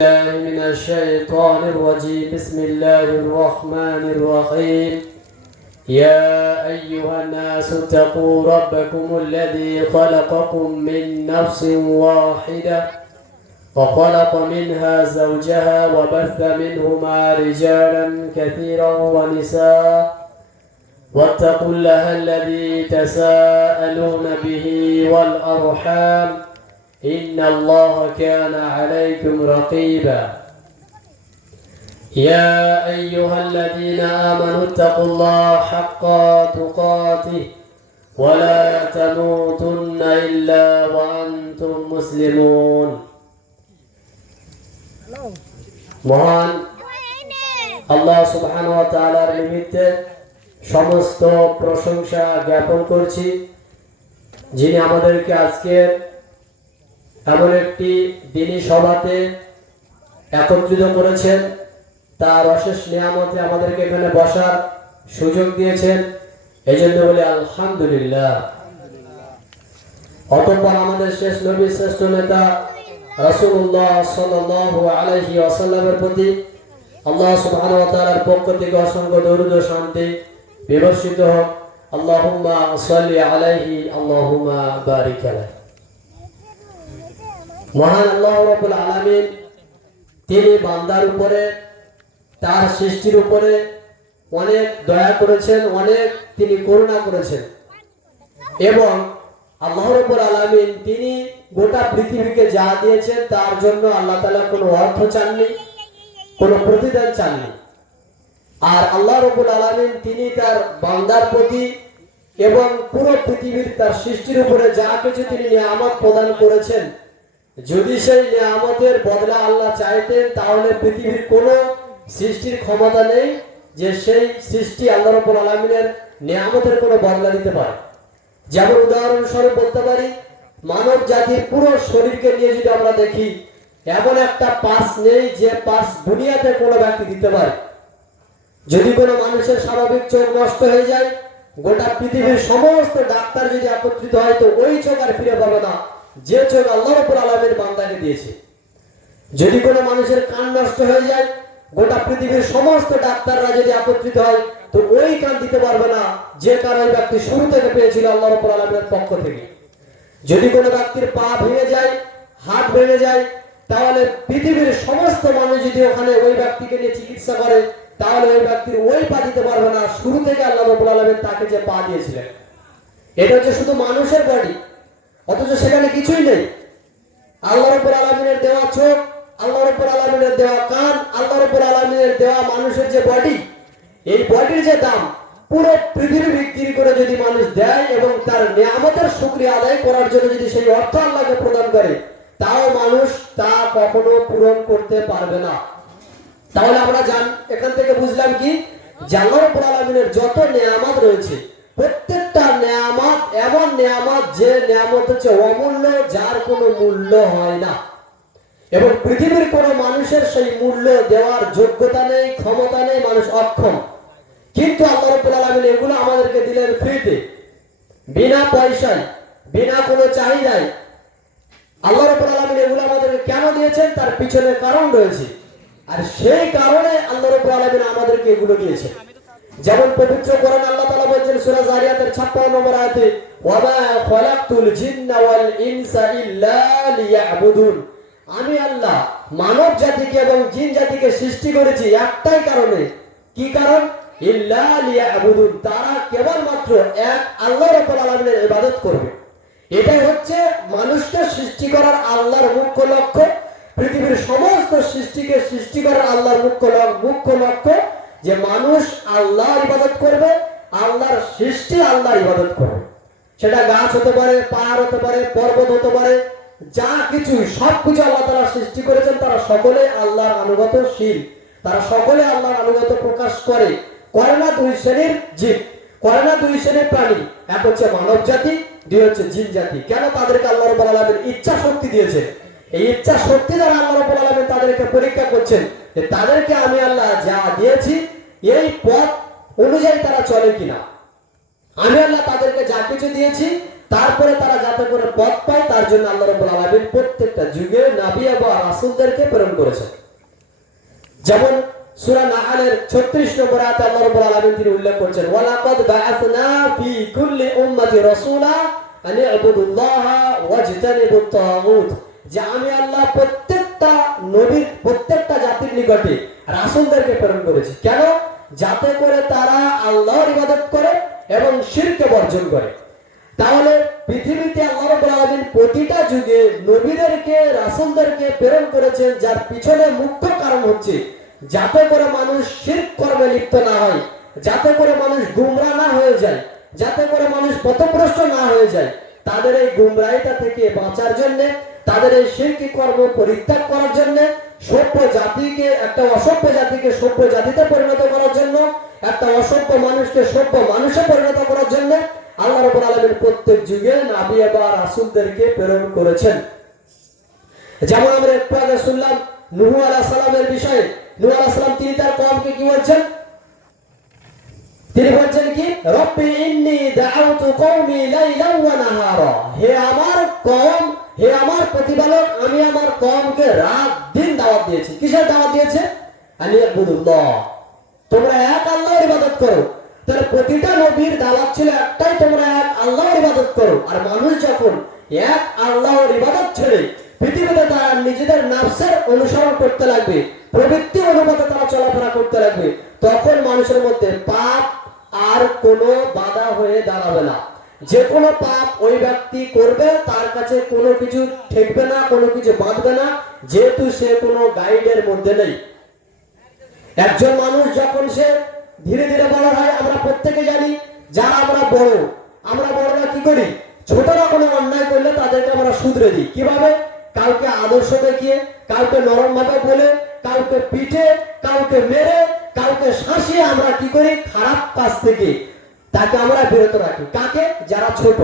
الله من الشيطان الرجيم. بسم الله الرحمن الرحيم. يا أيها الناس اتقوا ربكم الذي خلقكم من نفس واحدة وخلق منها زوجها وبث منهما رجالا كثيرا ونساء واتقوا الله الذي تساءلون به والأرحام إن الله كان عليكم رقيبا. يا أيها الذين آمنوا اتقوا الله حق تقاته ولا تموتن إلا وأنتم مسلمون. মহান আল্লাহ সুবহানাহু ওয়া তাআলার নিমিত্তে সমস্ত প্রশংসা জ্ঞাপন করছি, যিনি আমাদেরকে আজকের এমন একটি দিনী সভাতে একত্রিত করেছেন। তার অশেষ নিয়ামতে আমাদেরকে এখানে বসার সুযোগ দিয়েছেন, এই জন্য বলি আলহামদুলিল্লাহ। অতঃপর আমাদের শেষ নবী শ্রেষ্ঠ নেতা রাসূলুল্লাহ সাল্লাল্লাহু আলাইহি ওয়াসাল্লামের প্রতি আল্লাহ সুবহানাহু ওয়া তাআলার পক্ষ থেকে অসংখ্য দরুদ ও শান্তি বিবর্ষিত হোক। আল্লাহুম্মা সাল্লি আলাইহি আল্লাহুম্মা বারিক আলাইহি। মহান আল্লাহ রাব্বুল আলামিন তিনি বান্দার উপরে, তার সৃষ্টির উপরে অনেক দয়া করেছেন, অনেক তিনি করুণা করেছেন। এবং আল্লাহ রাব্বুল আলামিন তিনি গোটা পৃথিবীকে যা দিয়েছেন তার জন্য আল্লাহ তাআলা কোনো অর্থ চাননি, কোনো প্রতিদান চাননি। আর আল্লাহ রাব্বুল আলামিন তিনি তার বান্দার প্রতি এবং পুরো পৃথিবীর তার সৃষ্টির উপরে যা কিছু তিনি নিয়ামত প্রদান করেছেন, যদি সেই নিয়ামতের বদলা আল্লাহ চাইতেন তাহলে পৃথিবীর কোনো সৃষ্টির ক্ষমতা নেই যে সেই সৃষ্টি আল্লাহ রাব্বুল আলামিনের নিয়ামতের কোনো বদলা দিতে পারে। যেমন উদাহরণস্বরূপ বলতে পারি, মানব জাতির পুরো শরীরকে নিয়ে যদি আমরা দেখি, এমন একটা পার্টস নেই যে পার্টস দুনিয়াতে কোনো ব্যক্তি দিতে পারে। যদি কোনো মানুষের স্বাভাবিক চোখ নষ্ট হয়ে যায়, গোটা পৃথিবীর সমস্ত ডাক্তার যদি একত্রিত হয় তো ওই চোখ আর ফিরে পাবে না যে চোখ আল্লাহ রাব্বুল আলামিন বান্দাকে দিয়েছে। যদি কোনো মানুষের কান নষ্ট হয়ে যায়, গোটা পৃথিবীর সমস্ত ডাক্তাররা যদি একত্রিত হয় তো ওই কান দিতে পারবে না যে কান ওই ব্যক্তি শুরু থেকে পেয়েছিল আল্লাহ রাব্বুল আলামিনের পক্ষ থেকে। যদি কোনো ব্যক্তির পা ভেঙে যায়, হাত ভেঙে যায়, তাহলে পৃথিবীর সমস্ত মানুষ যদি ওখানে ওই ব্যক্তিকে নিয়ে চিকিৎসা করে তাহলে ওই ব্যক্তির ওই পা দিতে পারবে না শুরু থেকে আল্লাহ রাব্বুল আলামিন তাকে যে পা দিয়েছিলেন। এটা হচ্ছে শুধু মানুষের বডি, অথচ সেখানে কিছুই নেই। আল্লাহ রাব্বুল আলামিনের দেওয়া চোখ, আল্লাহ রাব্বুল আলামিনের দেওয়া কান, আল্লাহ রাব্বুল আলামিনের দেওয়া মানুষের যে বডি, এই বডির যে দাম পুরো পৃথিবী বিক্রি করে যদি মানুষ দেয় এবং তার নিয়ামতের শুকরিয়া আদায় করার জন্য যদি সেই অর্থ আল্লাহকে প্রদান করে, তাও মানুষ তা কখনো পূরণ করতে পারবে না। তাহলে আমরা এখান থেকে বুঝলাম কি, যে আল্লাহ রাব্বুল আলামিনের যত নিয়ামত রয়েছে প্রত্যেকটা নিয়ামত এমন নিয়ামত যে নিয়ামত হচ্ছে অমূল্য, যার কোনো মূল্য হয় না এবং পৃথিবীর কোনো মানুষের সেই মূল্য দেওয়ার যোগ্যতা নেই, ক্ষমতা নেই, মানুষ অক্ষম। কিন্তু আল্লাহ রাব্বুল আলামিন এগুলো আমাদেরকে দিলেন ফ্রিতে, বিনা পয়সায়, বিনা কোনো চাহিদায়। আল্লাহ রাব্বুল আলামিন এগুলো আমাদেরকে কেন দিয়েছেন তার পিছনে কারণ রয়েছে, আর সেই কারণে আল্লাহ রাব্বুল আলামিন আমাদেরকে এগুলো দিয়েছেন। যেমন পবিত্র কোরআন আল্লাহ তাআলা বলেছেন সূরা জারিয়াতের 56 নম্বর আয়াতে, ওয়া মা খালাকতুল জিন্না ওয়াল ইনসা ইল্লা লিয়াবুদুন। আমি আল্লাহ মানব জাতিকে এবং জিন জাতিকে সৃষ্টি করেছি একটাই কারণে। কি কারণ? ইল্লা লিয়াবুদুন, তারা কেবলমাত্র এক আল্লাহ রাব্বুল আলামিনের ইবাদত করবে। এটাই হচ্ছে মানুষকে সৃষ্টি করার আল্লাহর মুখ্য লক্ষ্য। পৃথিবীর সমস্ত সৃষ্টিকে সৃষ্টি করার আল্লাহর মুখ্য লক্ষ্য যে মানুষ আল্লাহর ইবাদত করবে, আল্লাহর সৃষ্টি আল্লাহর ইবাদত করবে। সেটা গাছ হতে পারে, পাহাড় হতে পারে, পর্বত হতে পারে, যা কিছু সবকিছু আল্লাহ তাআলা সৃষ্টি করেছেন তারা সকলে আল্লাহর আনুগত্যশীল, তারা সকলে আল্লাহর আনুগত্য প্রকাশ করে। করে না দুই শ্রেণীর জীব, করে না দুই শ্রেণীর প্রাণী, এক হচ্ছে মানব জাতি, দুই হচ্ছে জিন জাতি। কেন? তাদেরকে আল্লাহ রাব্বুল আলামিন ইচ্ছা শক্তি দিয়েছে। এই ইচ্ছা শক্তি দ্বারা আল্লাহ রাব্বুল আলামিন তাদেরকে পরীক্ষা করছেন যে তাদেরকে আমি আল্লাহ যা দিয়েছি এই পথ অনুযায়ী তারা চলে কিনা। আমি আল্লাহ তাদেরকে যা কিছু দিয়েছি তারপরে তারা যাতে করে পথ পায় তার জন্য আল্লাহ রাব্বুল আলামিন প্রত্যেকটা যুগে নবী এবং রাসূলদেরকে প্রেরণ করেছেন। যেমন সূরা নাহলের 36 নম্বর আয়াতে আল্লাহ রাব্বুল আলামিন তিনি উল্লেখ করেছেন, ওয়ালাকাদ বাআসনা ফি কুল্লি উম্মাতি রাসূলা আন ইবুদুল্লাহা ওয়াজতানিবুত তাগুত, যে আমি আল্লাহ প্রত্যেকটা নবীর প্রত্যেকটা জাতির নিকটে রাসূলদেরকে প্রেরণ করেছি। কেন? যাতে করে তারা আল্লাহর ইবাদত করে এবং শিরকে বর্জন করে। তাহলে পৃথিবীতে আল্লাহ রাব্বুল আলামিন প্রতিটা যুগে নবীদেরকে রাসূলদেরকে প্রেরণ করেছেন, যার পিছনে মুখ্য কারণ হচ্ছে যাতে করে মানুষ শিরক কর্মে লিপ্ত না হয়, যাতে করে মানুষ গুমরাহ না হয়ে যায়, যাতে করে মানুষ পথভ্রষ্ট না হয়ে যায়। তাদের এই গুমরাহিতা থেকে বাঁচার জন্য, তাদের এই শিরকি কর্ম পরিত্যাগ করার জন্য, সভ্য জাতিকে একটা অসভ্য জাতিকে সভ্য জাতিতে পরিণত করার জন্য, একটা অসভ্য মানুষকে সভ্য মানুষে পরিণত করার জন্য আল্লাহ রাব্বুল আলামিন প্রত্যেক যুগে নবী এবং রাসূলদেরকে প্রেরণ করেছেন। যেমন আমরা একটু আগে শুনলাম নূহ আলাইহিস সালামের বিষয়ে। নূহ আলাইহিস সালাম তিনি তার কওমকে কি বলছেন? তিনি বলছেন কি, রব্বি ইন্নী দাআউতু কওমি লাইলান ওয়া নাহারা, হে আমার কওম, হে আমার প্রতিপালক, আমি আমার কওমকে রাত দিন দাওয়াত দিয়েছি। কিসের দাওয়াত দিয়েছে? আন ইবুদুল্লাহ, তোমরা এক আল্লাহর ইবাদত করো। তাহলে প্রতিটা নবীর দাওয়াত ছিল একটাই, তোমরা এক আল্লাহর ইবাদত করো। আর মানুষ যখন এক আল্লাহর ইবাদত ছেড়ে পৃথিবীতে তারা নিজেদের নফসের অনুসরণ করতে লাগবে, প্রবৃত্তি অনুপাতে তারা চলাফেরা করতে লাগবে, তখন মানুষের মধ্যে পাপ আর কোনো বাধা হয়ে দাঁড়াবে না। যে কোনো পাপ ওই ব্যক্তি করবে, তার কাছে কোনো কিছু ঠেকবে না, কোনো কিছু বাঁধবে না, যেহেতু সে কোনো গাইডের মধ্যে নেই। একজন মানুষ যখন সে ধীরে ধীরে বড় হয়, আমরা প্রত্যেকে জানি, যারা আমরা বড়রা কি করি? ছোটরা কোনো অন্যায় করলে তাদেরকে আমরা শুধরে দিই। কিভাবে? কাউকে আদর্শ দেখিয়ে, কাউকে নরম ভাবে বলে, কাউকে পিঠে, কাউকে মেরে, কাউকে শাসিয়ে আমরা কি করি? খারাপ কাজ থেকে তাকে আমরা বিরত রাখি। কাকে? যারা ছোট।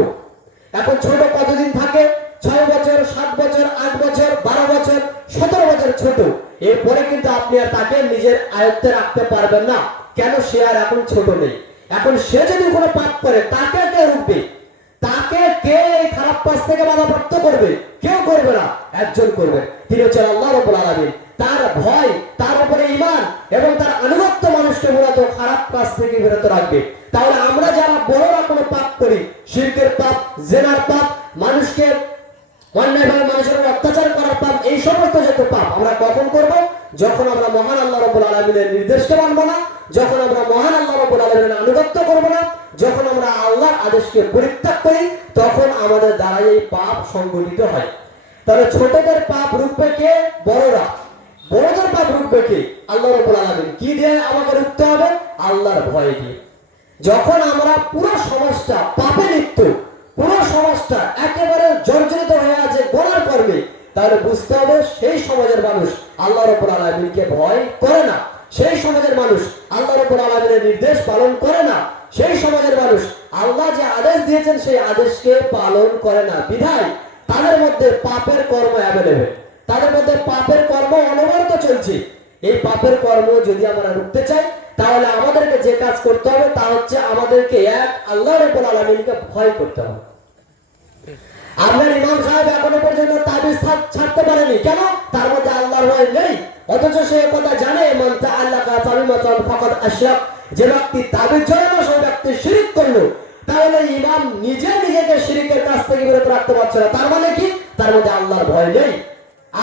এখন ছোট কতদিন থাকে? 6 বছর, 7 বছর, 8 বছর, 12 বছর, 17 বছর ছোট। এরপরে কিন্তু আপনি আর তাকে নিজের আয়ত্তে রাখতে পারবেন না। কেন? সে আর এখন ছোট নেই। এখন সে যদি কোনো পাপ করে, তাকে কে রুখবে? তাকে কে এই খারাপ কাজ থেকে বাধাপ্রাপ্ত করবে? কেউ করবে না, একজন করবে, তিনি হচ্ছেন আল্লাহ রাব্বুল আলামিন। তার ভয়, তার উপরে ঈমান এবং তার আনুগত্য মানুষকে মূলত খারাপ কাজ থেকে বিরত রাখবে। তাহলে আমরা যারা বড়রা কোনো পাপ করি, শিরকের পাপ, জিনার পাপ, মানুষকে অন্যায়ভাবে মানুষের অত্যাচার করার পাপ, এই সমস্ত যত পাপ আমরা কখন করব? যখন আমরা মহান আল্লাহ রাব্বুল আলামিনের নির্দেশকে মানব না, যখন আমরা মহান আল্লাহ রাব্বুল আলামিনের আনুগত্য করব না, যখন আমরা আল্লাহর আদেশকে পরিত্যাগ করি, তখন আমাদের দ্বারা এই পাপ সংগঠিত হয়। তাহলে ছোটদের পাপ রুখবে কে? বড়রা। বড়দের পাপ রুখবে কে? আল্লাহ রাব্বুল আলামিন। কি দিয়ে আমাকে রুখতে হবে? আল্লাহর ভয় দিয়ে। যখন আমরা পুরো সমাজটা পাপে লিপ্ত, পুরো সমাজটা একেবারে জর্জরিত হয়ে আছে গোনার কর্মে, তাহলে বুঝতে হবে সেই সমাজের মানুষ আল্লাহ রাব্বুল আলামিনকে ভয় করে না, সেই সমাজের মানুষ আল্লাহ রাব্বুল আলামিনের নির্দেশ পালন করে না, সেই সমাজের মানুষ আল্লাহ যে আদেশ দিয়েছেন সেই আদেশকে পালন করে না। বিধায় তাদের মধ্যে পাপের কর্ম অ্যাভেলেবেল, তাদের মধ্যে পাপের কর্ম অনবরত চলছে। এই পাপের কর্ম যদি আমরা রুখতে চাই, তাহলে আমাদেরকে যে কাজ করতে হবে তা হচ্ছে আমাদেরকে এক আল্লাহ রাব্বুল আলামিনকে ভয় করতে হবে। আপনার ইমাম সাহেব এখনো পর্যন্ত তাবিজ ছাড়তে পারেনি, কেন? তার মধ্যে আল্লাহর ভয় নেই। অথচ সে কথা জানে, মান তাআল্লাকা তামিমাতান ফাকাদ আশরাক, যে ব্যক্তি তাবিজ ঝরালো সেই ব্যক্তি শিরক করলো। তাহলে ইমাম নিজেকে শিরকের কাছ থেকে বিরত রাখতে পারছে না, তার মানে কি? তার মধ্যে আল্লাহর ভয় নেই।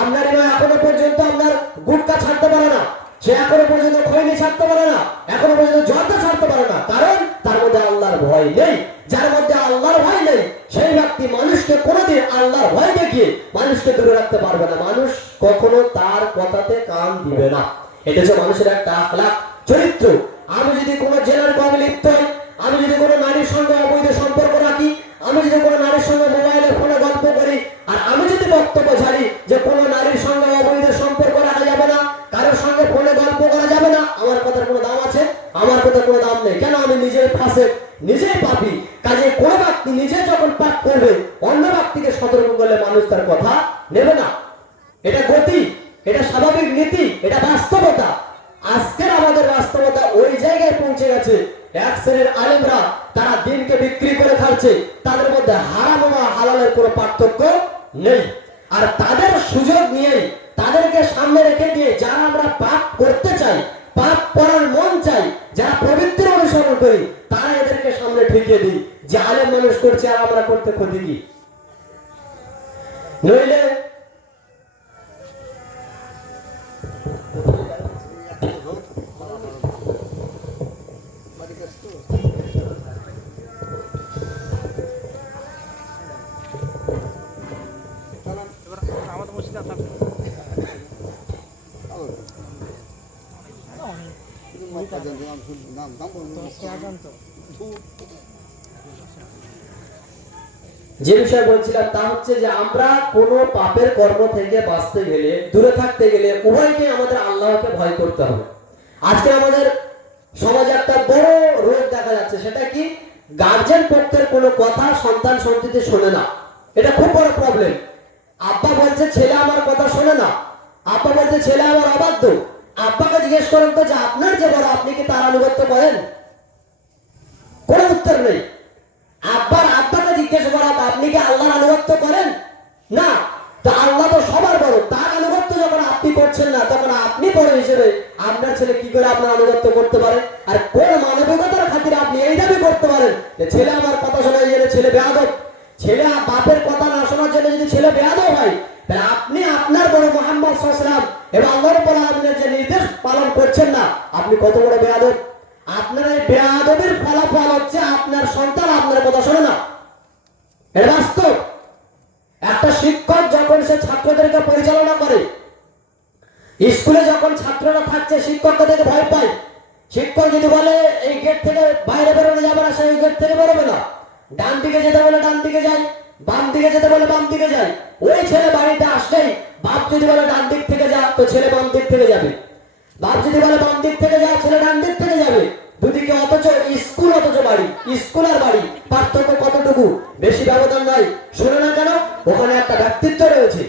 আপনার ইমাম এখনো পর্যন্ত আপনার গুটকা ছাড়তে পারে না, সে এখনো পর্যন্ত খৈনি ছাড়তে পারে না, এখনো পর্যন্ত জর্দা ছাড়তে পারে না, কারণ তার মধ্যে আল্লাহর ভয় নেই। যার মধ্যে আল্লাহর ভয় নেই সেই ব্যক্তি মানুষকে কোনোদিন আল্লাহর ভয় দেখিয়ে মানুষকে দূরে রাখতে পারবে না, মানুষ কখনো তার কথাতে কান দিবে না। এটা হচ্ছে মানুষের একটা আখলাক, চরিত্র। আমি যদি কোনো জেনার কর্মে লিপ্ত হই, আমি যদি কোনো নারীর সঙ্গে অবৈধ সম্পর্ক রাখি, আমি যদি কোনো নারীর সঙ্গে মোবাইলে ফোনে গল্প করি, আর আমি যদি বক্তব্য ছাড়ি যে কোনো নারীর সঙ্গে অবৈধ সম্পর্ক রাখা যাবে না, কারোর সঙ্গে ফোনে গল্প করা যাবে না, আমার কথার কোনো দাম আছে? আমার কথার কোনো দাম নেই। কেন? আমি নিজেই ফাঁসে, নিজেই পাপী। কাজে কোনো ব্যক্তি নিজে যখন পাপ করবে, অন্য ব্যক্তিকে সতর্ক করলে মানুষ তার কথা নেবে না। এটা গতি, এটা স্বাভাবিক নীতি, এটা বাস্তবতা। আজকের আমাদের বাস্তবতা ওই জায়গায় পৌঁছে গেছে, এক শ্রেণীর আলেমরা তারা দিনকে বিক্রি করে খাচ্ছে, তাদের মধ্যে হারাম পার্থক্য নেই। আর তাদের সুযোগ নিয়ে তাদেরকে সামনে রেখে দিয়ে যারা আমরা পাপ করতে চাই, পাপ করার মন চাই, যারা পবিত্র অনুসরণ করি, তারা এদেরকে সামনে ঠেকিয়ে দিই যে আলেম মানুষ করছে আর আমরা করতে ক্ষতি কি। নইলে যে বিষয় বলছিলাম তা হচ্ছে যে আমরা কোনো পাপের কর্ম থেকে বাঁচতে গেলে, দূরে থাকতে গেলে উভয়কে আমাদের আল্লাহকে ভয় করতে হবে। আজকে আমাদের সমাজে একটা বড় রোগ দেখা যাচ্ছে, সেটা কি গার্জেন পক্ষের কোনো কথা সন্তান সন্ততি শোনে না। এটা খুব বড় প্রবলেম। আব্বা বলছে ছেলে আমার কথা শোনে না, আব্বা বলছে ছেলে আমার অবাধ্য। আব্বাকে জিজ্ঞেস করেন তো যে আপনার যে বড়, আপনি কি তার আনুগত্য করেন? কোনো উত্তর নেই। আব্বাকে জিজ্ঞেস করা আপনি কি আল্লাহর আনুগত্য করেন? না। তো আল্লাহ তো সবার বড়, তার আনুগত্য যখন আপনি করছেন না, তখন আপনি বড় হিসেবে আপনার ছেলে কি করে আপনার আনুগত্য করতে পারে? আর কোন মানবিকতার খাতিরে আপনি এই দাবি করতে পারেন যে ছেলে আমার কথা শোনার জন্য ছেলে বেয়াদব? ছেলে বাপের কথা না শোনার জন্য যদি ছেলে বেয়াদব হয়, তাহলে আপনি আপনার বড় মুহাম্মদ সাল্লাল্লাহু আলাইহি ওয়াসাল্লাম এবং আল্লাহ রাব্বুল আলামিনের যে নির্দেশ পালন করছেন না, আপনি কত বড় বেয়াদব। আপনার এই বেয়াদবির ফলাফল হচ্ছে আপনার সন্তান আপনার কথা শোনে না। এটা বাস্তব। একটা শিক্ষক যখন সে ছাত্রদেরকে পরিচালনা করে, স্কুলে যখন ছাত্ররা থাকছে শিক্ষককে দেখে ভয় পায়। শিক্ষক যদি বলে এই গেট থেকে বাইরে বেরোনো যাবে না, সেই গেট থেকে বেরোবে না। ডান দিকে যেতে বলে ডান দিকে যায়, বাম দিকে যেতে বলে বাম দিকে যায়। ওই ছেলে বাড়িতে আসলেই বাপ যদি বলে ডান দিক থেকে যা, তো ছেলে বাম দিক থেকে যাবে। বাপ যদি বলে বাম দিক থেকে যা, ছেলে ডান দিক থেকে যাবে। দুদিকে অথচ স্কুল অথচ বাড়ি, স্কুল আর বাড়ি পার্থক্য কতটুকু? বেশি ব্যবধান নাই। শুনে না কেন? ওখানে একটা ব্যক্তিত্ব রয়েছে।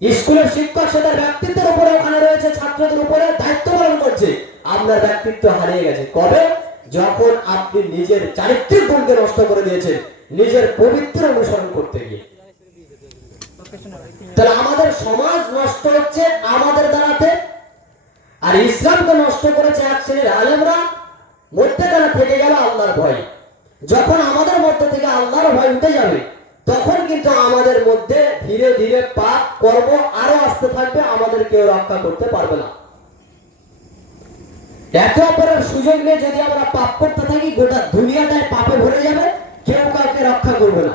স্কুলের শিক্ষক সে তার ব্যক্তিত্বের উপরে ওখানে রয়েছে, ছাত্রদের উপরে দায়িত্ব পালন করছে। আপনার ব্যক্তিত্ব হারিয়ে গেছে কবে? যখন আপনি নিজের চারিত্রিক গুণকে নষ্ট করে দিয়েছেন নিজের পবিত্র অনুসরণ করতে গিয়ে। তাহলে আমাদের সমাজ নষ্ট হচ্ছে আমাদের দ্বারাতে, আর ইসলামকে নষ্ট করেছে এক শ্রেণীর আলেমরা। মধ্যখানে থেকে গেল আল্লাহর ভয়। যখন আমাদের মধ্যে থেকে আল্লাহর ভয় উঠে যাবে, তখন কিন্তু আমাদের মধ্যে ধীরে ধীরে পাপ কর্ম আরো আসতে থাকবে, আমাদের কেউ রক্ষা করতে পারবে না। একে অপরের সুযোগ নিয়ে যদি আমরা পাপ করতে থাকি, গোটা দুনিয়াটায় পাপে ভরে যাবে, কেউ কাউকে রক্ষা করবে না।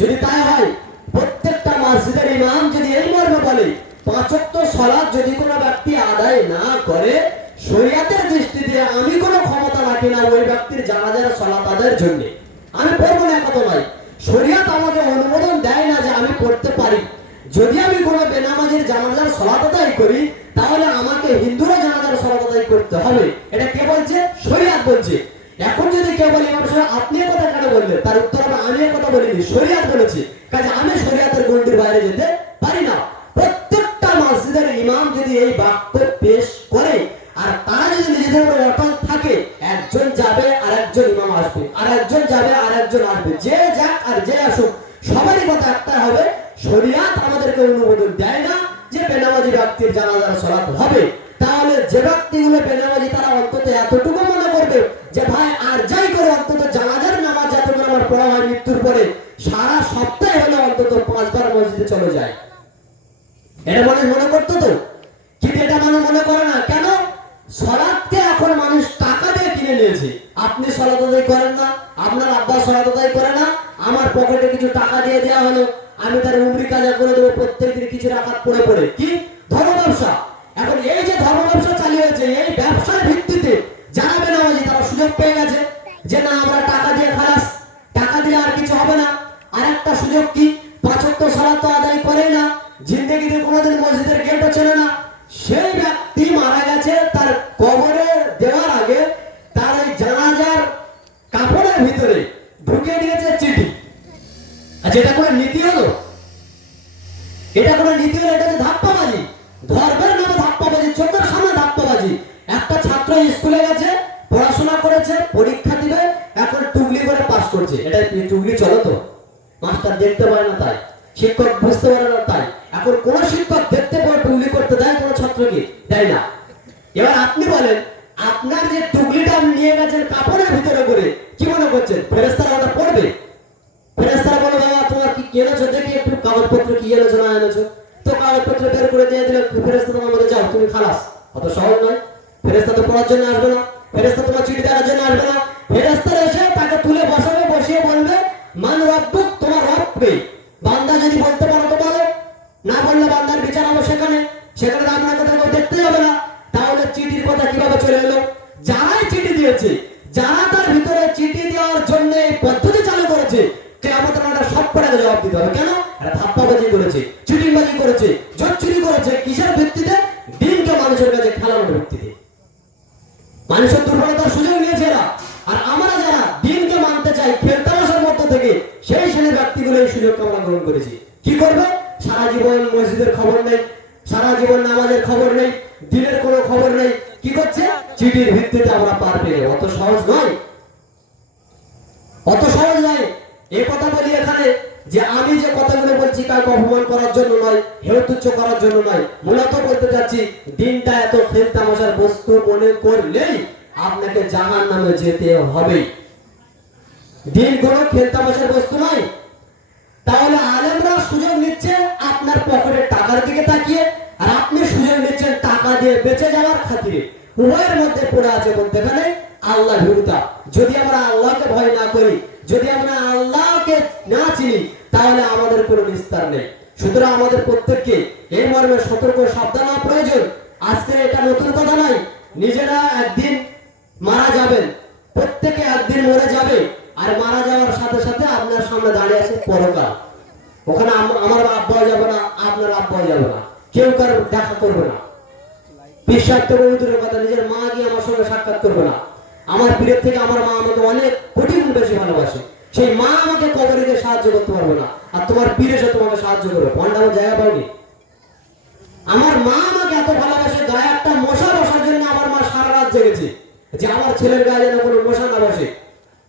যদি তাই হয়, প্রত্যেকটা মসজিদের ইমাম যদি এই মর্মে বলে 5 ওয়াক্ত সালাত যদি কোনো ব্যক্তি আদায় না করে, শরীয়তের দৃষ্টি দিয়ে আমি কোনো ক্ষমতা রাখি না ওই ব্যক্তির জানাজার সালাত আদায়ের জন্য। আমি পড়বো না কথা নয়, শরীয়ত আমাকে অনুমোদন দেয় না যে আমি পড়তে পারি। যদি আমি কোনো বেনামাজির জানাজার সালাত আদায় করি, তাহলে আমাকে হিন্দুরা জানাজার সালাত আদায় করতে হবে। এটা কে বলছে? শরীয়ত বলছে। এখন যদি কেউ বলে ইমাম সাহেব আপনি এই কথা কেন বললেন, তার উত্তর হবে আমি এই কথা বলিনি, শরীয়ত বলেছে। কাজে আমি শরীয়তের গণ্ডির বাইরে যেতে পারি না। প্রত্যেকটা মসজিদের ইমাম যদি এই বাক্য পেশ করে, আর তারা যদি নিজেদের উপরে অটল থাকে, একজন যাবে আর একজন ইমাম আসবে, আর একজন যাবে আর একজন আসবে, যে যাক আর যে আসুক, সবারই কথা একটা হবে, শরীয়ত আমাদেরকে অনুমোদন দেয় না যে বেনামাজি ব্যক্তির জানাজার সালাত হবে। তাহলে যে ব্যক্তিগুলো বেনামাজি, তারা অন্তত এতটুকু মনে করবে যে ভাই আর যাই করে অন্তত জানাজার নামাজ যতক্ষণ আমার পড়া হয় মৃত্যুর পরে, সারা সপ্তাহে হলে অন্তত 5 বার মসজিদে চলে যায়। এটা মানুষ মনে করতো তো, কিন্তু এটা মানুষ মনে করে না। কেন? সালাতকে এখন মানুষ টাকা দিয়ে কিনে নিয়েছে। আপনি সালাত আদায় করেন না, আপনার আব্বা সালাত আদায় করে না, আমার পকেটে কিছু টাকা দিয়ে দেওয়া হলো, আমি তার উমরি কাজা করে দেবো প্রত্যেকদিন কিছু রাখাত পড়ে পড়ে। কি ধর্ম ব্যবসা? এখন এই যে ধর্ম ব্যবসা চালিয়েছে, এই ব্যবসার ভিত্তিতে যারা বেনামাজি তারা সুযোগ পেয়ে গেছে যে না আমরা টাকা দিয়ে খালাস, টাকা দিলে আর কিছু হবে না। আর একটা সুযোগ কি? 5 ওয়াক্ত সালাত তো আদায় করে না, জিন্দেগিতে কোনোদিন মসজিদের গেটও চেনে না। সেই ব্যক্তি মারা গেছে, তার কবরে দেওয়ার আগে তার এই জানাজার কাপড়ের ভিতরে ঢুকে দিয়েছে চিঠি। আচ্ছা, এটা কোনো নীতি হলো? এটা কোনো নীতি হলো? এটা হচ্ছে ধাপ্পাবাজি। শিক্ষক বুঝতে পারে না তাই। এখন কোন শিক্ষক দেখতে পরে টুকলি করতে দেয় কোন ছাত্রকে? দেয় না। এবার আপনি বলেন, আপনার যে টুকলিটা নিয়ে গেছেন কাপড়ের ভিতরে করে, কি মনে করছেন ফেরেশতারা ওটা পড়বে? ফেরেশতারা বলে, বাবা তোমার কি এনেছো দেখি একটু কাগজপত্র, কি এনেছো না এনেছো। তো কাগজপত্র বের করে দিয়ে দিলে ফেরেশতা তোমার মধ্যে যাও তুমি খালাস। অত সহজ নয়। ফেরেশতা তো পড়ার জন্য আসবে না, ফেরেশতা তোমার চিঠি দেওয়ার জন্য আসবে না। ফেরেশতারা এসে তাকে তুলে বসাবে, বসিয়ে বলবে মান রব্বুক, তোমার রব কে? বান্দা যদি বলতে পারো তো বলো, না বললে বান্দার বিচার হবে সেখানে। সেখানে আপনাকে তাকে দেখতে হবে না। তাহলে চিঠির কথা কিভাবে চলে এলো? যারাই চিঠি দিয়েছে, যারা তার ভিতরে চিঠি দেওয়ার জন্য পদ্ধতি চালু করেছে, কিয়ামতের মাঠে সব কটাকে জবাব দিতে হবে। কেন? এটা ধাপ্পাবাজি করেছে, চিটিংবাজি করেছে, জোট চুরি করেছে। কিসের ভিত্তিতে? দিনকে মানুষের কাছে খেলানোর ভিত্তিতে। মানুষের দুর্বলতার সুযোগ নিয়েছে এরা। আর আমরা যারা দিনকে মানতে চাই খেলতামাশার মধ্য থেকে, সেই শ্রেণীর ব্যক্তিগুলো এই সুযোগ আমরা গ্রহণ করেছি। কি করবে? সারা জীবন মসজিদের খবর নেই, সারা জীবন নামাজের খবর নেই, দিনের কোনো খবর নেই। কি করছে? চিঠির ভিত্তিতে আমরা পার পেয়ে। অত সহজ নয়, অত সহজ নয়। এই কথা বলি এখানে যে আমি যে কথাগুলো বলছি কাউকে অপমান করার জন্য নয়, হেয় তুচ্ছ করার জন্য নয়। মূলত বলতে চাচ্ছি, দিনটা এত খেলতামাশার বস্তু মনে করলেই আপনাকে জাহান্নামে যেতে হবে। দিন কোনো খেলতামাশার বস্তু নয়। তাহলে আলেমরা সুযোগ নিচ্ছে আপনার পকেটের টাকার দিকে তাকিয়ে, আর আপনি সুযোগ নিচ্ছেন টাকা দিয়ে বেঁচে যাওয়ার খাতিরে। উভয়ের মধ্যে পড়ে আছে বলতে গেলে আল্লাহ ভীরুতা। যদি আমরা আল্লাহকে ভয় না করি, যদি আমরা আল্লাহকে না চিনি, তাহলে আমাদের কোনো নিস্তার নেই। সুতরাং আমাদের প্রত্যেককে এই মর্মে সতর্ক সাবধান হওয়া প্রয়োজন। আজকে এটা নতুন কথা নয়। নিজেরা একদিন মারা যাবেন, প্রত্যেকে একদিন মরে যাবে। আর মারা যাওয়ার সাথে সাথে আপনার সামনে দাঁড়িয়ে আছে পরকাল। ওখানে আমার আব্বা যাবে না, আপনার আব্বা যাবে না, কেউ কারোর দেখা করবে না। বিশ্বাস তো বহুদূরের কথা, নিজের মা গিয়ে আমার সঙ্গে সাক্ষাৎ করবে না। আমার পীরের থেকে আমার মা আমাকে অনেক কোটি গুণ বেশি ভালোবাসে। সেই মা আমাকে কবরে গিয়ে সাহায্য করতে পারবে না, আর তোমার পীর এসে তোমাকে সাহায্য করবে। পন্ডামের জায়গা পাইনি। আমার মা আমাকে এত ভালোবাসে, গায়ে একটা মশা বসার জন্য আমার মা সারা রাত জেগেছে, যে আমার ছেলের গায়ে যেন কোনো মশা না বসে।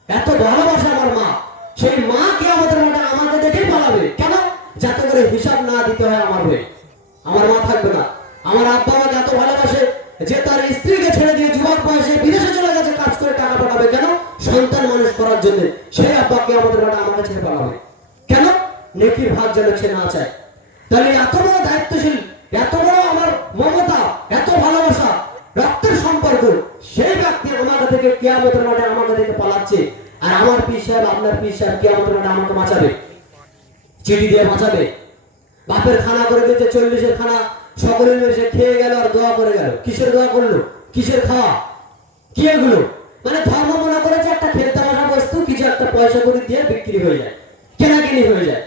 এত ভালোবাসে আমার মা। সেই মা কে আমাদের মাঠে আমাকে দেখেই পালাবে। কেন? যাতে করে হিসাব না দিতে হয় আমার হয়ে। আমার মা থাকবে না। আমার আব্বা আমাকে এত ভালোবাসে যে তার স্ত্রীকে ছেড়ে দিয়ে যুবক বয়সে বিদেশে চলে গেছে কাজ করে টাকা পাঠাবে। কেন? সন্তান মানুষ করার জন্য। সেই আব্বাকে আমাদের মাঠে আমাকে ছেড়ে পালাবে কেন? নেকির ভাগ যেন সে না চায়। তাহলে এত বড় দায়িত্বশীল, এত বড় আমার মমতা, এত ভালোবাসা, রক্তের সম্পর্ক, সেই ব্যক্তি আমাকে থেকে কিয়ামতের মাঠে আমাকে থেকে পালাচ্ছে। আর আমার পীর সাহেব, আপনার পীর সাহেব কিয়ামতের মাঠে আমাকে বাঁচাবে, চিঠি দিয়ে বাঁচাবে। বাপের খানা করে দিতে 40-এর খানা সকলে মিলে সে খেয়ে গেল আর দোয়া করে গেল। কিসের দোয়া করলো? কিসের খাওয়া? কি এগুলো? মানে ধর্ম মনে করেছে একটা খেলতামাশা বস্তু, কিছু একটা পয়সা করে দিয়ে বিক্রি হয়ে যায়, কেনাকিনি হয়ে যায়।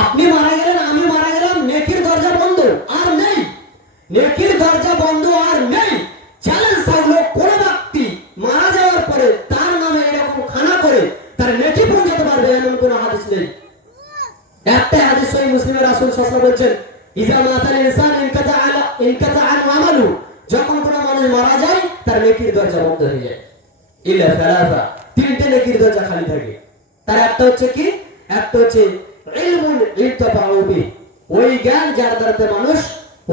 আপনি মারা গেলেন, আমি মারা গেলাম, নেকির দরজা বন্ধ আর নেই। নেকির দরজা বন্ধ আর নেই। চ্যালেঞ্জ থাকলো, কোন ব্যক্তি মারা যাওয়ার পরে তার নামে এরকম খানা করে তার নেকি পৌঁছাতে পারবে এমন কোন হাদিস নেই। একটা হাদিস সহিহ মুসলিমে রাসূল সাল্লাল্লাহু আলাইহি ওয়াসাল্লাম বলেছেন, ইজা মাতাল ইনসান ইনকাতা আনহু আমালু, যখন কোন মানুষ মারা যায় তার নেকির দরজা বন্ধ হয়ে যায়। ইল্লা সালাসা, তিনটে নেকির দরজা খালি থাকে। তার একটা হচ্ছে কি? একটা হচ্ছে ইলমুন ইনতাফাউ বি, ওই জ্ঞান যার দ্বারা মানুষ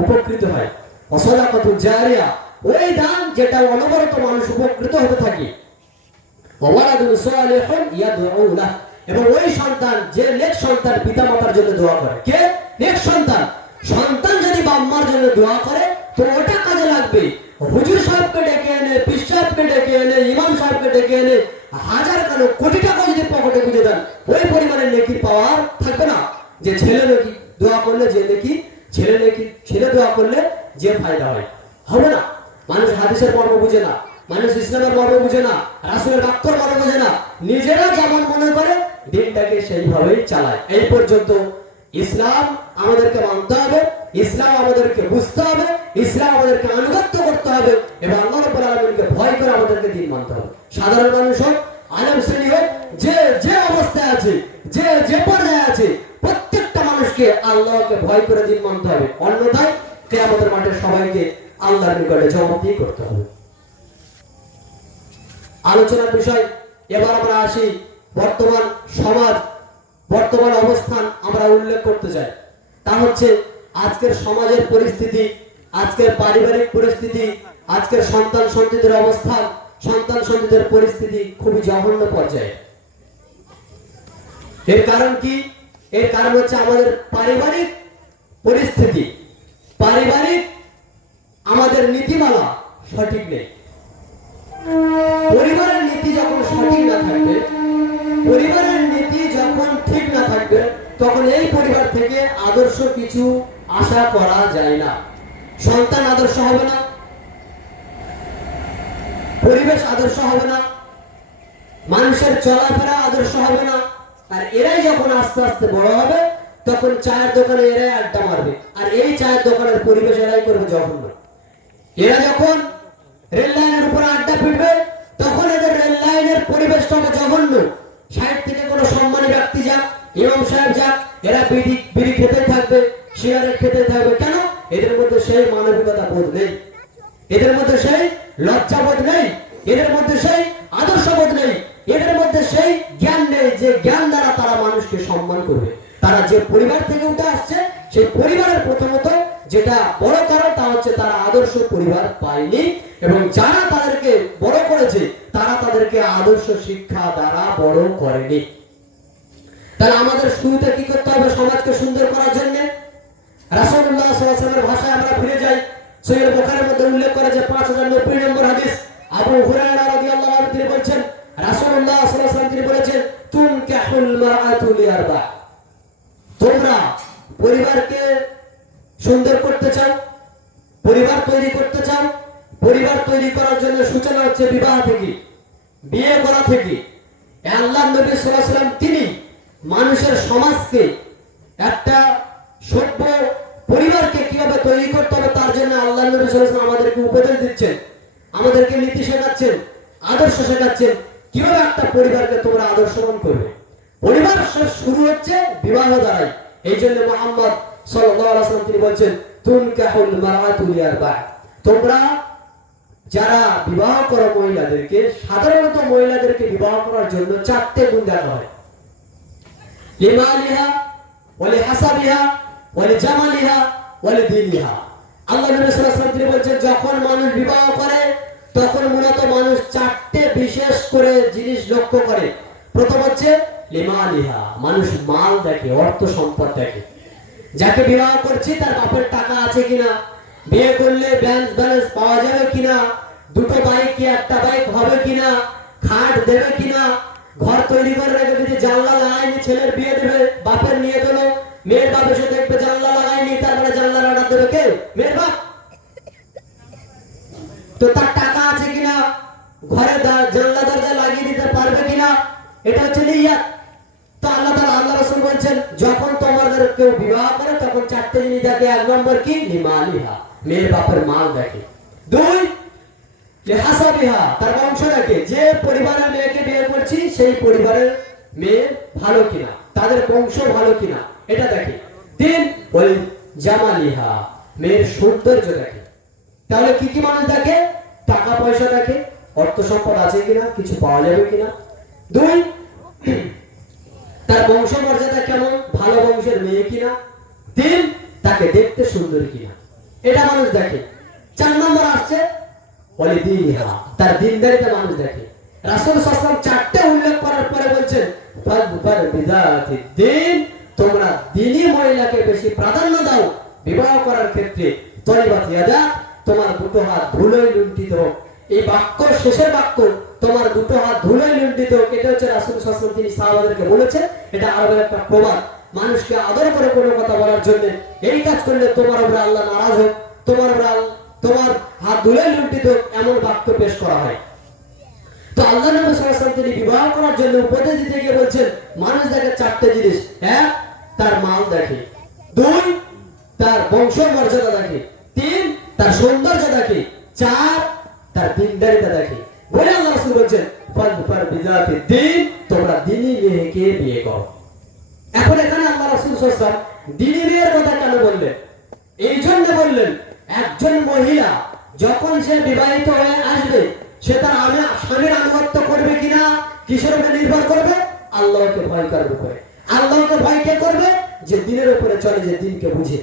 উপকৃত হয়। ওয়া সাদাকাতুল জারিয়া, ওই দান যেটা অনবরত মানুষ উপকৃত হতে থাকে। ওয়া ওয়ালাদুন সালিহুন ইয়াদউ লাহু, এবং ওই সন্তান যে নেক সন্তান পিতামাতার জন্য দোয়া করে। কে? নেক সন্তান। সন্তান যদি বাবা-মার জন্য দোয়া করে তো ওটা কাজে লাগবে। হুজুর সাহেবকে ডেকে এনে, পীর সাহেবকে ডেকে এনে, ইমাম সাহেবকে ডেকে এনে হাজার কেন কোটি টাকা যদি পকেটে গুঁজে দেন, ওই পরিমাণের নেকি পাওয়ার থাকবে না। যে ছেলে নেকি দোয়া করলে যে নেকি, ছেলে নেকি ছেলে দোয়া করলে যে ফায়দা হয়, হবে না। মানুষ হাদিসের মর্ম বুঝে না, মানুষ ইসলামের মর্ম বুঝে না, রাসূলের বাক্যর মর্ম বুঝে না। নিজেরা যেমন মনে করে দিনটাকে সেইভাবেই চালায়। এই পর্যন্ত ইসলাম আমাদেরকে মানতে হবে, ইসলাম আমাদেরকে বুঝতে হবে, ইসলাম আমাদেরকে আনুগত্য করতে হবে, এবং আল্লাহ রাব্বুল আলামিনকে ভয় করে আমাদেরকে দিন মানতে হবে। সাধারণ মানুষ হোক, আলেম শ্রেণী হোক, যে যে অবস্থায় আছে, যে যে পর্যায়ে আছে, প্রত্যেকটা মানুষকে আল্লাহকে ভয় করে দিন মানতে হবে। অন্যথায় কিয়ামতের মাঠে সবাইকে আল্লাহর নিকটে জবাবদিহি করতে হবে। আলোচনার বিষয় এবার আমরা আসি বর্তমান সমাজ বর্তমান অবস্থান আমরা উল্লেখ করতে চাই। তা হচ্ছে আজকের সমাজের পরিস্থিতি, আজকের পারিবারিক পরিস্থিতি, আজকের সন্তান সন্ততিদের অবস্থান, সন্তান সন্ততিদের পরিস্থিতি খুবই জঘন্য পর্যায়ে। এর কারণ কি? এর কারণ হচ্ছে আমাদের পারিবারিক পরিস্থিতি, পারিবারিক আমাদের নীতিমালা সঠিক নেই। পরিবারের নীতি যখন সঠিক না থাকবে, পরিবারের নীতি যখন ঠিক না থাকবে, তখন এই পরিবার থেকে আদর্শ কিছু আশা করা যায় না। সন্তান আদর্শ হবে না, পরিবেশ আদর্শ হবে না, মানুষের চলাফেরা আদর্শ হবে না। আর এরাই যখন আস্তে আস্তে বড় হবে, তখন চায়ের দোকানে এরাই আড্ডা মারবে, আর এই চায়ের দোকানের পরিবেশ এরাই করবে জঘন্য। এরা যখন রেল লাইনের উপরে আড্ডা পিটবে, তখন এদের রেল লাইনের পরিবেশটা হবে জঘন্য। সাইড থেকে কোনো সম্মানী ব্যক্তি যাক, ইমাম সাহেব যাক, এরা বিড়ি খেতে থাকবে, সিগারেট খেতে থাকবে। কেন? এদের মধ্যে সেই মানবিকতা বোধ নেই, এদের মধ্যে সেই লজ্জা বোধ নেই, এদের মধ্যে সেই আদর্শ বোধ নেই, এদের মধ্যে সেই জ্ঞান নেই যে জ্ঞান দ্বারা তারা মানুষকে সম্মান করবে। তারা যে পরিবার থেকে উঠে আসছে, সেই পরিবারের প্রথমত যেটা বড় কারণ, তা হচ্ছে তারা আদর্শ পরিবার পায়নি, এবং যারা তাদেরকে বড় করেছে তারা তাদেরকে আদর্শ শিক্ষা দ্বারা বড় করেনি। তাহলে আমাদের শুরুতে কি করতে হবে সমাজকে সুন্দর করার জন্য? রাসূলুল্লাহ সাল্লাল্লাহু আলাইহি ওয়াসাল্লামের ভাষায় আমরা ফিরে যাই। সহিহ বুখারীর মধ্যে উল্লেখ করা যে 5090 নম্বর হাদিস, আবু হুরায়রা রাদিয়াল্লাহু আনহু তিনি বলেন, রাসূলুল্লাহ সাল্লাল্লাহু আলাইহি ওয়াসাল্লাম তিনি বলেছেন, তুনকাহুল মারআতু লিআরবা। তোমরা পরিবারকে সুন্দর করতে চাও, পরিবার তৈরি করতে চাও, পরিবার তৈরি করার জন্য সূচনা হচ্ছে বিবাহ থেকে, বিয়ে করা থেকে। আল্লাহর নবী সাল্লাল্লাহু আলাইহি ওয়াসাল্লাম তিনি মানুষের সমাজকে, একটা সভ্য পরিবারকে কিভাবে তৈরি করতে হবে তার জন্য আল্লাহর নবী সাল্লাল্লাহু আলাইহি ওয়াসাল্লাম আমাদেরকে উপদেশ দিচ্ছেন, আমাদেরকে নীতি শেখাচ্ছেন, আদর্শ শেখাচ্ছেন, কিভাবে একটা পরিবারকে তোমরা আদর্শবান করবে। পরিবার শুরু হচ্ছে বিবাহ দ্বারাই। এই জন্য মুহাম্মদ সাল্লাল্লাহু আলাইহি ওয়াসাল্লাম তিনি বলেছেন, তুনকাহুল মারআতু লিআরবা। তোমরা যারা বিবাহ করো মহিলাদেরকে, সাধারণত মহিলাদেরকে বিবাহ করার জন্য 4টে গুণ দেখা হয়: লিমালিহা ওয়া লিহাসাবিহা ওয়া লিজামালিহা ওয়া লিদীনিহা। আল্লাহ নবী সাল্লাল্লাহু আলাইহি ওয়াসাল্লাম তিনি বলেছেন, যখন মানুষ বিবাহ করে তখন মূলত মানুষ 4টে বিশেষ করে জিনিস লক্ষ্য করে। প্রথম হচ্ছে লিমালিহা, মানুষ মাল দেখে, অর্থ সম্পদ দেখে। যাকে বিবাহ করছি তার বাপের টাকা আছে কিনা, বিয়ে করলে ব্যাংক ব্যালেন্স পাওয়া যাবে কিনা, দুটো বাইক কি একটা বাইক হবে কিনা, খাট দেবে কিনা, ঘর তৈরি করে রেখে দিয়েছে, জানলা লাগায়নি, ছেলের বিয়ে দেবে, বাপের নিয়ে গেল, মেয়ের বাপ এসে দেখবে জানলা লাগায়নি, তার মানে জানলার অর্ডার দেবে কে? মেয়ের বাপ। তো তার টাকা আছে কিনা, ঘরে জানলা দরজা লাগিয়ে দিতে পারবে কিনা, এটা হচ্ছে নিয়ত। তো আল্লাহ রাসূল বলেন, যখন তোমাদের কেউ বিবাহ করে তখন 4টে জিনিস দেখে। 1 নম্বর কি? লিমালিহা, মেয়ের বাপের মাল দেখে। 2 লিহাসাবিহা, তার বংশ দেখে, যে পরিবারের মেয়েকে বিয়ে করছি সেই পরিবারের মেয়ে ভালো কিনা, তাদের বংশ ভালো কিনা, এটা দেখে। 3 ওয়াল জামালিহা, মেয়ের সৌন্দর্য দেখে। তাহলে কি কি মানুষ দেখে? টাকা পয়সা দেখে, অর্থ সম্পদ আছে কিনা, কিছু পাওয়া যাবে কিনা। 2 তার বংশ মর্যাদা কেমন, ভালো বংশের মেয়ে কিনা। 3 তাকে দেখতে সুন্দর কিনা, এটা মানুষ দেখে। 4 নম্বর আসছে ওয়ালিদিনিহা, তার দিনদারিতা মানুষ দেখে। রাসূল সাল্লাল্লাহু আলাইহি ওয়াসাল্লাম 4টে উল্লেখ করার পরে বলেন, ফাযফার বিযাতিদ দ্বীন, তোমরা দ্বীনী মহিলাকে বেশি প্রাধান্য দাও বিবাহ করার ক্ষেত্রে। তরিবাত ইয়াদা, তোমার দুটো হাত ধুলোয় লুণ্ঠিত হোক। এই বাক্য শেষের বাক্য, তোমার দুটো হাত ধুলোয় লুণ্ঠিত হোক, এটা হচ্ছে রাসূল সাল্লাল্লাহু আলাইহি ওয়াসাল্লাম তিনি সাহাবাদেরকে বলেছেন। এটা আরবের একটা প্রবাদ, মানুষকে আদর করে কোনো কথা বলার জন্য, এই কাজ করলে তোমার উপরে আল্লাহ নারাজ হোক, তোমার হাত ধুলোয় লুণ্ঠিত হোক, এমন বাক্য পেশ করা হয়। তো আল্লাহ নবী সাল্লাল্লাহু আলাইহি ওয়াসাল্লাম তিনি বিবাহ করার জন্য উপদেশ দিতে গিয়ে বলছেন, মানুষ দেখে 4টে জিনিস। 1 তার মাল দেখে, 2 তার বংশ মর্যাদা দেখে, 3 তার সৌন্দর্য দেখে, 4 তার দিনদারিতা দেখে। বলে আল্লাহ রাসূল বলেন, ফাযফার বিযাতিদ দ্বীন, তোমরা দ্বীনী মেয়েকে বিয়ে করো। এখন এখানে আল্লাহ রাসূল সাল্লাল্লাহু আলাইহি ওয়াসাল্লাম দ্বীনী মেয়ের কথা কেন বললেন? এই জন্য বললেন, একজন মহিলা যখন সে বিবাহিত হয়ে আসবে, সে তার স্বামীর আনুগত্য করবে কিনা কিসের উপর নির্ভর করবে? আল্লাহকে ভয় করবে করে। আল্লাহ যে দিনকে বুঝে।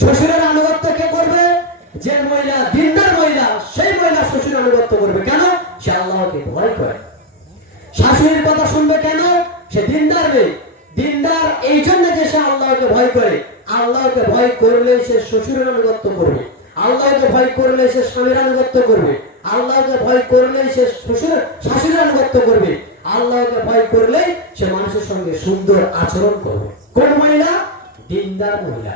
শ্বশুরের আনুগত্য কে করবে? যে মহিলা দিনদার মহিলা, সেই মহিলা শ্বশুরের আনুগত্য করবে। কেন? সে আল্লাহকে ভয় করে। শাশুড়ির কথা শুনবে কেন? সে দিনদার মেয়ে। দিনদার এই জন্য যে সে আল্লাহকে ভয় করে। আল্লাহকে ভয় করলে সে শ্বশুরের আনুগত্য করবে, আল্লাহকে ভয় করলে সে স্বামীর আনুগত্য করবে, আল্লাহকে ভয় করলে সে শাশুড়ির আনুগত্য করবে, আল্লাহকে ভয় করলে সে মানুষের সঙ্গে সুন্দর আচরণ করবে। কোন মহিলা? দিনদার মহিলা।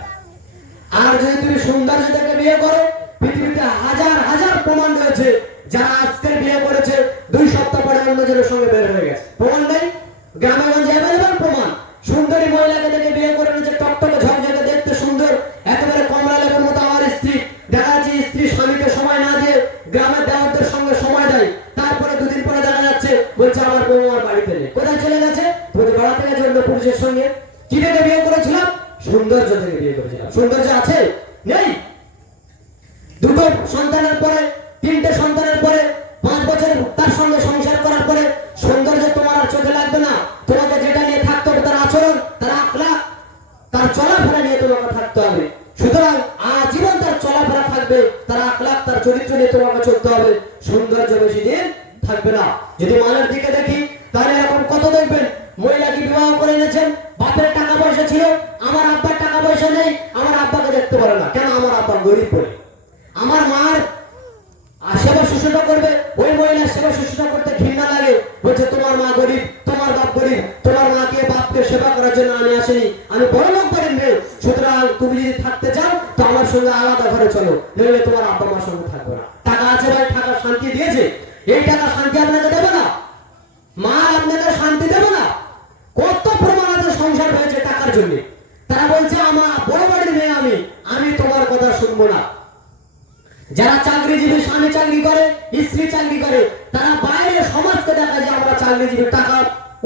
আর যদি তুমি সৌন্দর্যটাকে বিয়ে করো, পৃথিবীতে হাজার হাজার প্রমাণ রয়েছে যারা আজকের বিয়ে করেছে 2 সপ্তাহ পরে অন্যজনের সঙ্গে বের হয়ে গেছে। প্রমাণ নেই? গ্রামেগঞ্জে অ্যাভেলেবল প্রমাণ। সুন্দরী মহিলাকে দেখে বিয়ে করে নিয়েছে, টকটকে ঝকঝকে দেখতে সুন্দর, একেবারে কমলা লেবুর মতো আমার স্ত্রী। দেখা যাচ্ছে স্ত্রী স্বামীকে সময় না দিয়ে গ্রামের দেওয়ারদের সঙ্গে সময় দেয়, তারপরে 2 দিন পরে দেখা যাচ্ছে বলছে আমার বউ আমার বাড়িতে নেই। কোথায় চলে গেছে? বলছে বেড়াতে গেছে অন্য পুরুষের সঙ্গে। কি দেখে বিয়ে করেছিলাম? সৌন্দর্য থেকে বিয়ে করেছিলাম। সৌন্দর্য আছে? নেই। 2 সন্তানের পরে, 3টে সন্তানের পরে, 5 বছর তার সঙ্গে সংসার করার পরে সৌন্দর্য তোমার আর চোখে লাগবে না। তোমাকে যেটা নিয়ে থাকতে হবে তার আচরণ, তার আখলাক, তার চলাফেরা নিয়ে তোমাকে থাকতে হবে। সুতরাং আজীবন তার চলাফেরা থাকবে, তার আখলাক, তার চরিত্র নিয়ে তোমাকে চলতে হবে। সৌন্দর্য বেশি দিন থাকবে না। যদি মানের দিকে দেখি তাহলে এখন কত দেখবেন মহিলাকে বিবাহ করে এনেছেন, বাপের টাকা পয়সা ছিল, আমার আব্বার টাকা পয়সা নেই, আমার আব্বাকে দেখতে পারে না। কেন? আমার আব্বা গরিব বলে। আমার মার সেবা শুশ্রূষা করবে, ওই মহিলার সেবা শুশ্রূষা করতে ঘৃণা লাগে, বলছে তোমার মা গরিব, তোমার বাপ গরিব, তোমার মাকে বাপকে সেবা করার জন্য আমি আসিনি, আমি বড় লোক করেন মেয়ে। সুতরাং তুমি যদি থাকতে চাও তো আমার সঙ্গে আলাদা ঘরে চলো, নইলে তোমার আব্বা মার সঙ্গে থাকবে না। টাকা আছে ভাই, টাকা শান্তি দিয়েছে, এই টাকা শান্তি আপনাকে দেবে না, মা আপনাকে শান্তি দেবে না। কত প্রমাণ আছে সংসার হয়েছে টাকার জন্য। তারা বলছে আমার বড় বাড়ির মেয়ে আমি, আমি তোমার কথা শুনবো না। যারা চাকরিজীবী, স্বামী চাকরি করে, স্ত্রী চাকরি করে, তারা বাইরে সমাজকে দেখা যায় আমরা চাকরিজীবী, টাকা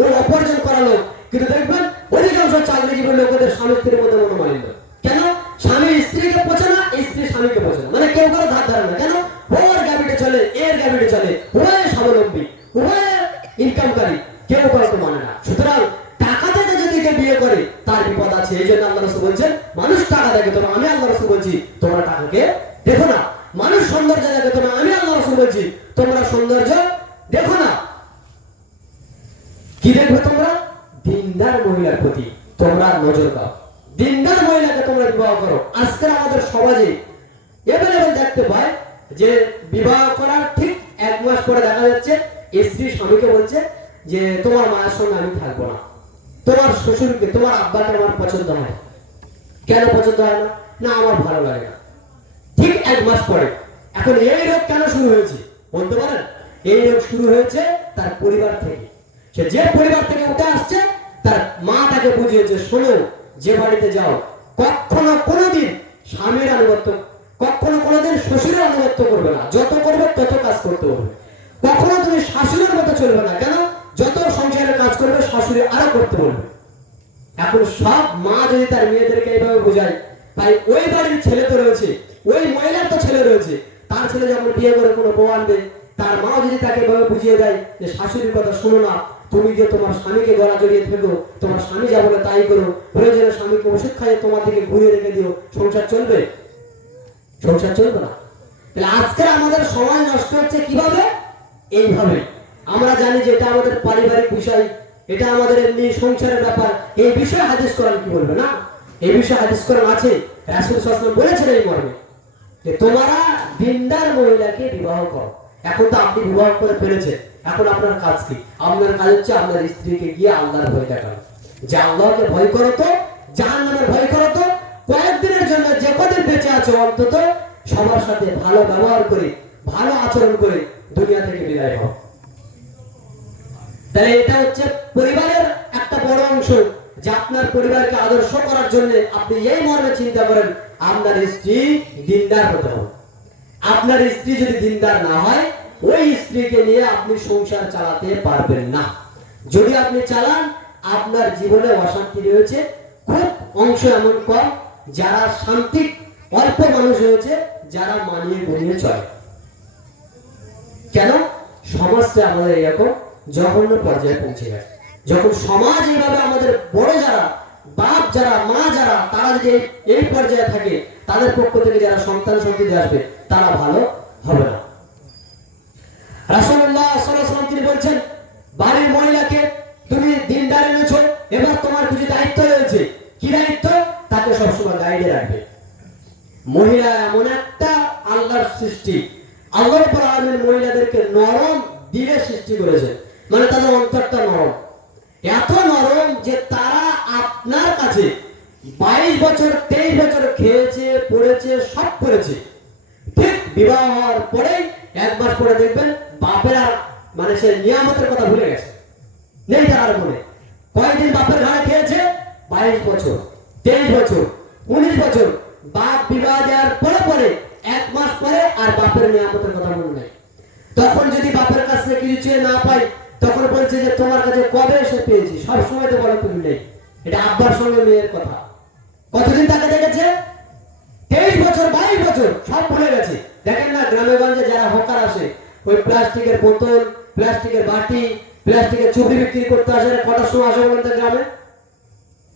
ও উপার্জন করা লোক। কিন্তু দেখবেন অধিকাংশ চাকরিজীবী লোকেদের স্বামী স্ত্রীর মধ্যে মনোমালিন্য। কেন? স্বামী স্ত্রীকে পচে না, স্ত্রী স্বামীকে পচে না। মানে কেউ কারো ধার ধারে না। কেন? ওর গাবিটে চলে, এর গাবিটে চলে, উভয় স্বাবলম্বী, উভয় ইনকামকারী, কেউ কাউকে মানে না। সুতরাং টাকা থেকে যদি কেউ বিয়ে করে তার বিপদ আছে। এই জন্য আল্লাহ রাসূল বলছেন মানুষ টাকা দেখে তোমরা, আমি আল্লাহ রাসূল বলছি তোমরা টাকাকে দেখো না। মানুষ সৌন্দর্য দেখে তোমরা, আমি আল্লাহ রাসূল বলছি তোমরা সৌন্দর্য দেখো না। কি দেখবে তোমরা? দিনদার মহিলার প্রতি তোমরা নজর দাও, দিনদার মহিলাকে তোমরা বিবাহ করো। আজকে আমাদের সমাজে এভেলেবেল দেখতে পাই যে বিবাহ করার ঠিক 1 মাস পরে দেখা যাচ্ছে স্ত্রী স্বামীকে বলছে যে তোমার মায়ের সঙ্গে আমি থাকবো না, তোমার শ্বশুরকে, তোমার আব্বাকে আমার পছন্দ হয়। কেন পছন্দ হয় না? না আমার ভালো লাগে না। ঠিক 1 মাস পরে। এখন এই রোগ কেন শুরু হয়েছে বলতে পারেন? এই রোগ শুরু হয়েছে তার পরিবার থেকে। সে যে পরিবার থেকে উঠে আসছে তার মা তাকে বুঝিয়েছে, শোনো যে বাড়িতে যাও কখনো কোনোদিন স্বামীর আনুগত্য, কখনো কোনোদিন শ্বশুরের আনুগত্য করবে না, যত করবে তত কাজ করতে হবে। কখনো তুমি শাশুড়ির মতো চলবে না। কেন? যত সংসারের কাজ করবে শাশুড়ি আরো করতে বলবে। এখন সব মা যদি তার মেয়েদেরকে এইভাবে বোঝায়, তাই ওই বাড়ির ছেলে তো রয়েছে, ওই মহিলার তো ছেলে রয়েছে, তার ছেলে যখন বিয়ে করে কোনো বউ আনবে, তার মা যদি তাকে এভাবে বুঝিয়ে দেয় যে শাশুড়ির কথা শুনো না, তুমি যে তোমার স্বামীকে গলা জড়িয়ে থেকো, তোমার স্বামী যা বলে তাই করো, প্রয়োজনে স্বামীকে ওষুধ খাইয়ে তোমার দিকে ঘুরিয়ে রেখে দিও, সংসার চলবে? সংসার চলবে না। তাহলে আজকে আমাদের সমাজ নষ্ট হচ্ছে কিভাবে? এইভাবে। আমরা জানি যে এটা আমাদের পারিবারিক বিষয়, এটা আমাদের এমনি সংসারের ব্যাপার, এই বিষয়ে হাদিস কোরআন কি বলবে না? এই বিষয়ে হাদিস কোরআন আছে, রাসূল সাল্লাল্লাহু আলাইহি ওয়াসাল্লাম বলেছেন এই মর্মে যে তোমরা দিনদার মহিলাকে বিবাহ করো। এখন তো আপনি বিবাহ করে ফেলেছেন, এখন আপনার কাজ কি? আপনার কাজ হচ্ছে আপনার স্ত্রীকে গিয়ে আল্লাহর ভয় দেখানো, যে আল্লাহকে ভয় করো তো, জাহান্নামের ভয় করো তো, কয়েকদিনের জন্য যে কদিন বেঁচে আছো অন্তত সবার সাথে ভালো ব্যবহার করে, ভালো আচরণ করে দুনিয়া থেকে বিদায় হও। তাহলে এটা হচ্ছে পরিবারের একটা বড় অংশ, যে আপনার পরিবারকে আদর্শ করার জন্য আপনি এই মর্মে চিন্তা করেন আপনার স্ত্রী দিনদার হতে হবে। আপনার স্ত্রী যদি দিনদার না হয়, ওই স্ত্রীকে নিয়ে আপনি সংসার চালাতে পারবেন না। যদি আপনি চালান, আপনার জীবনে অশান্তি রয়েছে। খুব অংশ এমন কম যারা শান্তিক, অল্প মানুষ রয়েছে যারা মানিয়ে গুনিয়ে চলে। কেন? সমাজটা আমাদের এরকম জঘন্য পর্যায়ে পৌঁছে গেছে। যখন সমাজ এইভাবে আমাদের বড় যারা বাপ যারা, মা যারা, তারা যদি এই পর্যায়ে থাকে, তাদের পক্ষ থেকে যারা সন্তান সন্ততি আসবে তারা ভালো হবে না। রাসূলুল্লাহ সাল্লাল্লাহু আলাইহি ওয়াসাল্লাম তিনি বলছেন, বাড়ির মহিলাকে তুমি দিনদার এনেছো, এবার তোমার কিছু দায়িত্ব রয়েছে। কি দায়িত্ব? তাকে সবসময় গাইডে রাখবে। মহিলা এমন একটা আল্লাহর সৃষ্টি, আল্লাহ রাব্বুল আলামিন মহিলাদেরকে নরম দিলে সৃষ্টি করেছে, মানে তাদের অন্তরটা নরম, এত নরম যে তারা আপনার কাছে 22 বছর 23 বছর খেয়েছে, পড়েছে, সব করেছে। ঠিক বিবাহ হওয়ার পরেই 1 মাস পরে দেখবেন বাপের আর মানে সে নিয়ামতের কথা ভুলে গেছে, নেই তার মনে। কয়েকদিন বাপের ঘাড়ে খেয়েছে, 22 বছর 23 বছর 19 বছর, বাপ বিবাহ দেওয়ার পরে পরে 1 মাস পরে আর বাপের নিয়ামতের কথা মনে নেই। তখন যদি বাপের কাছ থেকে কিছু চেয়ে না পাই, তখন বলছে যে তোমার কাছে কবে এসে পেয়েছি, সব সময় তো বলো তুমি নেই। এটা আব্বার সঙ্গে মেয়ের কথা। কতদিন তাকে দেখেছে? 23 বছর 22 বছর, সব ভুলে গেছে। দেখেন না গ্রামে গঞ্জে যারা হকার আসে, ওই প্লাস্টিকের বোতল, প্লাস্টিকের বাটি, প্লাস্টিকের চুবড়ি বিক্রি করতে আসে, কটার সময় আসে বলতে গ্রামে?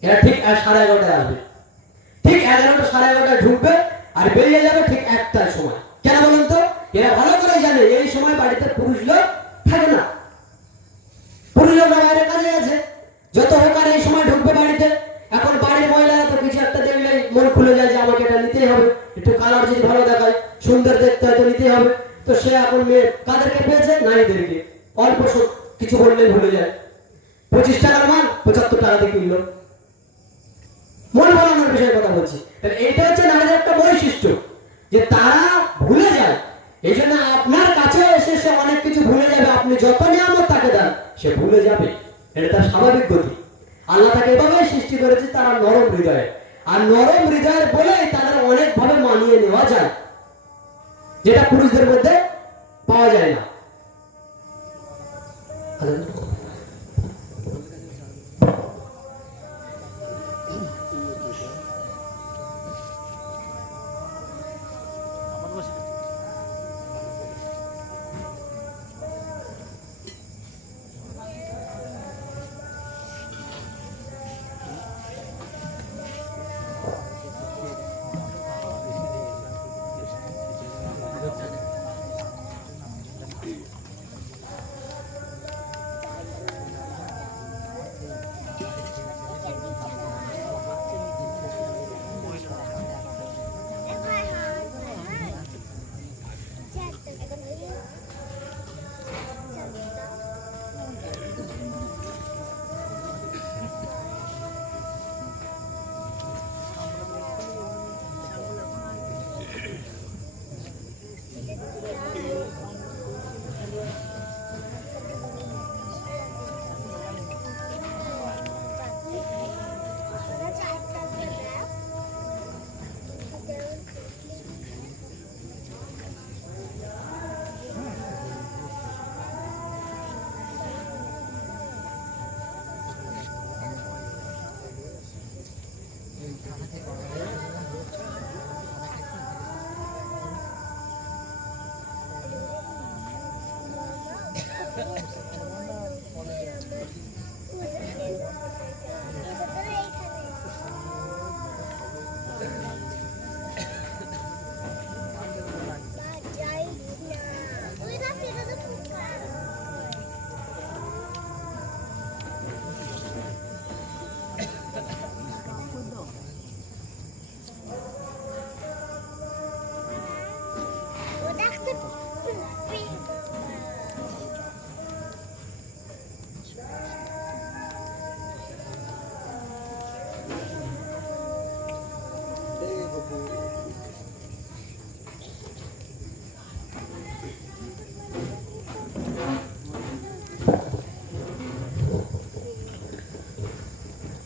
এরা ঠিক 11:30টায় আসবে, ঠিক 11টা 11:30টায় ঢুকবে আর বেরিয়ে যাবে ঠিক 1টার সময়। কেন বলুন তো? এরা ভালো করে জানে এই সময় বাড়িতে পুরুষ লোক থাকে না, পুরুষ লোকরা বাইরে কাজে গেছে। যত হোকার এই সময় ঢুকবে বাড়িতে। এখন বাড়ির মহিলারা তো কিছু একটা দেখলে মন খুলে যায় যে আমাকে এটা নিতেই হবে, একটু কালার যদি ভালো দেখায়, সুন্দর দেখতে হয় তো নিতেই হবে। তো সে এখন মেয়ে কাদেরকে পেয়েছে? নারীদেরকে। অল্প কিছু বললেই ভুলে যায়। 25 টাকার মাল 75 টাকাতে কিনলো। মন ভোলানোর বিষয়ে কথা বলছি। এইটা হচ্ছে নারীদের একটা বৈশিষ্ট্য, যে তারা ভুলে যায়। এই জন্য আপনার কাছে এসে সে অনেক কিছু ভুলে যাবে। আপনি যত নিয়ামত তাকে দেন সে ভুলে যাবে, এটা তার স্বাভাবিক গতি। আল্লাহ তাকে এভাবে সৃষ্টি করেছে, তারা নরম হৃদয়ে। আর নরম হৃদয়ের বলেই তাদের অনেকভাবে মানিয়ে নেওয়া যায়, যেটা পুরুষদের মধ্যে পাওয়া যায় না।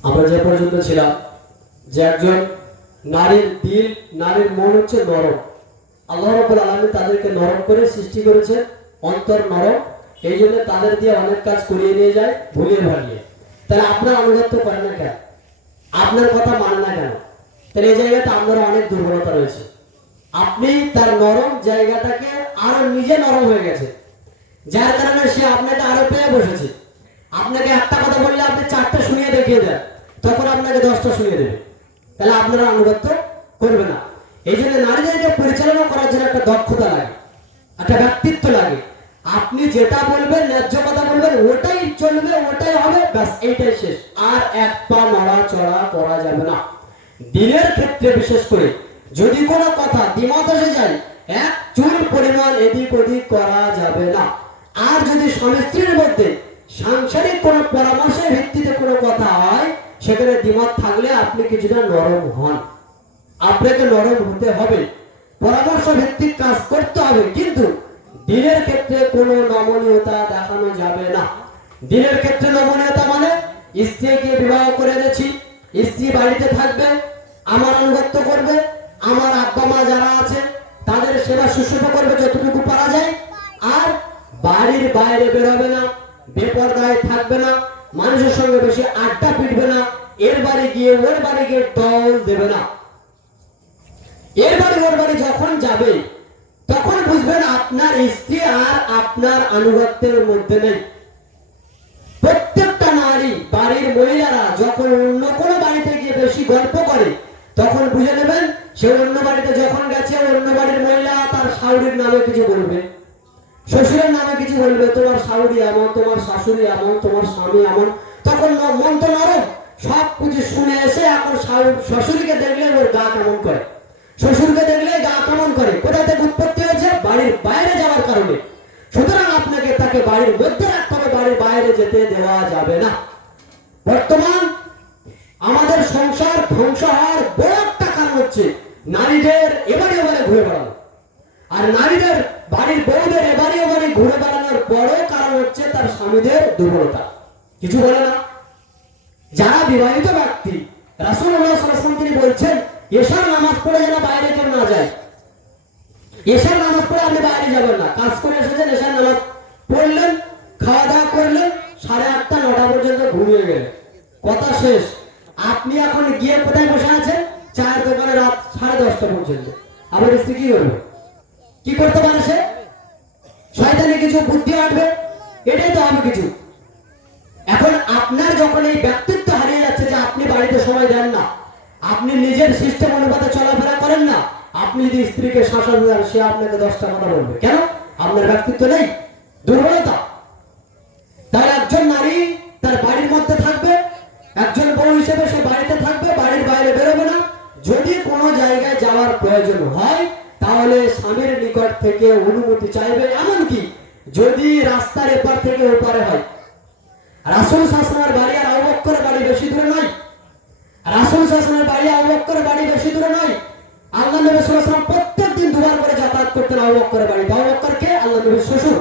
আমরা যে পর্যন্ত ছিলাম যে একজন নারীর দিল, নারীর মন হচ্ছে নরম। আল্লাহ রাব্বুল আলামিন তাদেরকে নরম করে সৃষ্টি করেছে, অন্তর নরম। এই জন্য তাদের দিয়ে অনেক কাজ করিয়ে নিয়ে যায় ভুলিয়ে ভালিয়ে। তাহলে আপনার অনুগত্য করে না কেন? আপনার কথা মানে না কেন? তাহলে এই জায়গাতে আপনার অনেক দুর্বলতা রয়েছে। আপনি তার নরম জায়গাটাকে আরো নিজে নরম হয়ে গেছে, যার কারণে সে আপনাকে আরো পেয়ে বসেছে। আপনাকে একটা কথা বললে আপনি 4টে শুনিয়ে দেখিয়ে দেন, তখন আপনাকে 10টা শুনিয়ে দেবে, তাহলে আপনারা আনুগত্য করবে না। এই জন্য নারীদেরকে পরিচালনা করার জন্য একটা দক্ষতা লাগে, একটা ব্যক্তিত্ব লাগে। আপনি যেটা বলবেন, ন্যায্য কথা বলবেন, ওটাই চলবে, ওটাই হবে, ব্যাস এইটাই শেষ। আর এক পা নড়াচড়া করা যাবে না। দিনের ক্ষেত্রে বিশেষ করে যদি কোনো কথা দ্বিমত এসে যায়, এক চুল পরিমাণ এদিক ওদিক করা যাবে না। আর যদি স্বামী স্ত্রীর মধ্যে সাংসারিক কোনো পরামর্শের ভিত্তিতে কোনো কথা হয়, সেখানে দ্বিমত থাকলে আপনি কিছুটা নরম হন, আপনাকে নরম হতে হবে, পরামর্শ ভিত্তিক কাজ করতে হবে। কিন্তু দিনের ক্ষেত্রে কোনো নমনীয়তা দেখানো যাবে না। দিনের ক্ষেত্রে নমনীয়তা মানে স্ত্রীকে বিবাহ করে দিয়েছি, স্ত্রী বাড়িতে থাকবে, আমার আনুগত্য করবে, আমার আব্বা মা যারা আছে তাদের সেবা শুশ্রূষা করবে যতটুকু পারা যায়, আর বাড়ির বাইরে বেরোবে না, বেপরদায় থাকবে না, মানুষের সঙ্গে বেশি আড্ডা পিটবে না, এর বাড়ি গিয়ে ওর বাড়ি গিয়ে দল দেবে না। এর বাড়ি ওর বাড়ি যখন যাবে তখন বুঝবেন আপনার স্ত্রী আর আপনার আনুগত্যের মধ্যে নেই। প্রত্যেকটা নারী, বাড়ির মহিলারা যখন অন্য কোনো বাড়িতে গিয়ে বেশি গল্প করে, তখন বুঝে নেবেন সে অন্য বাড়িতে যখন গেছে, অন্য বাড়ির মহিলা তার শাশুড়ির নামে কিছু বলবে, শ্বশুরের নামে কিছু বলবে, তোমার শাশুড়ি এমন, তোমার শাশুড়ি এমন, তোমার স্বামী এমন। তখন মন তো নরম, সব কিছু শুনে এসে এখন শ্বশুরকে দেখলে ওর গা কেমন করে, শ্বশুরকে দেখলে গা কেমন করে। কোথা থেকে উৎপত্তি হয়েছে? বাড়ির বাইরে যাওয়ার কারণে। সুতরাং আপনাকে তাকে বাড়ির মধ্যে রাখতে হবে, বাড়ির বাইরে যেতে দেওয়া যাবে না। বর্তমান আমাদের সংসার ধ্বংস হওয়ার বড় একটা কারণ হচ্ছে নারীদের এবারে ঘুরে বেড়ানো। আর নারীদের বাড়ির বউদের এবারে ঘুরে বেড়ানোর বড় কারণ হচ্ছে তার স্বামীদের দুর্বলতা। কিছু বলে না। যারা বিবাহিত ব্যক্তি, রাসূলুল্লাহ সাল্লাল্লাহু আলাইহি ওয়াসাল্লাম তিনি বলছেন, এশার নামাজ পড়ে যেন বাইরে কেউ না যায়। এশার নামাজ পড়ে আপনি বাইরে যাবেন না। কাজ করে এসেছেন, এশার নামাজ পড়লেন, খাওয়া দাওয়া করলেন, 8:30 9টা পর্যন্ত ঘুমিয়ে গেলেন, কথা শেষ। আপনি এখন গিয়ে কোথায় বসে আছেন? চায়ের দোকানে রাত 10:30 পর্যন্ত। আপনার স্ত্রী কি করবে? কি করতে পারে সে? শয়তানি কিছু বুদ্ধি আটবে, এটাই তো হবে কিছু। এখন আপনার যখন এই ব্যক্তিত্ব হারিয়ে যাচ্ছে যে আপনি বাড়িতে সময় দেন না, আপনি নিজের সিস্টেম অনুপাতে চলাফেরা করেন না, আপনি যদি স্ত্রীকে শাসন দেন, সে আপনাকে 10টা কথা বলবে। কেন? আপনার ব্যক্তিত্ব নেই, দুর্বলতা। তাই একজন নারী তার বাড়ির মধ্যে থাকবে, একজন বউ হিসেবে সে বাড়িতে থাকবে, বাড়ির বাইরে বেরোবে না। যদি কোনো জায়গায় যাওয়ার প্রয়োজন হয় তাহলে স্বামীর নিকট থেকে অনুমতি চাইবে। এমনকি যদি রাস্তার এপার থেকে ওপারে হয়, রাসূল সাল্লাল্লাহু আলাইহি ওয়াসাল্লামের বাড়ি আর আবু বকরের বাড়ি বেশি দূরে নয়। রাসূল সাল্লাল্লাহু আলাইহি ওয়াসাল্লামের বাড়ি আবু বকরের বাড়ি বেশি দূরে নয়। আল্লাহ নবী সাল্লাল্লাহু আলাইহি ওয়াসাল্লাম প্রত্যেকদিন দুবার করে যাতায়াত করতেন আবু বকরের বাড়ি। আবু বকরকে আল্লাহ নবীর শ্বশুর,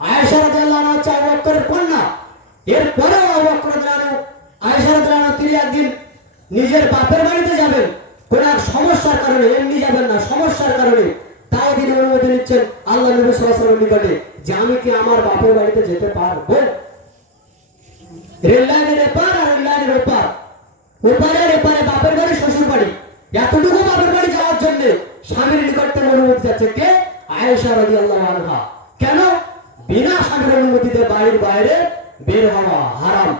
আয়েশা রাদিয়াল্লাহু আনহা হচ্ছে আবু বকরের কন্যা। এরপরে আবু বকর রাদিয়াল্লাহু আনহু, আয়েশা রাদিয়াল্লাহু আনহা তিনি একদিন নিজের বাপের বাড়িতে যাবেন, কোন এক সমস্যার কারণে, এমনি যাবেন না, সমস্যার কারণে। তাও তিনি অনুমতি নিচ্ছেন আল্লাহ নবী সাল্লাল্লাহু আলাইহি ওয়াসাল্লামের নিকটে যে আমি কি আমার বাপের বাড়িতে যেতে পারবো? রেললাইনের এপার আর রেললাইনের ওপার, ওপারের এপারে বাপের বাড়ি শ্বশুর বাড়ি, এতটুকু বাপের বাড়ি যাওয়ার জন্য স্বামীর নিকট থেকে অনুমতি যাচ্ছে কে? আয়েশা রাদিয়াল্লাহু আনহা। কেন? বিনা স্বামীর অনুমতিতে বাড়ির বাইরে বের হওয়া হারাম।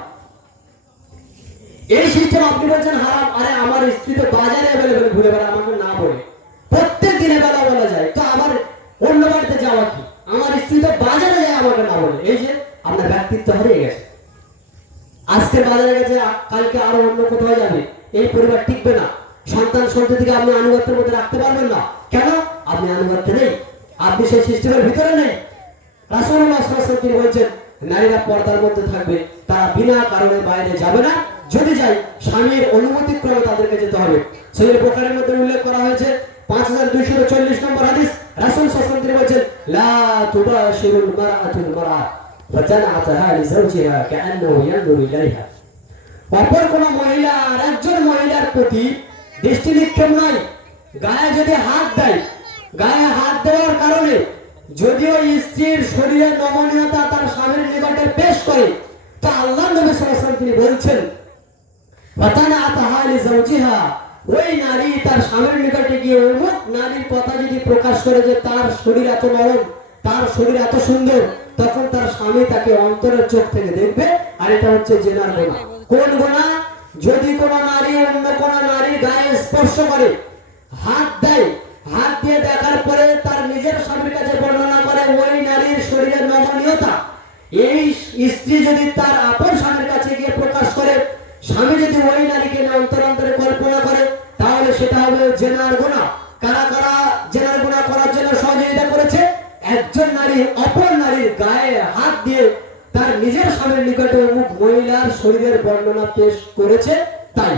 এই সিস্টেম আপনি বলছেন হারাম। আরে আমার স্ত্রী তো বাজারে অ্যাভেলেবেল ঘুরে বেড়ায়, আমাকে না বলে প্রত্যেক দিনে বেলা বলা যায়, তো আমার অন্য বাড়িতে যাওয়া কি? আমার স্ত্রী তো বাজারে যায়, আমাকে না বলে। এই যে আপনার ব্যক্তিত্ব হারিয়ে গেছে। আজকে বাজারে গেছে, কালকে আরো অন্য কোথাও যাবে, এই পরিবার টিকবে না। সন্তান সন্ততিকে আপনি আনুগত্যের মধ্যে রাখতে পারবেন না। কেন? আপনি আনুগত্যে নেই, আপনি সেই সিস্টেমের ভিতরে নেই। রাসূলুল্লাহ সাল্লাল্লাহু আলাইহি ওয়াসাল্লাম তিনি বলেছেন, নারীরা পর্দার মধ্যে থাকবে, তারা বিনা কারণে বাইরে যাবে না। যদি যায় স্বামীর অনুমতি ক্রমে তাদেরকে যেতে হবে। সহিহ বুখারীর মধ্যে উল্লেখ করা হয়েছে 5240 নম্বর হাদিস, রাসূল সাল্লাল্লাহু আলাইহি ওয়াসাল্লাম তিনি বলেছেন, লা তুবাশিরুল মারআতুল মারআ ফাতানআতাহা লিজাওজিহা কাআন্নাহু ইয়ানজুরু ইলাইহা। অপর কোন মহিলা আর একজন মহিলার প্রতি দৃষ্টি নিক্ষেপ নয়। গায়ে যদি হাত দেয়, গায়ে হাত দেওয়ার কারণে যদিও স্ত্রীর শরীরে নমনীয়তা তার স্বামীর নিকটে পেশ করে, তো আল্লাহ নবী সাল্লাল্লাহু আলাইহি ওয়াসাল্লাম তিনি বলছেন, ফাতানআতাহা লিজাওজিহা, ওই নারী তার স্বামীর নিকটে গিয়ে অমুক নারীর কথা যদি প্রকাশ করে যে তার শরীর এত নরম, তার শরীর এত সুন্দর, তখন তার স্বামী তাকে অন্তরের চোখ থেকে দেখবে। আর এটা হচ্ছে জিনার গুনাহ। কোন গুনাহ? যদি কোনো নারী অন্য কোনো নারী গায়ে স্পর্শ করে, হাত দেয়, হাত দিয়ে দেখার পরে তার নিজের স্বামীর কাছে বর্ণনা করে ওই নারীর শরীরের নমনীয়তা, এই স্ত্রী যদি তার আপন স্বামীর কাছে গিয়ে প্রকাশ করে, স্বামী যদি ওই নারীকে অন্তরে কল্পনা করে, তাহলে সেটা হবে জেনার গুনাহ। কারা কারা জেনার গুনাহ করার জন্য সহযোগিতা করেছে? একজন নারী অপর নারীর গায়ে হাত দিয়ে তার নিজের স্বামীর নিকটে অমুক মহিলার শরীরের বর্ণনা পেশ করেছে। তাই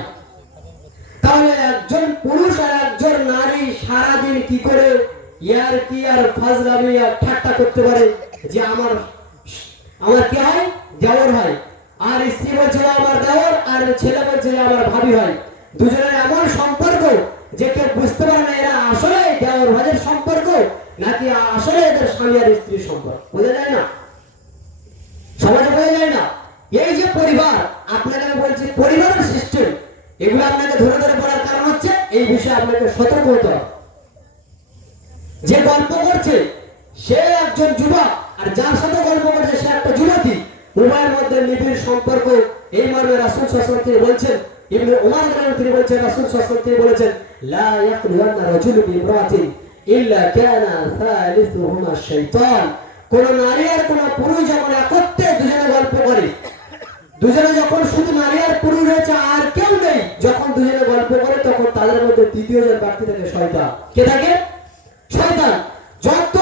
তাহলে একজন পুরুষ আর একজন নারী সারাদিন কি করে ইয়ার কি আর ফাজলামি আর ঠাট্টা করতে পারে যে আমার কি হয়, দেওর হয়, আর স্ত্রী বলছে আমার দেওর, আর ছেলে বলছে আমার ভাবি হয়। দুজনের এমন সম্পর্ক যে কেউ বুঝতে পারে না এরা আসলে দেওর ভাইয়ের সম্পর্ক নাকি আসলে এদের স্বামী আর স্ত্রীর সম্পর্ক। বোঝা যায় না, সমাজে বোঝা যায় না। এই যে পরিবার, আপনাকে আমি বলছি পরিবারের সিস্টেম, এগুলো আপনাকে ধরে ধরে পড়ার কারণ হচ্ছে এই বিষয়ে আপনাকে সতর্ক হতে হবে। যে গল্প করছে সে একজন যুবক, আর যার সাথে গল্প করছে সে একটা যুবতী, উভয়ের মধ্যে নিবিড় সম্পর্ক। এই মর্মে রাসূল সাল্লাল্লাহু আলাইহি ওয়াসাল্লাম বলছেন, ইবনে উমর তিনি বলছেন, রাসূল সাল্লাল্লাহু আলাইহি ওয়াসাল্লাম বলেছেন, লা ইয়াখলুনা রাজুলুন বিইমরাতিন ইল্লা কানা সালিসুহুমা শাইতান। কোন নারী আর কোন পুরুষ যখন একত্রে দুজনে গল্প করে, দুজনে যখন শুধু নারী আর পুরুষ রয়েছে আর কেউ নেই, যখন দুজনে গল্প করে তখন তাদের মধ্যে তৃতীয় জন ব্যক্তি থাকে শয়তান। কে থাকে? শয়তান। যত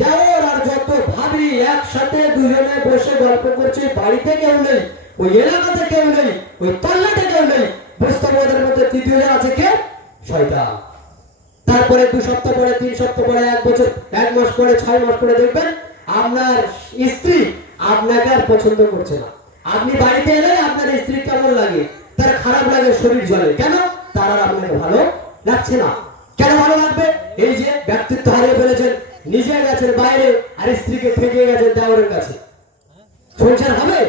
দেওর আর যত ভাবি একসাথে দুজনে বসে গল্প করছে, বাড়িতে কেউ নেই, ওই এলাকাতে কেউ নেই, ওই তল্লাটে কেউ নেই, বুঝতে ওদের মধ্যে তৃতীয় জন আছে কে? শয়তান। তারপরে 2 সপ্তাহ পরে, 3 সপ্তাহ পরে, 1 বছর, 1 মাস পরে, 6 মাস পরে দেখবেন আপনার স্ত্রী আপনাকে আর পছন্দ করছে না। আপনি বাড়িতে এলে আপনার স্ত্রী কেমন লাগে? তার খারাপ লাগে, শরীর জ্বলে। কেন? তার আর আপনাকে ভালো লাগছে না। কেন ভালো লাগবে? এই যে ব্যক্তিত্ব হারিয়ে ফেলেছেন, নিজে গেছেন বাইরে আর স্ত্রীকে ঠেকে গেছেন দেওরের কাছে। সংসার হবে?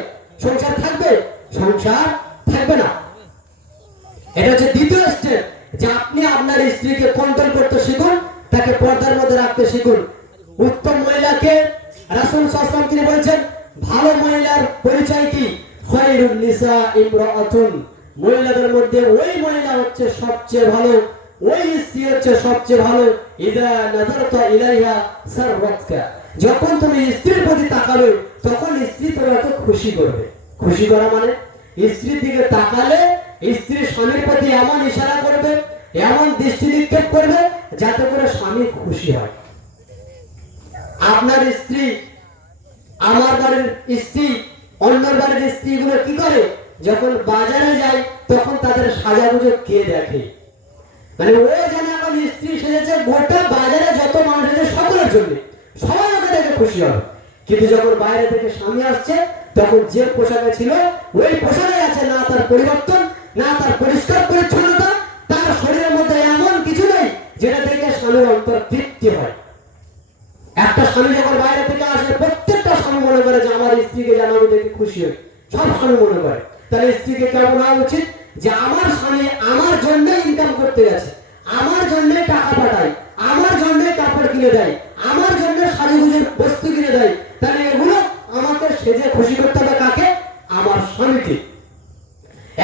সংসার থাকবে? সংসার থাকবে না। এটা হচ্ছে দ্বিতীয় স্টেপ, যে আপনি আপনার স্ত্রীকে কন্ট্রোল করতে শিখুন, তাকে পর্দার মধ্যে রাখতে শিখুন। উত্তম মহিলাকে রাসূল সাল্লাল্লাহু আলাইহি ওয়াসাল্লাম তিনি বলেছেন, ভালো মহিলার পরিচয় কি? খায়রুন নিসা ইমরাআতুন। মহিলাদের মধ্যে ওই মহিলা হচ্ছে সবচেয়ে ভালো, ওই স্ত্রী হচ্ছে সবচেয়ে ভালো। ইযা নাযারতা ইলাইহা সাররাতকা। যখন তুমি স্ত্রীর প্রতি তাকাবে তখন স্ত্রী তোমাকে খুশি করবে। খুশি করা মানে স্ত্রীর দিকে তাকালে স্ত্রী স্বামীর প্রতি এমন ইশারা করবে, এমন দৃষ্টি নিক্ষেপ করবে যাতে করে স্বামী খুশি হয়। আপনার স্ত্রী, আমার বাড়ির স্ত্রী, অন্যের বাড়ির স্ত্রীগুলো কি করে? যখন বাজারে যায় তখন তাদের সাজাগুজো কে দেখে? মানে ও যেন এখন স্ত্রী সেজেছে গোটা বাজারে যত মানুষ আছে সকলের জন্য, সবাই ওকে দেখে খুশি হবে। কিন্তু যখন বাইরে থেকে স্বামী আসছে তখন যে পোশাকে ছিল ওই পোশাকে আছে, না তার পরিবর্তন, না তার পরিষ্কার পরিচ্ছন্নতা, তার শরীরের মধ্যে এমন কিছু নেই যেটা দেখে স্বামীর অন্তর তৃপ্তি হয়। একটা স্বামী যখন বাইরে থেকে আসে প্রত্যেকটা স্বামী মনে করে যে আমার স্ত্রীকে যেন আমি দেখে খুশি হই, সব স্বামী মনে করে। তাহলে স্ত্রীকে কেমন হওয়া উচিত? যে আমার স্বামী আমার জন্য ইনকাম করতে গেছে, আমার জন্য টাকা পাঠায়, আমার জন্য কাপড় কিনে দেয়, আমার জন্য সাজুগুজুর বস্তু কিনে দেয়, তাহলে এগুলো আমাকে সেজে খুশি করতে হবে কাকে? আমার স্বামীকে।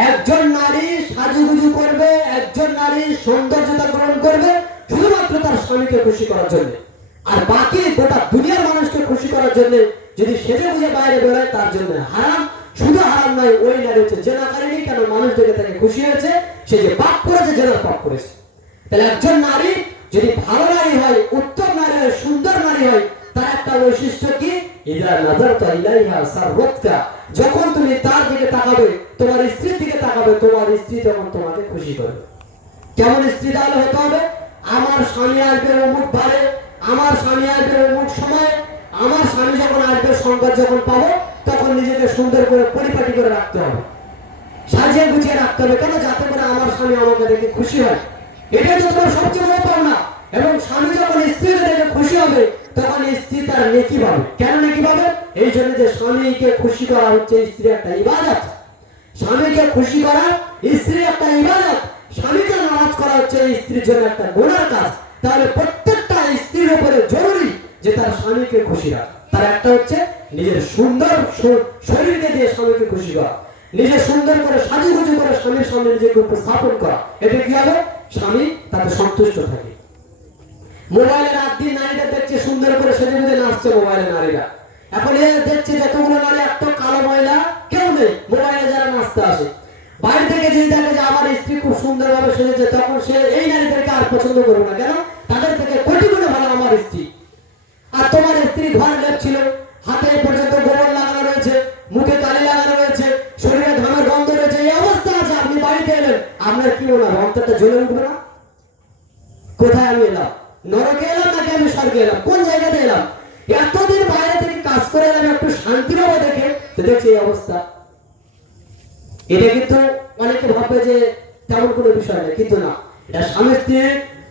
একজন নারী সাজুগুজু করবে, একজন নারী সৌন্দর্যতা গ্রহণ করবে শুধুমাত্র তার স্বামীকে খুশি করার জন্য, আর বাকি গোটা দুনিয়ার মানুষকে খুশি করার জন্য যদি সেজে বুঝে বাইরে বেরোয় তার জন্য হারাম। শুধু হারাম নয়, ওই নারী হচ্ছে জেনাকারিনী। কেন? মানুষ দেখে তাকে খুশি হয়েছে, সে যে পাপ করেছে, জেনার পাপ করেছে। তাহলে একজন নারী যদি ভালো নারী হয়, উত্তম নারী হয়, সুন্দর নারী হয়, তার একটা বৈশিষ্ট্য কি? ইযা নাযারতা ইলাইহা সাররাতকা। যখন তুমি তার দিকে তাকাবে, তোমার স্ত্রীর দিকে তাকাবে, তোমার স্ত্রী তখন তোমাকে খুশি করবে। কেমন স্ত্রী তাহলে হতে হবে? আমার স্বামী আসবে অমুক বারে, আমার স্বামী আসবে অমুক সময়, আমার স্বামী যখন আসবে সংবাদ যখন পাবো তখন নিজেকে সুন্দর করে পরিপাটি করে রাখতে হবে, সাজিয়ে গুছিয়ে রাখতে হবে। কেন? যাতে করে আমার স্বামী আমাকে দেখে খুশি হয়। এটাই তো তোমার সবচেয়ে বড় পাওনা। এবং স্বামী যখন স্ত্রীকে দেখে খুশি হবে তখন স্ত্রী তার নেকি পাবে। কেন নেকি পাবে? এই জন্য যে স্বামীকে খুশি করা হচ্ছে স্ত্রীর একটা ইবাদত। স্বামীকে খুশি করা স্ত্রীর একটা ইবাদত। স্বামীকে নারাজ করা হচ্ছে স্ত্রীর জন্য একটা গুনার কাজ। তাহলে প্রত্যেকটা স্ত্রীর উপরে জরুরি যে তার স্বামীকে খুশি রাখা। তার একটা হচ্ছে নিজের সুন্দর শরীরকে দিয়ে স্বামীকে খুশি করা, নিজে সুন্দর করে সাজুগুজু করে স্বামীর সামনে নিজেকে উপস্থাপন করা, এতে কি হবে? স্বামী তাতে সন্তুষ্ট থাকে। মোবাইলে রাত দিন নারীদের দেখছে সুন্দর করে সেজে গুজে নাচছে মোবাইলে নারীরা। এখন এ দেখছে যতগুলো নারী, একটা কালো মহিলা কেউ নেই মোবাইলে যারা নাচতে আসে। বাইরে থেকে যদি দেখে যে আমার স্ত্রী খুব সুন্দরভাবে সেজেছে, তখন সে এই নারীদেরকে আর পছন্দ করবে না। কেন? তাদের থেকে কোটি গুণে ভালো আমার স্ত্রী। আর তোমার স্ত্রী ঘর লেপছিল, হাতে পর্যন্ত গোবর লাগানো রয়েছে, মুখে কালি লাগানো রয়েছে, শরীরে ঘামের গন্ধ রয়েছে, এই অবস্থা আছে, আপনি বাড়িতে এলেন, আপনার কি মনে হয় অন্তরটা জ্বলে উঠবে না? কোথায় আমি এলাম? নরকে এলাম নাকি আমি স্বর্গে এলাম? কোন জায়গাতে এলাম? এতদিন বাইরে থেকে কাজ করে এলাম, একটু শান্তি পাবো দেখে, তো দেখছি এই অবস্থা। এটা কিন্তু অনেকে ভাববে যে তেমন কোনো বিষয় না, কিন্তু না, এটা স্বামী স্ত্রী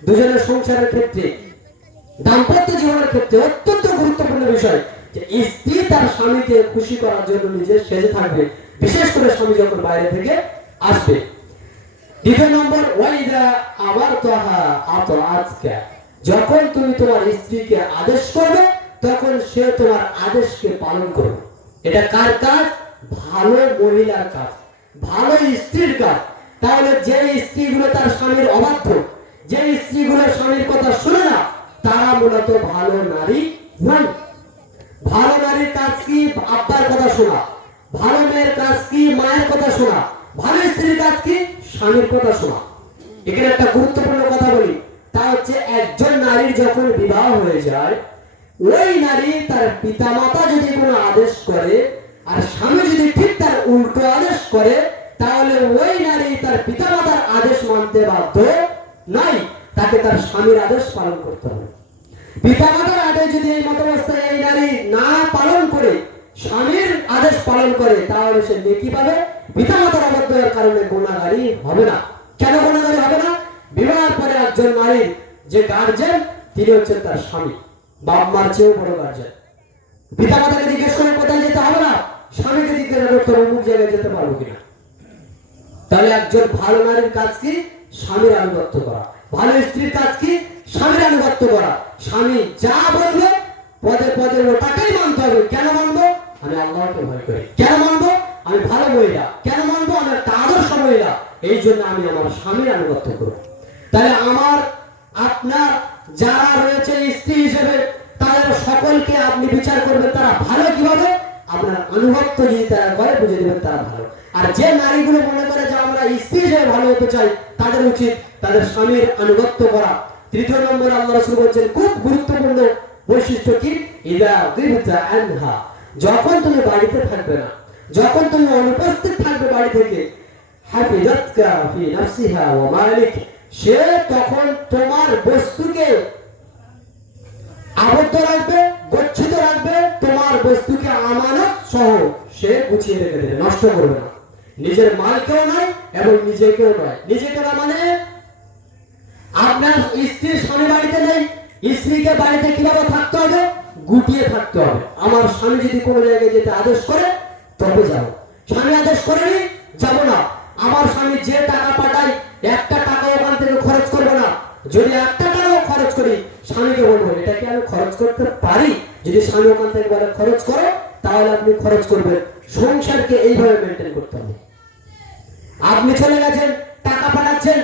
দুজনের সংসারের ক্ষেত্রে, দাম্পত্য জীবনের ক্ষেত্রে অত্যন্ত গুরুত্বপূর্ণ বিষয় যে স্ত্রী তার স্বামীকে খুশি করার জন্য নিজে সেজে থাকবে, বিশেষ করে স্বামী যখন বাইরে থেকে আসবে। দ্বিতীয় নম্বর, ওয়াইদা আবার তাহা আতআতকা, যখন তুমি তোমার স্ত্রীকে আদেশ করবে তখন সে তোমার আদেশকে পালন করবে। এটা কার কাজ? ভালো মহিলার কাজ, ভালো স্ত্রীর কাজ। তাহলে যে স্ত্রীগুলো তার স্বামীর অবাধ্য, যে স্ত্রীগুলো স্বামীর কথা শুনে না, তারা মূলত ভালো নারী নয়। ভালো নারীর কাজ কি? আব্বার কথা শোনা। ভালো মেয়ের কাজ কি? মায়ের কথা শোনা। ভালো স্ত্রীর কাজ কি? স্বামীর কথা শোনা। এখানে একটা গুরুত্বপূর্ণ কথা বলি, তা হচ্ছে একজন নারীর যখন বিবাহ হয়ে যায়, ওই নারী তার পিতামাতা যদি কোনো আদেশ করে আর স্বামী যদি ঠিক তার উল্টো আদেশ করে, তাহলে ওই নারী তার পিতামাতার আদেশ মানতে বাধ্য নয়, তাকে তার স্বামীর আদেশ পালন করতে হবে। পিতামাতার আদেশ যদি এই মতাবস্থায় এই নারী না পালন করে স্বামীর আদেশ পালন করে, তাহলে সে নেকি পাবে, পিতামাতার অবাধ্যতার কারণে গুনাহগারী হবে না। কেন গুনাহগারী হবে না? বিবাহের পরে একজন নারীর যে গার্জেন, তিনি হচ্ছেন তার স্বামী, বাপ মার চেয়েও বড় গার্জেন। পিতামাতাকে জিজ্ঞেস করে কোথায় যেতে হবে না, স্বামীকে জিজ্ঞাসা করতে হবে অমুক জায়গায় যেতে পারবো কিনা। তাহলে একজন ভালো নারীর কাজ কি? স্বামীর আনুগত্য করা। ভালো স্ত্রীর কাজ কি? স্বামীর আনুগত্য করা। স্বামী যা বলবে পদে পদে ওটাকেই মানতে হবে। কেন মানবো? আমি আল্লাহকে ভয় করি। কেন মানবো? আমি ভালো মহিলা। কেন মানবো? আমি একটা আদর্শ মহিলা, এই জন্য আমি আমার স্বামীর আনুগত্য করব। তাহলে আমার আপনার যারা রয়েছে স্ত্রী হিসেবে, তাদের সকলকে আপনি বিচার করবেন তারা ভালো কিভাবে। আপনার আনুগত্য যদি তারা করে, বুঝে দেবেন তারা ভালো। আর যে নারীগুলো মনে করে যে আমরা স্ত্রী হিসেবে ভালো হতে চাই, তাদের উচিত তাদের স্বামীর আনুগত্য করা। তৃতীয় নম্বর আল্লাহ রাসূল বলেছেন খুব গুরুত্বপূর্ণ বৈশিষ্ট্য কি? ইযা গিবতা আনহা, যখন তুমি বাড়িতে থাকবে না, যখন তুমি অনুপস্থিত থাকবে বাড়ি থেকে, হাফিজাতকা ফি নাফসিহা ওয়া মালিক, সে তখন তোমার বস্তুকে আবদ্ধ রাখবে, গচ্ছিত রাখবে, তোমার বস্তুকে আমানত সহ সে গুছিয়ে রেখে দেবে, নষ্ট করবে না। নিজের মালকেও নয় এবং নিজেকেও নয়। নিজেকে না মানে আপনার স্ত্রীর স্বামী বাড়িতে নেই, স্ত্রীকে বাড়িতে কিভাবে থাকতে হবে? গুটিয়ে থাকতে হবে। আমার স্বামী যদি কোনো জায়গায় যেতে আদেশ করে তবে যাবো, স্বামী আদেশ করেনি যাবো না। আমার স্বামী যে টাকা পাঠায় একটা টাকা ওখান থেকে খরচ করবো না। যদি একটা টাকাও খরচ করি, স্বামীকে বলবো এটা কি আমি খরচ করতে পারি? যদি স্বামী ওখান থেকে বলে খরচ করো, তাহলে আপনি খরচ করবেন। সংসারকে এইভাবে মেনটেন করতে হবে। আপনি চলে গেছেন, টাকা পাঠাচ্ছেন,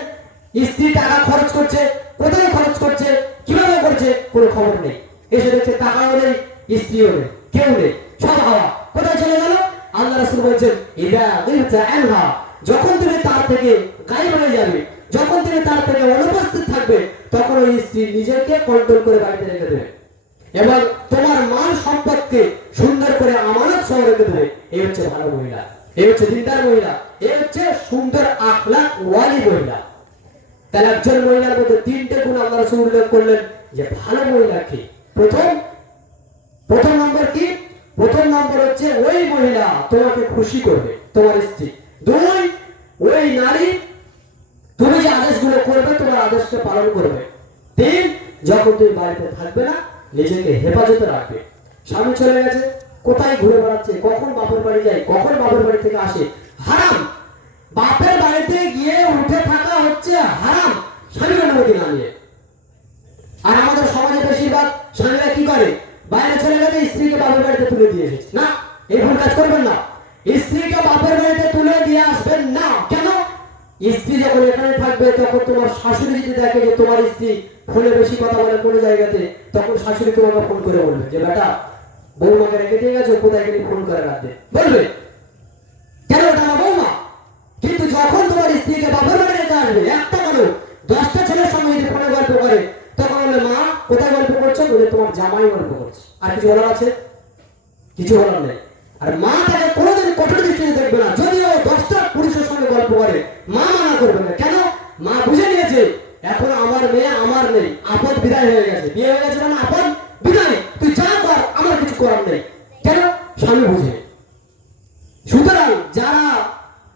স্ত্রী টাকা খরচ করছে, কোথায় খরচ করছে, কিভাবে করছে, কোনো খবর নেই। এসে দেখছে টাকাও নেই, স্ত্রীও নেই, কেউ নেই, সব হাওয়া। কোথায় চলে গেল? আল্লাহ রাসূল বলেছেন ইযা গিবতা আনহা, যখন তুমি তার থেকে গায়েব হয়ে যাবে, যখন তুমি তার থেকে অনুপস্থিত থাকবে, তখন ওই স্ত্রী নিজেকে কন্ট্রোল করে বাড়িতে রেখে দেবে এবং তোমার মাল সম্পদকে সুন্দর করে আমানত সহ রেখে দেবে। এই হচ্ছে ভালো মহিলা, এই হচ্ছে দিনদার মহিলা, এই হচ্ছে সুন্দর আখলাক ওয়ালি মহিলা। তাহলে একজন মহিলার মধ্যে তিনটে গুণ আল্লাহ রাসূল উল্লেখ করলেন যে ভালো মহিলা কি। প্রথম নম্বর কি? প্রথম নম্বর হচ্ছে ওই মহিলা তোমাকে খুশি করবে, তোমার স্ত্রী। দুই, ওই নারী তুমি যে আদেশগুলো করবে তোমার আদেশকে পালন করবে। তিন, যখন তুমি বাড়িতে থাকবে না নিজেকে হেফাজতে রাখবে। স্বামী চলে গেছে, কোথায় ঘুরে বেড়াচ্ছে, কখন বাপের বাড়ি যায়, কখন বাপের বাড়ি থেকে আসে, হারাম। বাপের বাড়িতে গিয়ে উঠে থাকা হচ্ছে হারাম, স্বামীর অনুমতি না নিয়ে। আর আমাদের সমাজে বেশিরভাগ স্বামীরা কি করে? বাইরে চলে গেছে, স্ত্রীকে বাপের বাড়িতে তুলে দিয়ে এসেছে। না, এই ভুল কাজ করবেন না। স্ত্রীকে বাপের বাড়িতে তুলে যখন তোমার শাশুড়ি যদি দেখে যে তোমার স্ত্রী ফোনে বেশি কথা বলে কোনো জায়গাতে, তখন শাশুড়ি তোমাকে ফোন করে বলবে যে বেটা বৌমাকে রেখে দিয়ে গেছো, কোথায় গেলে ফোন করে রাখবে, বলবে কেন ওটা আমার বৌমা। কিন্তু যখন তোমার স্ত্রীকে বাবার বাড়ি রেখে আসবে, একটা কেন 10টা ছেলের সঙ্গে যদি ফোনে গল্প করে, তখন বলে মা কোথায় গল্প করছো, বলে তোমার জামাই গল্প করছে। আর কিছু বলার আছে? কিছু বলার নেই। আর মা তাকে কোনোদিন কঠোর দৃষ্টিতে দেখবে না, যদিও 10টা পুরুষের সঙ্গে গল্প করে, মা মানা করবে না। কেন? মা বুঝে নিয়েছে এখন আমার মেয়ে আমার নেই, আপদ বিদায় হয়ে গেছে, বিয়ে হয়ে গেছে মানে আপদ বিদায়, তুই যা কর, আমার কিছু করার নেই। কেন? স্বামী বুঝে। সুতরাং যারা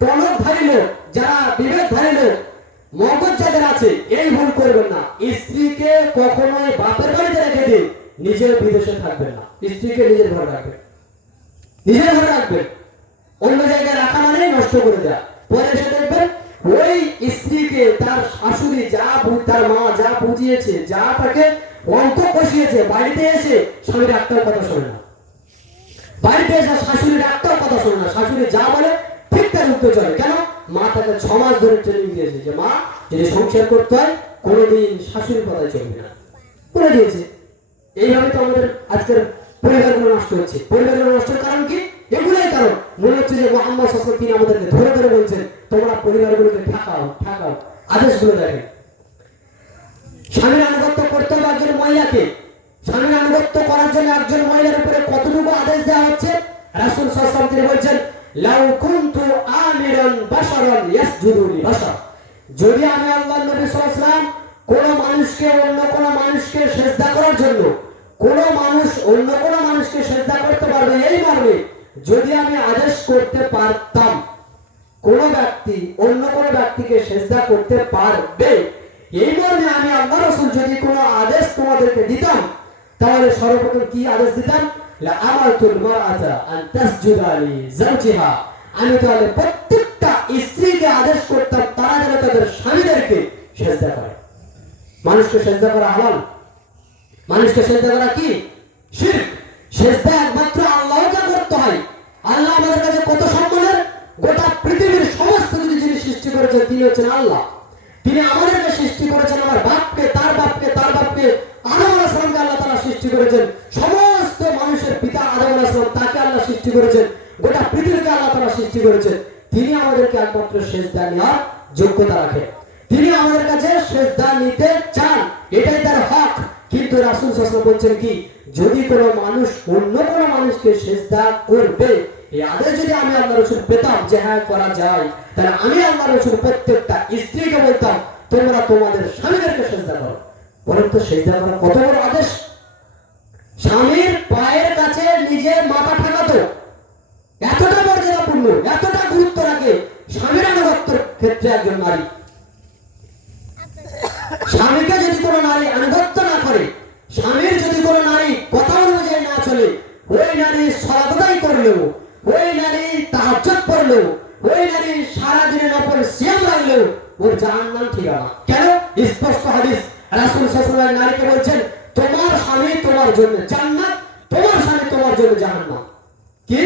টনকধারী লোক, যারা বিবেকধারী লোক, মগজ যাদের আছে, এই ভুল করবেন না। স্ত্রীকে কখনোই বাপের বাড়িতে রেখে দিন, নিজের বিদেশে থাকবেন না। স্ত্রীকে নিজের ঘরে রাখবেন, নিজের ঘরে রাখবেন। অন্য জায়গায় রাখা মানে নষ্ট করে দেয়া। পরে এসে দেখবেন ওই স্ত্রীকে তার শাশুড়ি যা তার মা যা বুঝিয়েছে, যা তাকে অন্ত কষিয়েছে, বাড়িতে এসে স্বামীর একটাও কথা শোনে না। বাড়িতে এসে শাশুড়ির একটাও কথা শোনে না। শাশুড়ি যা বলে ঠিক তার উত্তর চলে। কেন? মা তাকে 6 মাস ধরে ট্রেনিং দিয়েছে যে মা যদি সংসার করতে হয় কোনোদিন শাশুড়ির কথায় চলবে না, বলে দিয়েছে। এইভাবে তো আমাদের আজকের পরিবারগুলো নষ্ট হচ্ছে। পরিবারগুলো নষ্টের কারণ কি? এগুলোই কারণ। মনে হচ্ছে যে মুহাম্মদ সাল্লাল্লাহু আলাইহি ওয়াসাল্লাম তিনি আমাদেরকে ধরে ধরে বলছেন তোমরা পরিবারগুলোকে ঠাকাও ঠাকাও। আদেশগুলো দেখেন। স্বামীর আনুগত্য করতে হবে একজন মহিলাকে। স্বামীর আনুগত্য করার জন্য একজন মহিলার উপরে কতটুকু আদেশ দেওয়া হচ্ছে? রাসূল সাল্লাল্লাহু আলাইহি ওয়াসাল্লাম তিনি বলছেন লাউ কুনতু আমিরান বাশারান ইয়াসজুদুনি বাশার, যদি আমি আল্লাহর নবী সাল্লাল্লাহু আলাইহি ওয়াসাল্লাম কোন মানুষকে অন্য কোন মানুষকে সিজদা করার জন্য, কোন মানুষ অন্য কোন মানুষকে সিজদা করতে পারবে এই মর্মে যদি আমি আদেশ করতে পারতাম, কোন ব্যক্তি অন্য কোন ব্যক্তিকে সিজদা করতে পারবে এই মর্মে আমি আল্লাহ রাসূল যদি কোনো আদেশ তোমাদেরকে দিতাম, তাহলে সর্বপ্রথম কি আদেশ দিতাম? লা আমারতুল মারআতা আন তাসজুদা লি যাওজিহা, আমি তাহলে প্রত্যেকটা স্ত্রীকে আদেশ করতাম তারা যেন তাদের স্বামীদেরকে সিজদা করে। মানুষকে সিজদা করা হালাল, মানুষকে সিজদা করা কি? শিরক। সিজদা একমাত্র আল্লাহকে করতে হয়। আল্লাহ আমাদের কাছে কত সম্মানের, গোটা পৃথিবীর সমস্ত কিছু যিনি সৃষ্টি করেছেন তিনি হচ্ছেন আল্লাহ। তিনি আমাদেরকে সৃষ্টি করেছেন, আমার বাপকে, তার বাপকে, তার বাপকে, আদম আলাইহিস সালামকে আল্লাহ তাআলা সৃষ্টি করেছেন। সমস্ত মানুষের পিতা আদম আলাইহিস সালাম, তাকে আল্লাহ সৃষ্টি করেছেন। গোটা পৃথিবীকে আল্লাহ তাআলা সৃষ্টি করেছেন। তিনি আমাদেরকে একমাত্র সিজদা নেওয়ার যোগ্যতা রাখেন। তিনি আমাদের কাছে সিজদা নিতে চান, এটাই তার হক। কিন্তু রাসূল সাল্লাল্লাহু আলাইহি ওয়াসাল্লাম বলছেন কি, যদি কোনো মানুষ অন্য কোনো মানুষকে সিজদা করবে, এই আদেশ যদি আমি আল্লাহর রাসূল পেতাম যে হ্যাঁ করা যায়, তাহলে আমি আল্লাহর রাসূল প্রত্যেকটা স্ত্রীকে বলতাম তোমরা তোমাদের স্বামীদেরকে সিজদা করো। বলেন তো সিজদা করা কত বড় আদেশ! স্বামীর পায়ের কাছে নিজে মাথা ঠেকাতো, এতটা মর্যাদাপূর্ণ, এতটা গুরুত্ব রাখে স্বামীর আনুগত্যের ক্ষেত্রে একজন নারী। স্বামীকে যদি কোনো নারী আনুগত্য না করে, স্বামীর যদি কোনো নারী কথা অনুযায়ী না চলে, ওই নারী সালাত করলেও, ওই নারী তাহাজ্জুদ পড়লেও, ওই নারী সারাদিনে নফল সিয়াম রাখলেও ওর জাহান্নাম ঠিকানা। কেন? স্পষ্ট হাদিস। রাসূল সাল্লাল্লাহু আলাইহি ওয়াসাল্লাম নারীকে বলছেন তোমার স্বামী তোমার জন্য জান্নাত, তোমার স্বামী তোমার জন্য জাহান্নাম। কি?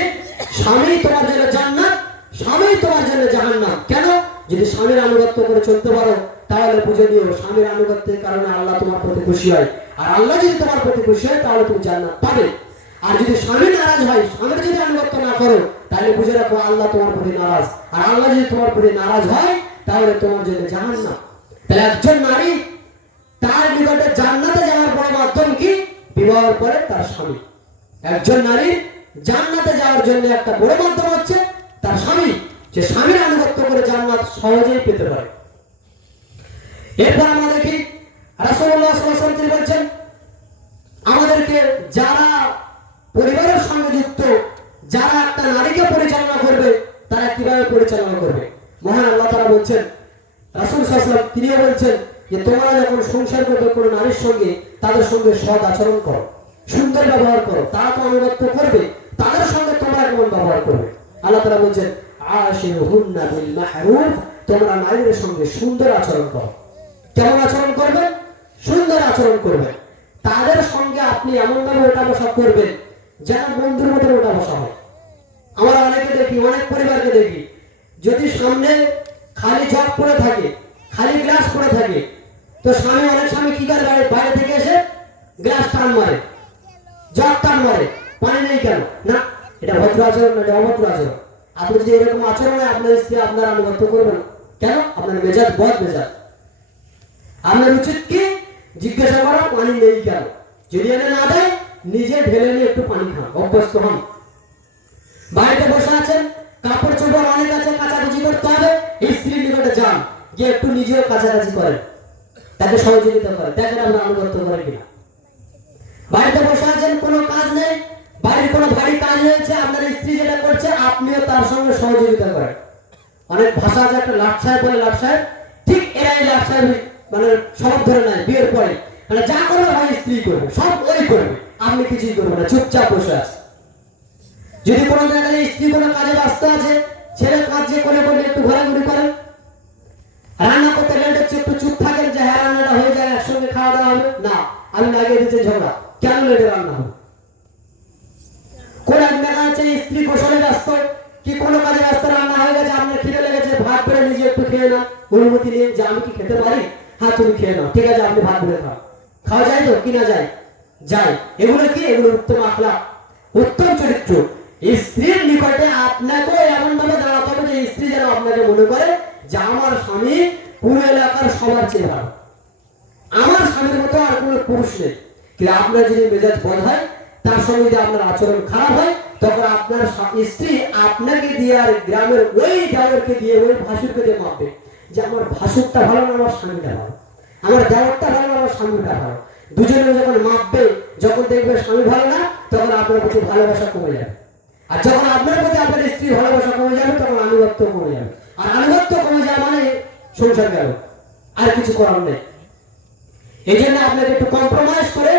স্বামী তোমার জন্য জান্নাত, স্বামী তোমার জন্য জাহান্নাম। কেন? যদি স্বামীর আনুগত্য করে চলতে পারো তাহলে বুঝে নিও স্বামীর আনুগত্যের কারণে আল্লাহ তোমার প্রতি খুশি হয়। আর আল্লাহ যদি তোমার প্রতি খুশি হয় তাহলে তুমি জান্নাত পাবে। আর যদি স্বামী নারাজ হয়, স্বামীর যদি আনুগত্য না করো, তাহলে বুঝে রাখো আল্লাহ তোমার প্রতি নারাজ। আর আল্লাহ যদি তোমার প্রতি নারাজ হয় তাহলে তোমার জন্য জাহান্নাম। তাহলে একজন নারী তার নিকটে জান্নাতে যাওয়ার বড় মাধ্যম কি? বিবাহের পরে তার স্বামী। একজন নারী জান্নাতে যাওয়ার জন্য একটা বড় মাধ্যম হচ্ছে তার স্বামী। যে স্বামীর আনুগত্য করে জান্নাত সহজেই পেতে পারে। এরপর আমরা দেখি রাসূলুল্লাহ সাল্লাল্লাহু আলাইহি ওয়াসাল্লাম বলেছেন আমাদেরকে যারা পরিবারের সঙ্গে যুক্ত, যারা একটা নারীকে পরিচালনা করবে তারা কিভাবে পরিচালনা করবে। মহান আল্লাহ তাআলা বলছেন, রাসূল সাল্লাল্লাহু আলাইহি ওয়াসাল্লাম তিনিও বলছেন যে তোমরা যখন সংসার করবে কোনো নারীর সঙ্গে, তাদের সঙ্গে সৎ আচরণ করো, সুন্দর ব্যবহার করো। তারা তো আনুগত্য করবে, তাদের সঙ্গে তোমরা কেমন ব্যবহার করবে। আল্লাহ তাআলা বলছেন আশিরুহুন্না বিল মাহরুফ, তোমরা নারীদের সঙ্গে সুন্দর আচরণ করো। কেমন আচরণ করবে? সুন্দর আচরণ করবে। তাদের সঙ্গে আপনি এমন ভাবে ওঠা বসা করবেন যেন বন্ধুর মতো ওঠা বসা হয়। আমরা অনেকে দেখি, অনেক পরিবারকে দেখি, যদি সামনে খালি জগ পড়ে থাকে, খালি গ্লাস পড়ে থাকে, তো স্বামী অনেক স্বামী কি করে বাইরে থেকে এসে গ্লাস টান মারে, জগ টান মারে, পানি নেই কেন? না, এটা ভদ্র আচরণ না, এটা অভদ্র আচরণ। আপনি যদি এরকম আচরণে আপনার স্ত্রী আপনার আনুগত্য করবেন কেন? আপনার মেজাজ বদ মেজাজ। আপনার উচিত কি জিজ্ঞাসা করা পানি নেই কেন। যদি এনে না দেয় নিজে ঢেলে নিয়ে একটু পানি খান, অভ্যস্ত হন। বাড়িতে বসে আছেন, কাপড় চোপড় অনেক আছে, কাচাকুচি করতে হবে, স্ত্রীর নিকটে যান, গিয়ে একটু নিজেও কাছাকাছি করেন, তাকে সহযোগিতা করেন, দেখেন আপনার আনুগত্য করে কিনা। বাড়িতে বসে আছেন, কোনো কাজ নেই, বাড়ির কোনো ভারী কাজ হয়েছে, আপনার স্ত্রী যেটা করছে আপনিও তার সঙ্গে সহযোগিতা করেন। অনেক ভাষা আছে, একটা লাট সাহেব বলে, লাট সাহেব, ঠিক এরাই লাট সাহেব মানে সব ধরে নেয় বিয়ের পরে, মানে যা করবে ভাই স্ত্রী করবে, সব ওই করবে, আপনি কিছুই করবেন না, চুপচাপ বসে আছে। যদি কোনো জায়গায় স্ত্রী কোনো কাজে ব্যস্ত আছে, ছেলে কাজ যে করে বলে একটু ঘোরাঘুরি করেন, রান্না করতে লেট হচ্ছে একটু চুপ থাকেন যে হ্যাঁ রান্নাটা হয়ে যায়, একসঙ্গে খাওয়া দাওয়া হবে না, আমি লাগিয়ে দিচ্ছি ঝগড়া, কেন লেটে রান্না হবে? কোন এক দেখা যাচ্ছে স্ত্রী গোসলে ব্যস্ত কি কোনো কাজে ব্যস্ত, রান্না হয়ে গেছে, আপনার খিদে লেগেছে, ভাত বেড়ে নিজে একটু খেয়ে না, অনুমতি নিয়ে যে আমি কি খেতে পারি, হ্যাঁ তুমি খেয়ে নাও, ঠিক আছে আপনি ভাত বেড়ে খাও, খাওয়া যায় তো কিনা যায়, যায়। এগুলো কি? এগুলো উত্তম আখলাক, উত্তম চরিত্র। স্ত্রীর নিকটে আপনাকে এমন ভাবে দাঁড়াতে হবে যে স্ত্রী যেন আপনাকে মনে করে যে আমার স্বামী পুরো এলাকার সবার চেয়ে ভালো, আমার স্বামীর মতো আর কোনো পুরুষ নেই। কিন্তু আপনার যদি মেজাজ বদ হয়, তার সঙ্গে যদি আপনার আচরণ খারাপ হয়, তখন আপনার স্ত্রী আপনাকে দিয়ে আর গ্রামের ওই দেওয়ারকে দিয়ে, ওই ভাসুরকে দিয়ে মাপবে যে আমার ভাসুরটা ভালো না আমার স্বামীটা ভালো, আমার দেওয়ারটা ভালো না আমার স্বামীটা ভালো। দুজনে যখন মাপবে, যখন দেখবে স্বামী ভালো না, তখন আপনার প্রতি ভালোবাসা কমে যাবে। আর যখন আপনার প্রতি আপনার স্ত্রীর ভালোবাসা কমে যাবে, তখন আনুগত্য কমে যাবে। আর আনুগত্য কমে যাওয়া মানে সংসার গেল, আর কিছু করার নেই। এই জন্য আপনাকে একটু কম্প্রোমাইজ করে,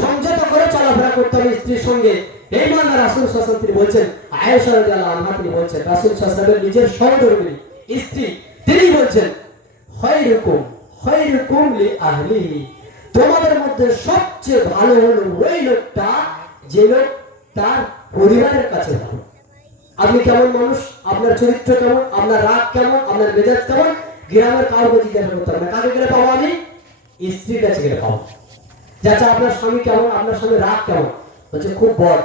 সংযত করে চলাফেরা করতে হবে স্ত্রীর সঙ্গে। এই মানে রাসূল সাল্লাল্লাহু আলাইহি ওয়াসাল্লাম তিনি বলছেন, আয়েশা রাদিয়াল্লাহু আনহা তিনি বলছেন, রাসূল সাল্লাল্লাহু আলাইহি ওয়াসাল্লামের নিজের সহধর্মিণী স্ত্রী, তিনি বলছেন, খায়রুকুম লিআহলিহি, তোমাদের মধ্যে সবচেয়ে ভালো হলো ওই লোকটা যে লোক তার পরিবারের কাছে ভালো। আপনি কেমন মানুষ, আপনার চরিত্র কেমন, আপনার রাগ কেমন, আপনার মেজাজ কেমন, গ্রামের কাউকে জিজ্ঞাসা করতে হবে না। কাকে গেলে পাবো? আমি স্ত্রীর কাছে গেলে পাবো। যাচ্ছে আপনার স্বামী কেমন, আপনার স্বামী রাগ কেমন, বলছে খুব বদ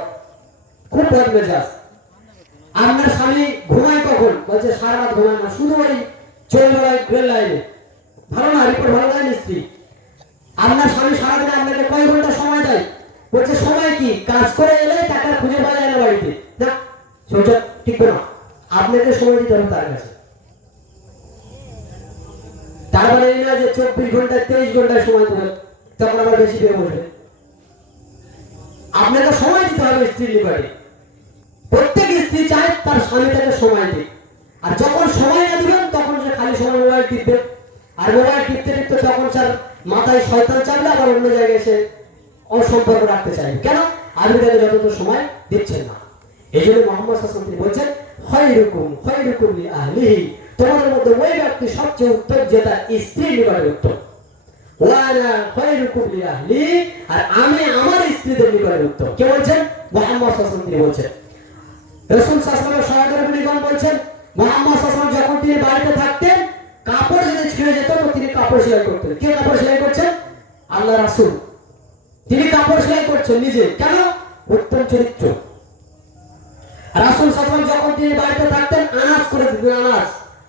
মেজাজ। আপনার স্বামী ঘুমায় কখন, বলছে সারা রাত ঘুমায় না, শুধু ওই চোখ বেলায় গ্রেল লাইনে, ভালো না, রিপোর্ট ভালো দেয় স্ত্রী। আপনার স্বামী সারাদিনে আপনাকে কয় ঘন্টা সময় দেয়, বলছে সময় কি, কাজ করে এলে টাকা খুঁজে পাওয়া যায় না বাড়িতে, না সেটা ঠিক না, আপনাকে সময় দিতে হবে তার কাছে। তারপরে এই না যে 24 ঘন্টা 23 ঘন্টায় সময় দেবেন, তখন আবার বেশি বের বসবে। আপনাকে সময় দিতে হবে স্ত্রীর নিকটে। প্রত্যেক স্ত্রী চায় তার স্বামীটাকে সময় দিক, আর যখন সময় না দিবেন তখন সে খালি সময় মোবাইল টিপবে, আর মোবাইল টিপতে টিপতে তখন স্যার মাথায় শয়তান চাপলে আবার অন্য জায়গায় সে অসম্পর্ক রাখতে চাইবে। কেন? আপনি তাকে যতটা সময় দিচ্ছেন না। এই জন্য মুহাম্মদ সাল্লাল্লাহু আলাইহি ওয়াসাল্লাম তিনি বলছেন, খায়রুকুম লিআহলিহি, তোমাদের মধ্যে ওই ব্যক্তি সবচেয়ে উত্তম যেটা স্ত্রীর নিকটে উত্তম। ওয়ানা খায়রুকুম লিআহলি, আর আমি আমার স্ত্রীদের নিকটে উত্তম। কে বলছেন? মুহাম্মদ সাল্লাল্লাহু আলাইহি ওয়াসাল্লাম তিনি বলছেন। রাসূল সাল্লাল্লাহু আলাইহি ওয়াসাল্লামের সহধর্মিণীগণ বলছেন, মুহাম্মদ সাল্লাল্লাহু আলাইহি ওয়াসাল্লাম যখন তিনি বাড়িতে থাকতেন, কাপড় যদি ছিঁড়ে যেত তো তিনি কাপড় সেলাই করতেন। কে কাপড় সেলাই করছেন? আল্লাহ রাসূল। তিনি কাপড় সেলাই করছেন নিজে। কেন? উত্তম চরিত্র। রাসূল সাল্লাল্লাহু আলাইহি ওয়াসাল্লাম যখন তিনি বাড়িতে থাকতেন, আনাজ করে দিতেন, আনাজ,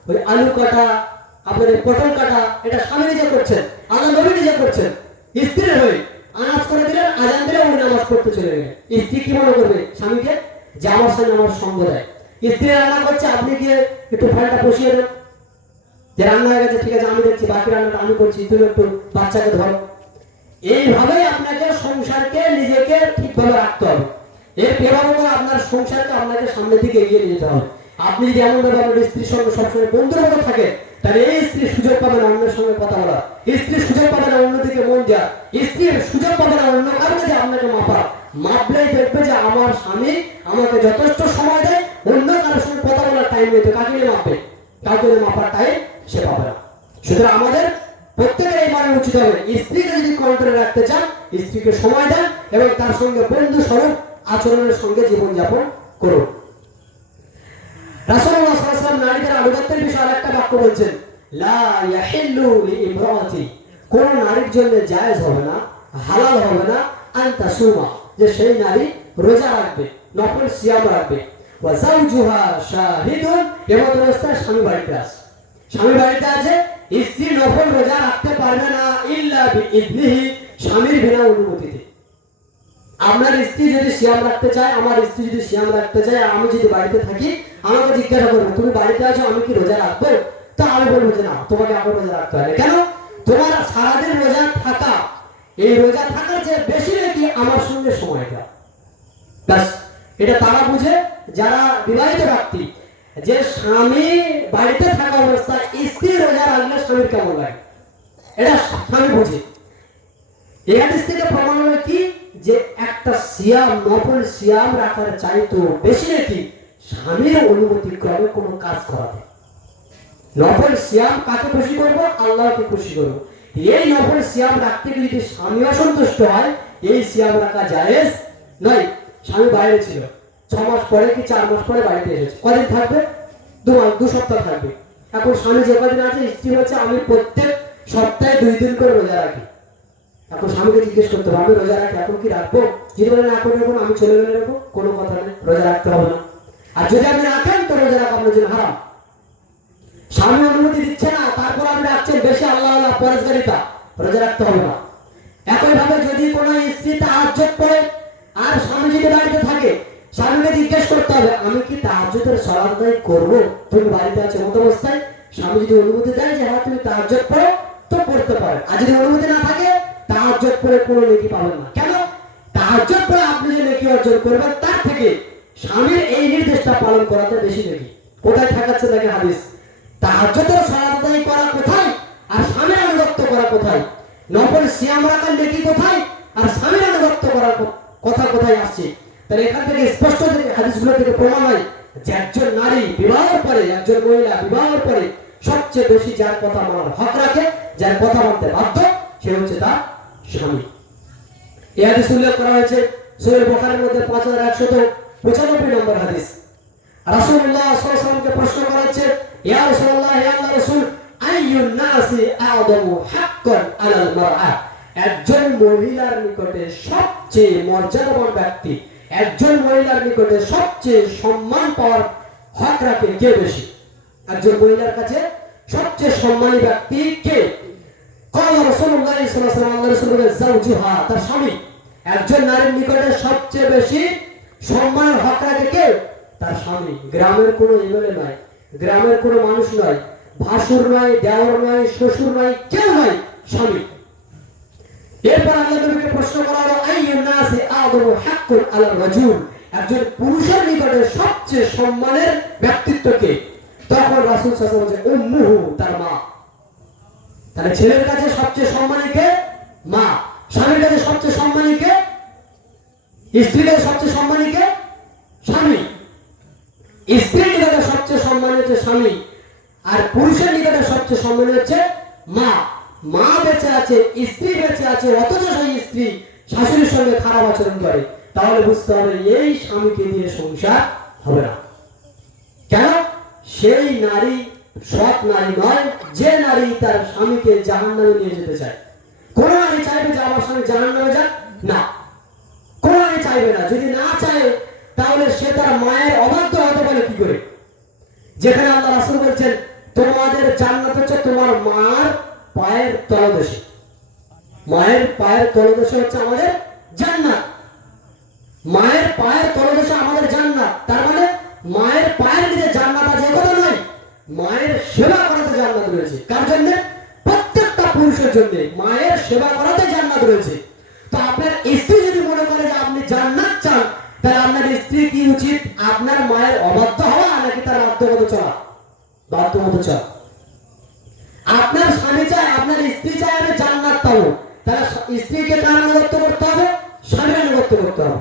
ওই আলু কাটা, আপনাদের পটল কাটা, এটা স্বামী নিজে করছেন, আল্লাহ নবী নিজে করছেন, স্ত্রীর হয়ে আনাজ করে দিলেন, আজান দিলে উনি নামাজ পড়তে চলে গেলেন। স্ত্রী কি মনে করবে স্বামীকে? যে আমার স্বামী আমার সঙ্গ দেয়। স্ত্রী রান্না করছে, আপনি গিয়ে একটু ফলটা বসিয়ে দেন, যে রান্না হয়ে গেছে, ঠিক আছে আমি দেখছি, বাকি রান্নাটা আমি করছি, তুমি একটু বাচ্চাকে ধরো। এইভাবেই আপনাকে সংসারকে নিজেকে ঠিকভাবে রাখতে হবে। এর এভাবে করে আপনার সংসারকে আপনাকে সামনের দিকে এগিয়ে নিয়ে যেতে হবে। আপনি যদি এমন ভাবে আপনার স্ত্রীর সঙ্গে সবসময় বন্ধুর মতো থাকে, তাহলে এই স্ত্রী সুযোগ পাবে না অন্যের সঙ্গে কথা বলা, স্ত্রী সুযোগ পাবে না অন্যদিকে মন দেওয়া, স্ত্রীর সুযোগ পাবে না অন্য কারণে যে আপনাকে মাপা। মাপলেই দেখবে যে আমার স্বামী আমাকে যথেষ্ট সময় দেয়, অন্য কারোর সঙ্গে কথা বলার টাইম নেই, তো কাকে নিয়ে মাপবে? কাউকে মাপার টাইম সে পাবে না। সুতরাং আমাদের প্রত্যেকের এই মানে উচিত হবে, স্ত্রীকে যদি কন্ট্রোলে রাখতে চান, স্ত্রীকে সময় দেন এবং তার সঙ্গে বন্ধু স্বরূপ আচরণের সঙ্গে জীবনযাপন করুন। রাসূলুল্লাহ সাল্লাল্লাহু আলাইহি ওয়াসাল্লাম নারীদের আনুগত্যের বিষয়ে আরেকটা বাক্য বলছেন, লা ইয়াহিল্লু লিইমরাতি, কোন নারীর জন্য জায়েজ হবে না, হালাল হবে না, আনতা সুমা, যে সেই নারী রোজা রাখবে, নফল সিয়াম রাখবে, ওয়া যাওজুহা শাহিদুন, এমন অবস্থায় স্বামী বাড়িতে আছে। স্বামী বাড়িতে আছে, স্ত্রী নফল রোজা রাখতে পারবে না ইল্লা বিইذনিহি, স্বামীর বিনা অনুমতিতে। আপনার স্ত্রী যদি সিয়াম রাখতে চায়, আমার স্ত্রী যদি সিয়াম রাখতে চায়, আমি যদি বাড়িতে থাকি, আমাকে জিজ্ঞাসা করবো তুমি বাড়িতে আছো, আমি কি রোজা রাখবো? তা আমি বলবো যে না, তোমাকে এখন রোজা রাখতে হবে। কেন? তোমার সারাদিন রোজা থাকা, এই রোজা থাকার যে বেশি নাকি আমার সঙ্গে সময় দেওয়া। ব্যাস, এটা তারা বুঝে যারা বিবাহিত ব্যক্তি, যে স্বামী বাড়িতে থাকা অবস্থায় স্ত্রী রোজা রাখলে স্বামীর কেমন লাগে, এটা স্বামী বুঝে। এই হাদিস থেকে প্রমাণ হলো কি, যে একটা সিয়াম, নফল সিয়াম রাখার চাইতো বেশি নাকি স্বামীর অনুমতি ক্রমে কোনো কাজ করাতে। নফল সিয়াম কাকে খুশি করবো? আল্লাহকে খুশি করবো। এই নফল সিয়াম রাখতে গিয়ে যদি স্বামী অসন্তুষ্ট হয়, এই সিয়াম রাখা জায়েজ নয়। স্বামী বাইরে ছিল, 6 মাস পরে কি 4 মাস পরে বাড়িতে এসেছে, কদিন থাকবে? 2 মাস, 2 সপ্তাহ থাকবে। এখন স্বামী যে কদিন আছে, স্ত্রী হচ্ছে আমি প্রত্যেক সপ্তাহে 2 দিন করে রোজা রাখি। এখন স্বামীকে জিজ্ঞেস করতে হবে আমি রোজা রাখি, এখন কি রাখবো? যদি বলেন এখন রাখুন, আমি চলে গেলে রাখবো, কোনো কথা নেই, রোজা রাখতে হবে না। আর যদি আপনি রাখেন তো রোজা রাখা আপনার জন্য হারাম। স্বামী অনুমতি দিচ্ছে না, তারপর আপনি রাখছেন, বেশি আল্লাহ আল্লাহ পরেশগারিতা, রোজা রাখতে হবে না। একইভাবে যদি কোনো স্ত্রী তাহাজ্জুদ পড়ে আর স্বামী যদি বাড়িতে থাকে, স্বামীকে জিজ্ঞেস করতে হবে আমি কি তাহাজ্জুদের সালাত আদায় করবো? তুমি বাড়িতে আছো মত অবস্থায়, স্বামী যদি অনুমতি দেয় যে হ্যাঁ তুমি তাহাজ্জুদ পড়ো, তো পড়তে পারেন। আর যদি অনুমতি না থাকে, তাহাজ্জুদ পড়ে কোনো নেকি পাবেন না। কেন? তাহাজ্জুদ পড়ে আপনি যে নেকি অর্জন করবেন, তার থেকে স্বামীর এই নির্দেশটা পালন করাতে বেশি নেকি। কোথায় থাকাচ্ছে দেখে হাদিস, তাহাজ্জুদের সালাত আদায় করা কোথায় আর স্বামীর আনুগত্য করা কোথায়? নফল সিয়াম রাখার নেকি কোথায় আর স্বামীর আনুগত্য করার কথা কোথায় আসছে? তাহলে এখান থেকে স্পষ্ট হাদিসগুলো থেকে প্রমাণ হয় যে একজন নারী বিবাহের পরে, একজন মহিলা বিবাহের পরে সবচেয়ে বেশি যার কথা মানার হক রাখে, যার কথা মানতে বাধ্য, সে হচ্ছে তার স্বামী। এই হাদিস উল্লেখ করা হয়েছে সহিহ বুখারীর মধ্যে 5195 নম্বর হাদিস। রাসূলুল্লাহ সাল্লাল্লাহু আলাইহি ওয়াসাল্লামকে প্রশ্ন করা হচ্ছে, ইয়া রাসূলুল্লাহ, ইয়া আল্লাহর রাসূল, আইয়ুন নাসি আ'যামু হাক্কান আলাল মারআ, একজন মহিলার নিকটে সবচেয়ে মর্যাদাবান ব্যক্তি, একজন মহিলার নিকটে সবচেয়ে সম্মান পাওয়ার হক রাখে কে বেশি? একজন মহিলার কাছে সবচেয়ে সম্মানী ব্যক্তি কে? ক্বালা রাসূলুল্লাহ সাল্লাল্লাহু আলাইহি ওয়াসাল্লাম, আল্লাহর রাসূল বলেন যাওজুহা, তার স্বামী। একজন নারীর নিকটে সবচেয়ে বেশি সম্মানের হক রাখে কে? তার স্বামী। গ্রামের কোনো এমএলএ নয়, গ্রামের কোনো মানুষ নয়, ভাসুর নয়, দেওর নয়, শ্বশুর নয়, কেউ নয়, স্বামী। এরপর আল্লাহ নবীকে প্রশ্ন করা হলো, আইয়ুন নাসি আ'যামু হাক্কান আলা রাজুল, একজন পুরুষের নিকটে সবচেয়ে সম্মানের ব্যক্তিত্ব কে? তখন রাসূল সাল্লাল্লাহু আলাইহি ওয়াসাল্লাম বলেন উম্মুহু, তার মা। তাহলে ছেলের কাছে সবচেয়ে সম্মানী কে? মা। স্বামীর কাছে সবচেয়ে সম্মানী কে? স্ত্রীর কাছে সবচেয়ে সম্মানী কে? স্বামী। স্ত্রীর নিকটে সবচেয়ে সম্মানী হচ্ছে স্বামী, আর পুরুষের নিকটে সবচেয়ে সম্মানী হচ্ছে মা। মা বেঁচে আছে, স্ত্রী বেঁচে আছে, অথচ সেই স্ত্রী শাশুড়ির সঙ্গে খারাপ আচরণ করে, তাহলে বুঝতে হবে এই স্বামীকে দিয়ে সংসার হবে না। কেন? সেই নারী সৎ নারী নয়, যে নারী তার স্বামীকে জাহান্নামে নিয়ে যেতে চায়। কোন নারী চাইবে যে আমার স্বামী জাহান্নামে যাক? না, কোন নারী চাইবে না। যদি না চায় তাহলে সে তার মায়ের অবাধ্য হতে পারে কি করে? যেখানে আল্লাহ রাসূল বলছেন তোমাদের জান্নাত হচ্ছে তোমার মার পায়ের তলদেশে। মায়ের পায়ের তলদেশে হচ্ছে আমাদের জান্নাত। মায়ের পায়ের তলদেশে আমাদের জান্নাত, তার মানে মায়ের পায়ের নিচে জান্নাত আছে কথা নয়, মায়ের সেবা করাতে জান্নাত রয়েছে। কার জন্য? প্রত্যেকটা পুরুষের জন্য মায়ের সেবা করাতে জান্নাত রয়েছে। তো আপনার স্ত্রী যদি মনে করে যে আপনি জান্নাত চান, তাহলে আপনার স্ত্রী কি উচিত? আপনার মায়ের অবাধ্য হওয়া নাকি তার বাধ্যমতো চলা? বাধ্যমতো চলা। আপনার স্বামী চায়, আপনার স্ত্রী চায় আমি জান্নাত পাবো, তাহলে স্ত্রীকে কার আনুগত্য করতে হবে? স্বামীর আনুগত্য করতে হবে।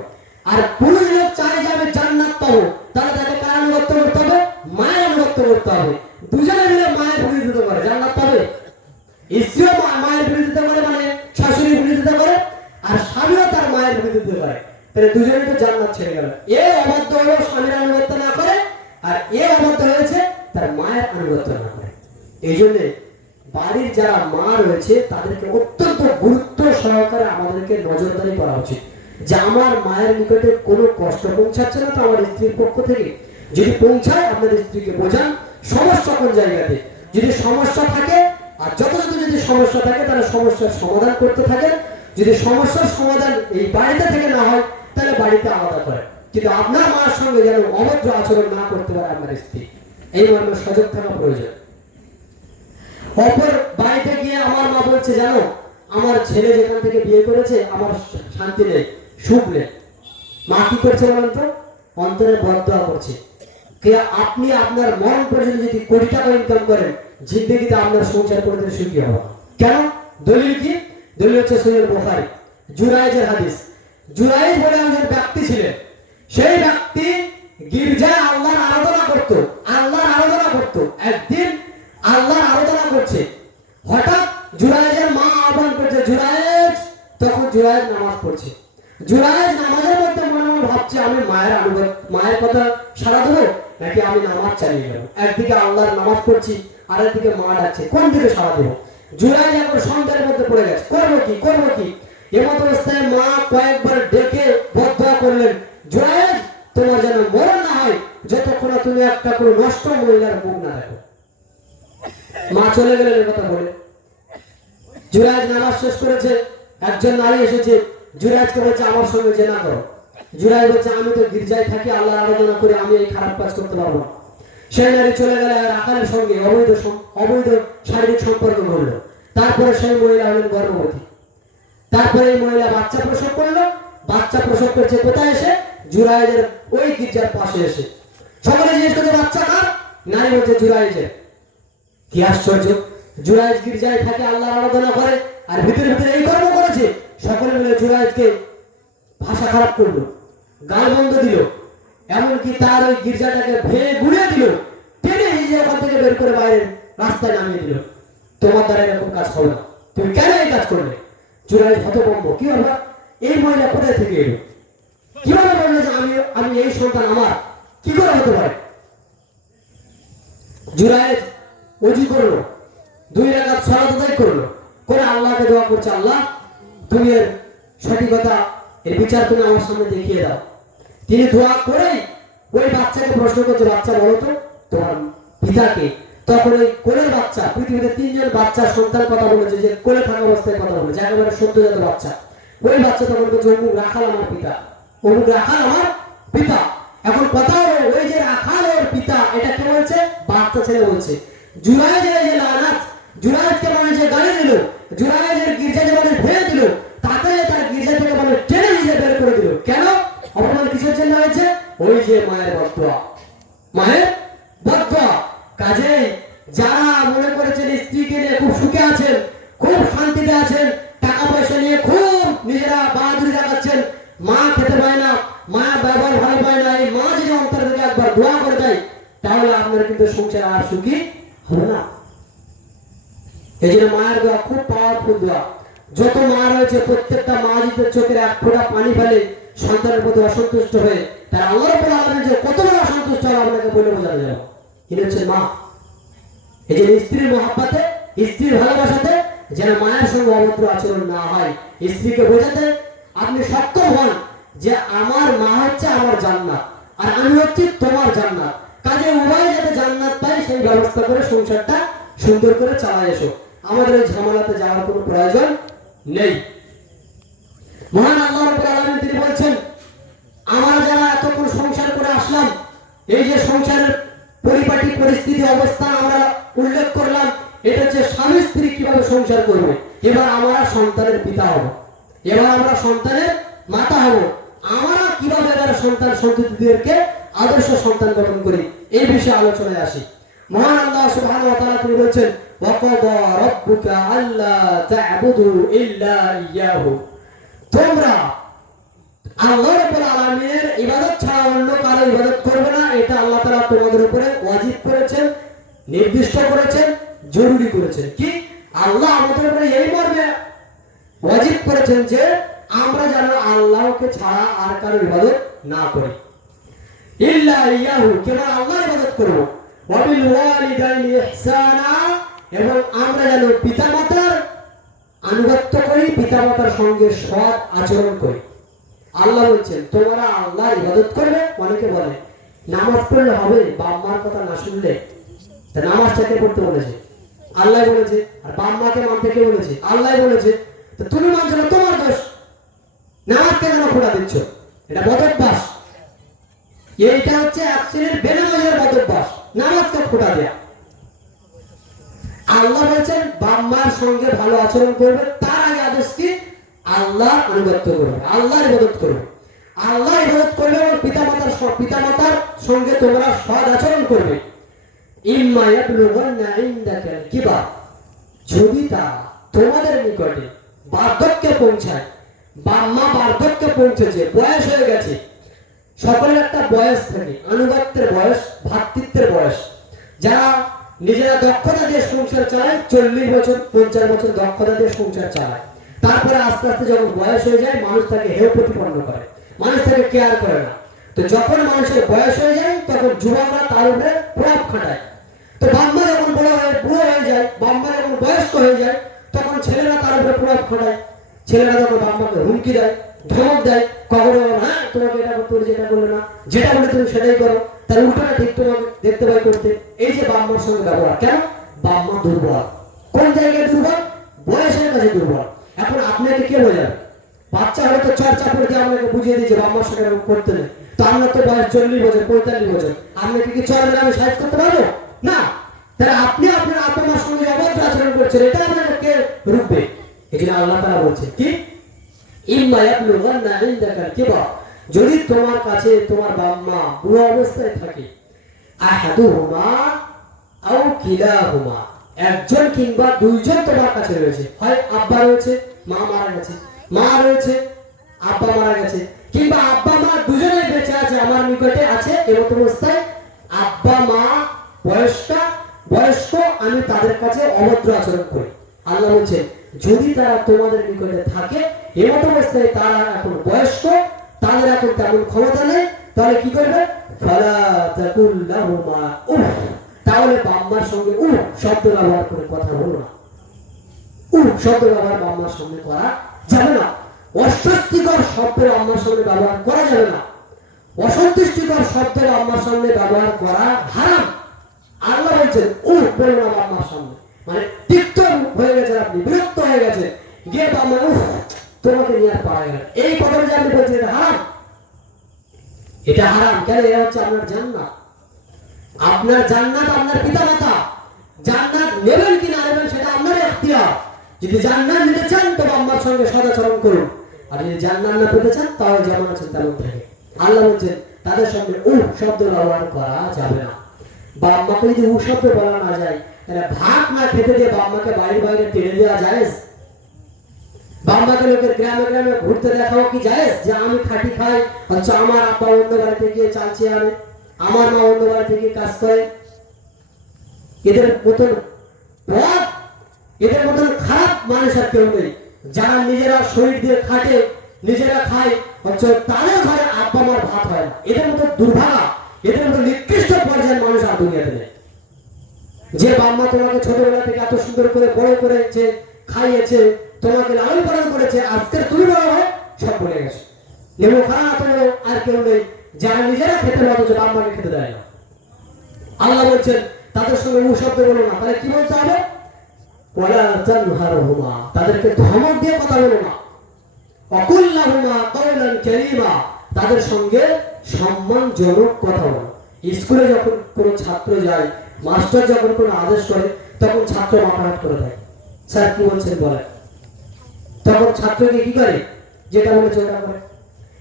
আর পুরুষ লোক চায় যে আমি জান্নাত পাবো, তাহলে তাকে কার আনুগত্য করতে হবে? মায়ের আনুগত্য করতে হবে। দুজনে মিলে মায়ের বিরোধিতা করে জান্নাত পাবে? স্ত্রীও মায়ের বিরোধিতা করে, মানে শাশুড়ির বিরোধিতা করে, আর স্বামীও তার মায়ের বিরোধিতা করে, তাহলে দুজনে তো জান্নাত ছেড়ে গেল। এ অবাধ্য হলো স্বামীর আনুগত্য না করে, আর এ অবাধ্য হয়েছে তার মায়ের আনুগত্য না করে। এই জন্য বাড়ির যারা মা রয়েছে তাদেরকে অত্যন্ত গুরুত্ব সহকারে আমাদেরকে নজরদারি করা উচিত যে আমার মায়ের নিকটে কোনো কষ্ট পৌঁছাচ্ছে না তো আমার স্ত্রীর পক্ষ থেকে, যদি পৌঁছায় আপনাদের স্ত্রীকে বোঝান সমস্যা কোন জায়গাতে, যদি সমস্যা থাকে আর যথাযথ যদি সমস্যা থাকে তাহলে সমস্যার সমাধান করতে থাকেন, যদি সমস্যার সমাধান এই বাড়িতে থেকে না হয় তাহলে বাড়িতে আলাদা করে, কিন্তু আপনার মার সঙ্গে যেন অভদ্র আচরণ না করতে পারে আপনার স্ত্রী, এই মর্মে সজাগ থাকা প্রয়োজন। অপর বাড়িতে গিয়ে আমার মা বলছে জানো আমার ছেলে যেখান থেকে বিয়ে করেছে আমার শান্তি নেই, সুখ নেই। মা কি করছে বলেন তো? অন্তরে বদদোয়া করছে। কে আপনি আপনার মরণ পর্যন্ত যদি কোটি টাকা ইনকাম করেন জিন্দেগিতে আপনার সংসার করতে সুখী হবে কেন? দলিল কি? দলিল হচ্ছে সহিহ বুখারী জুরাইজের হাদিস। জুরাইজ বলে একজন ব্যক্তি ছিলেন, সেই ব্যক্তি গির্জায় আল্লাহর আরাধনা করত, আল্লাহর আরাধনা করত। একদিন আল্লাহর আরাধনা করছে, হঠাৎ জুরাইজের মা আহ্বান করছে জুরাইজ, তখন জুরাইজ নামাজ পড়ছে। জুরাইজ নামাজের মধ্যে মনে মনে ভাবছে আমি মায়ের কথা সাড়া দেবো নাকি আমি নামাজ চালিয়ে যাবো। একদিকে আল্লাহর নামাজ পড়ছি আর একদিকে মা ডাকছে, কোন দিকে সাড়া দেবো? জুরাইজ এখন সন্তানের মধ্যে পড়ে গেছে, করবো কি করবো কি। এমত অবস্থায় মা কয়েকবার ডেকে বদদোয়া করলেন, জুরাইজ তোমার যেন মরণ না হয় যতক্ষণ তুমি একটা করে নষ্ট মহিলার মুখ না দেখো। মা চলে গেলেন এই কথা বলে। জুরাইজ নামাজ শেষ করেছে, একজন নারী এসেছে, জুরাইজকে বলছে আমার সঙ্গে জেনা করো। জুরাইজ বলছে আমি তো গির্জায় থাকি আল্লাহর আরাধনা করে আমি এই খারাপ কাজ করতে পারবো না। সেই নারী চলে গেলে রাখালের সঙ্গে অবৈধ শারীরিক সম্পর্ক করলো। তারপরে সেই মহিলা হলেন গর্ভবতী। তারপরে এই মহিলা বাচ্চা প্রসব করলো। বাচ্চা প্রসব করছে কোথায় এসে? জুরাইজের ওই গির্জার পাশে এসে। সকলে জিজ্ঞেস করছে বাচ্চা কার? নারী বলছে জুরাইজের। কি আশ্চর্য, জুরাইজ গির্জায় থাকে আল্লাহর আরাধনা করে আর ভিতরে ভিতরে এই কর্ম করেছে। সকলে মিলে জুরাইজকে ভাষা খারাপ করলো, গালবন্ধ দিল, এমনকি তার ওই গির্জাটাকে ভেঙে গুড়িয়ে দিল, টেনে নিজে ওখান থেকে বের করে বাইরে রাস্তায় নামিয়ে দিল। তোমার দ্বারা এরকম কাজ হবে না, তুমি কেন এই কাজ করলে? জুরাইজ হতভম্ব, কি হলো এই মহিলা কোথায় থেকে এলো? কিভাবে বললো যে আমি এই সন্তান আমার, কি করে হতে পারে? জুরাইজ ওযু করলো, 2 রাকাত সালাত আদায় করলো, করে আল্লাহকে দোয়া করছে আল্লাহ তুমি এর সঠিকতা এর বিচার তুমি আমার সামনে দেখিয়ে দাও। তিনি দোয়া করেই ওই বাচ্চাকে প্রশ্ন করছে বাচ্চা বলো তো তোমার পিতাকে। তখন ওই কোলের বাচ্চা, পৃথিবীতে 3 জন বাচ্চা সন্তান কথা বলেছে যে কোলে থাকা অবস্থায় কথা বলেছে, একেবারে সদ্যজাত বাচ্চা। ওই বাচ্চা তখন বলছে অমুক রাখাল আমার পিতা, অমুক রাখাল আমার পিতা। এখন কথা হলো ওই যে রাখাল ওর পিতা, এটা কে বলছে? বাচ্চা ছেলে বলছে। জুরাইজের যে লানাত, জুরাইজকে মানে যে গালি দিল, জুরাইজের গির্জা যে মানে ভেঙে দিল, তাকে তার গির্জা থেকে মানে টেনে নিজে বের করে দিল। কেন? অপমান কিসের জন্য হয়েছে? ওই যে মায়ের বদদোয়া, মায়ের বদদোয়া। কাজেই যারা মনে করেছেন স্ত্রীকে নিয়ে খুব সুখে আছেন, খুব শান্তিতে আছেন, টাকা পয়সা নিয়ে খুব নিজেরা বাহাদুরি দেখাচ্ছেন, মা খেতে পায় না, মা ব্যবহার ভালো পায় না, এই মা যদি অন্তর থেকে একবার দোয়া করে দেয় তাহলে আপনার কিন্তু সংসার আর সুখী হবে না। এই জন্য মায়ের দোয়া খুব পাওয়ারফুল দোয়া। যত মা রয়েছে প্রত্যেকটা মা যদি চোখের এক ফোঁটা পানি ফেলে সন্তানের প্রতি অসন্তুষ্ট হয়ে তারা আল্লাহর উপর আলাদা যে কত বড় অসন্তুষ্ট হবে আপনাকে বলে বোঝানো যাবে। এটা হচ্ছে মা। এই যে স্ত্রীর মহাব্বতে, স্ত্রীর ভালোবাসাতে যেন মায়ের সঙ্গে অভদ্র আচরণ না হয়, স্ত্রীকে বোঝাতে আপনি সক্ষম হন যে আমার মা হচ্ছে আমার জান্নাত আর আমি হচ্ছি তোমার জান্নাত। কাজে উভয় যাতে জান্নাত পায় সেই ব্যবস্থা করে সংসারটা সুন্দর করে চালায় এসো। আমাদের এই ঝামেলাতে যাওয়ার কোনো প্রয়োজন নেই। মহান আল্লাহ রাব্বুল আলামিন তিনি বলছেন আমরা যারা এতক্ষণ সংসার করে আসলাম, এই যে সংসারের পরিপাটি পরিস্থিতি অবস্থা আমরা উল্লেখ করলাম, এটা হচ্ছে স্বামী স্ত্রী কিভাবে সংসার করবে। এবার আমরা সন্তানের পিতা হব, এবার আমরা সন্তানের মাতা হব। আমরা কিভাবে এবার সন্তান সন্ততিদেরকে আদর্শ সন্তান গঠন করি এই বিষয়ে আলোচনায় আসি। মহান আল্লাহ সুবহানাহু ওয়া তাআলা তিনি বলেছেন ওয়াকাদা রাব্বুকা আল্লা তা'বুদু ইল্লা ইয়াহু, তোমরা আল্লাহ রাব্বুল আলামিনের ইবাদত ছাড়া অন্য কারো ইবাদত করবে না। এটা আল্লাহ তাআলা তোমাদের উপরে ওয়াজিব করেছেন, নির্দিষ্ট করেছেন, জরুরি করেছেন। কি? আল্লাহ আমাদের উপরে এই মর্মে ওয়াজিব করেছেন যে আমরা যেন আল্লাহকে ছাড়া আর কারো ইবাদত না করি। ইল্লা ইয়াহু, কেবল আল্লাহর ইবাদত করব। ওয়া বিল ওয়ালিদাইনি ইহসানা, এবং আমরা যেন পিতামাতার আনুগত্য করি, পিতামাতার সঙ্গে সৎ আচরণ করি। আল্লাহ বলছেন তোমরা আল্লাহর ইবাদত করবে। অনেকে বলে নামাজ পড়লে হবে, বাপ মার কথা না শুনলে? তা নামাজটাকে পড়তে বলেছে? আল্লাহ বলেছে। আর বাপ মাকে মানতে কে বলেছে? আল্লাহ বলেছে। তো তুমি মানছো না, তোমার দোষ। নামাজকে কেন খোঁড়া দিচ্ছ? এটা বদভ্যাস। এইটা হচ্ছে এক শ্রেণীর বেনামাজের বদভ্যাস, নামাজকে খোঁড়া দেয়া। আল্লাহ বলছেন বাপ মার সঙ্গে ভালো আচরণ করবে, তার আগে আদেশ কি? আল্লাহ আনুগত্য করবে, আল্লাহর ইবাদত করবে। আল্লাহর ইবাদত করবে এবং পিতামাতার সঙ্গে তোমরা সৎ আচরণ করবে। ইম্মা ইয়াবলুগান্না ইনদাকাল কিবার, যদি তা তোমাদের নিকটে বার্ধক্যে পৌঁছায়। বাপ মা বার্ধক্যে পৌঁছেছে, বয়স হয়ে গেছে। সকলের একটা বয়স থাকে, আনুগত্যের বয়স, ভ্রাতৃত্বের বয়স। যারা নিজেরা দক্ষতা দিয়ে সংসার চালায়, 40 বছর 50 বছর দক্ষতা দিয়ে সংসার চালায়। তারপরে আস্তে আস্তে যখন বয়স হয়ে যায়, মানুষ তাকে হেয় প্রতিপন্ন করে, মানুষ তাকে কেয়ার করে না। তো যখন মানুষের বয়স হয়ে যায়, তখন যুবকরা তার উপরে প্রভাব খাটায়। তো বাম্মা যখন বুড়ো হয়ে যায়, বাম্মা যখন বয়স্ক হয়ে যায়, তখন ছেলেরা তার উপরে প্রভাব খাটায়। ছেলেরা যখন বাম্মাকে হুমকি দেয়, ধমক দেয়, কখনো হ্যাঁ তোমাকে এটা করতে বলেছে, এটা করলে না, যেটা বলে তুমি সেটাই করো, তার উল্টোটা ঠিক তোমাকে দেখতে পাই করতে। এই যে বাম্মার সঙ্গে ব্যবহার, কেন? বাম্মা দুর্বল। কোন জায়গায় দুর্বল? বয়সের কাছে দুর্বল। এখন আপনাকে কে বোঝাবে? বাচ্চা হয়তো চর্চা করতে আপনাকে বুঝিয়ে দিয়েছে বাম্মার সঙ্গে এরকম করতে নেই। তো আপনার তো বয়স 40 বছর 45 বছর, আপনাকে কি চল আমি সাহায্য করতে পারবো না? তাহলে আপনি আপনার আব্বা মার সঙ্গে অভদ্র আচরণ করছেন, এটা আপনাকে কে রুখবে? এই জন্য আল্লাহ তাআলা বলছেন কি, ইম্মা ইয়াবলুগান্না ইনদাকাল কিবার, যদি তোমার কাছে তোমার বাপ মা বুড়ো অবস্থায় থাকে, আহাদুহুমা আও কিলাহুমা, একজন কিংবা দুইজন তোমার কাছে রয়েছে, হয় আব্বা রয়েছে, মা মারা গেছে, মা রয়েছে, আব্বা মারা গেছে, কিংবা আব্বা মা দুজনেই বেঁচে আছে, আমার নিকটে আছে, এরকম অবস্থায় আব্বা মা বয়স্ক, আমি তাদের কাছে অভদ্র আচরণ করি। আল্লাহ বলছেন যদি তারা তোমাদের নিকটে থাকে, এমত অবস্থায় তারা এখন বয়স্ক, তাদের এখন তেমন ক্ষমতা নেই, তাহলে কি করবে? ফালা তাকুল লাহুমা উফ, তাহলে বাম্মার সঙ্গে উফ শব্দ ব্যবহার করে কথা বলো না। উফ শব্দ ব্যবহার বাম্মার সঙ্গে করা যাবে না। অস্বস্তিকর শব্দ আম্মার সঙ্গে ব্যবহার করা যাবে না। অসন্তুষ্টিকর শব্দ আম্মার সঙ্গে ব্যবহার করা হারাম। আল্লাহ বলছেন উফ বলো না বাম্মার সামনে। মানে তিক্ত হয়ে গেছে, আপনি বিরক্ত হয়ে গেছে, গিয়ে বাম্মা উফ তোমাকে নিয়ে আর পারা গেল, এই কথাটা যে আপনি বলছেন এটা হারাম। এটা হারাম কেন? এটা হচ্ছে আপনার জান্নাত। আপনার জান্নাত আপনার পিতামাতা। জান্নাত নেবেন কি না নেবেন সেটা আপনার এখতিয়ার। যদি জান্নাত নিতে চান তবে আম্মার সঙ্গে সদাচরণ করুন, আর যদি জান্নাত না পেতে চান তাহলে যেমন আছেন তেমন থাকে। আল্লাহ বলছেন তাদের সঙ্গে উফ শব্দ ব্যবহার করা যাবে না। বাম্মাকে যদি উফ শব্দ বলা না যায়, তাহলে ভাত না খেতে দিয়ে বাম্মাকে বাইরে টেনে দেওয়া যায়? বাম্মাকে লোকের গ্রামে গ্রামে ঘুরতে দেখাও কি যায় যে আমি খাটি খাই, হচ্ছে আমার আব্বা অন্য বাড়িতে গিয়ে চালছে আনে, আমার মা অন্য বাড়িতে গিয়ে কাজ করে? এদের মতন পথ, এদের মতন খারাপ মানুষ আর কেউ নেই। যারা নিজেরা শরীর দিয়ে খাটে, নিজেরা খায়, হচ্ছে তাদের ঘরে আব্বা মার ভাত হয় না। এদের মতো দুর্ভাগা, এদের মতো নিকৃষ্ট পর্যায়ের মানুষ আর দুনিয়াতে নেই। যে বাম্মা তোমাকে ছোটবেলা থেকে এত সুন্দর করে বড় করেছে, খাইয়েছে, তোমাকে লালন পালন করেছে, আজকে তুমি বড় হয় সব বলে গেছে। নেমো খারাপ তোমারও আর কেউ নেই যারা নিজেরা খেতে পারছে, বাম্মাকে খেতে দেয় না। আল্লাহ বলছেন তাদের সঙ্গে মুখ শব্দ বলো না। তাহলে কি বলতে হবে? ওয়ালা তানহারহুমা, তাদেরকে ধমক দিয়ে কথা বলো না। অকুল লাহুমা কাওলান কারীমা, তাদের সঙ্গে সম্মানজনক কথা বলো। স্কুলে যখন কোনো ছাত্র যায়, মাস্টার যখন কোনো আদেশ করে, তখন ছাত্র মাথাহাত করে থাকে, স্যার কি বলছেন বলেন। তখন ছাত্রকে কি করে? যেটা বলেছে ওটা করে।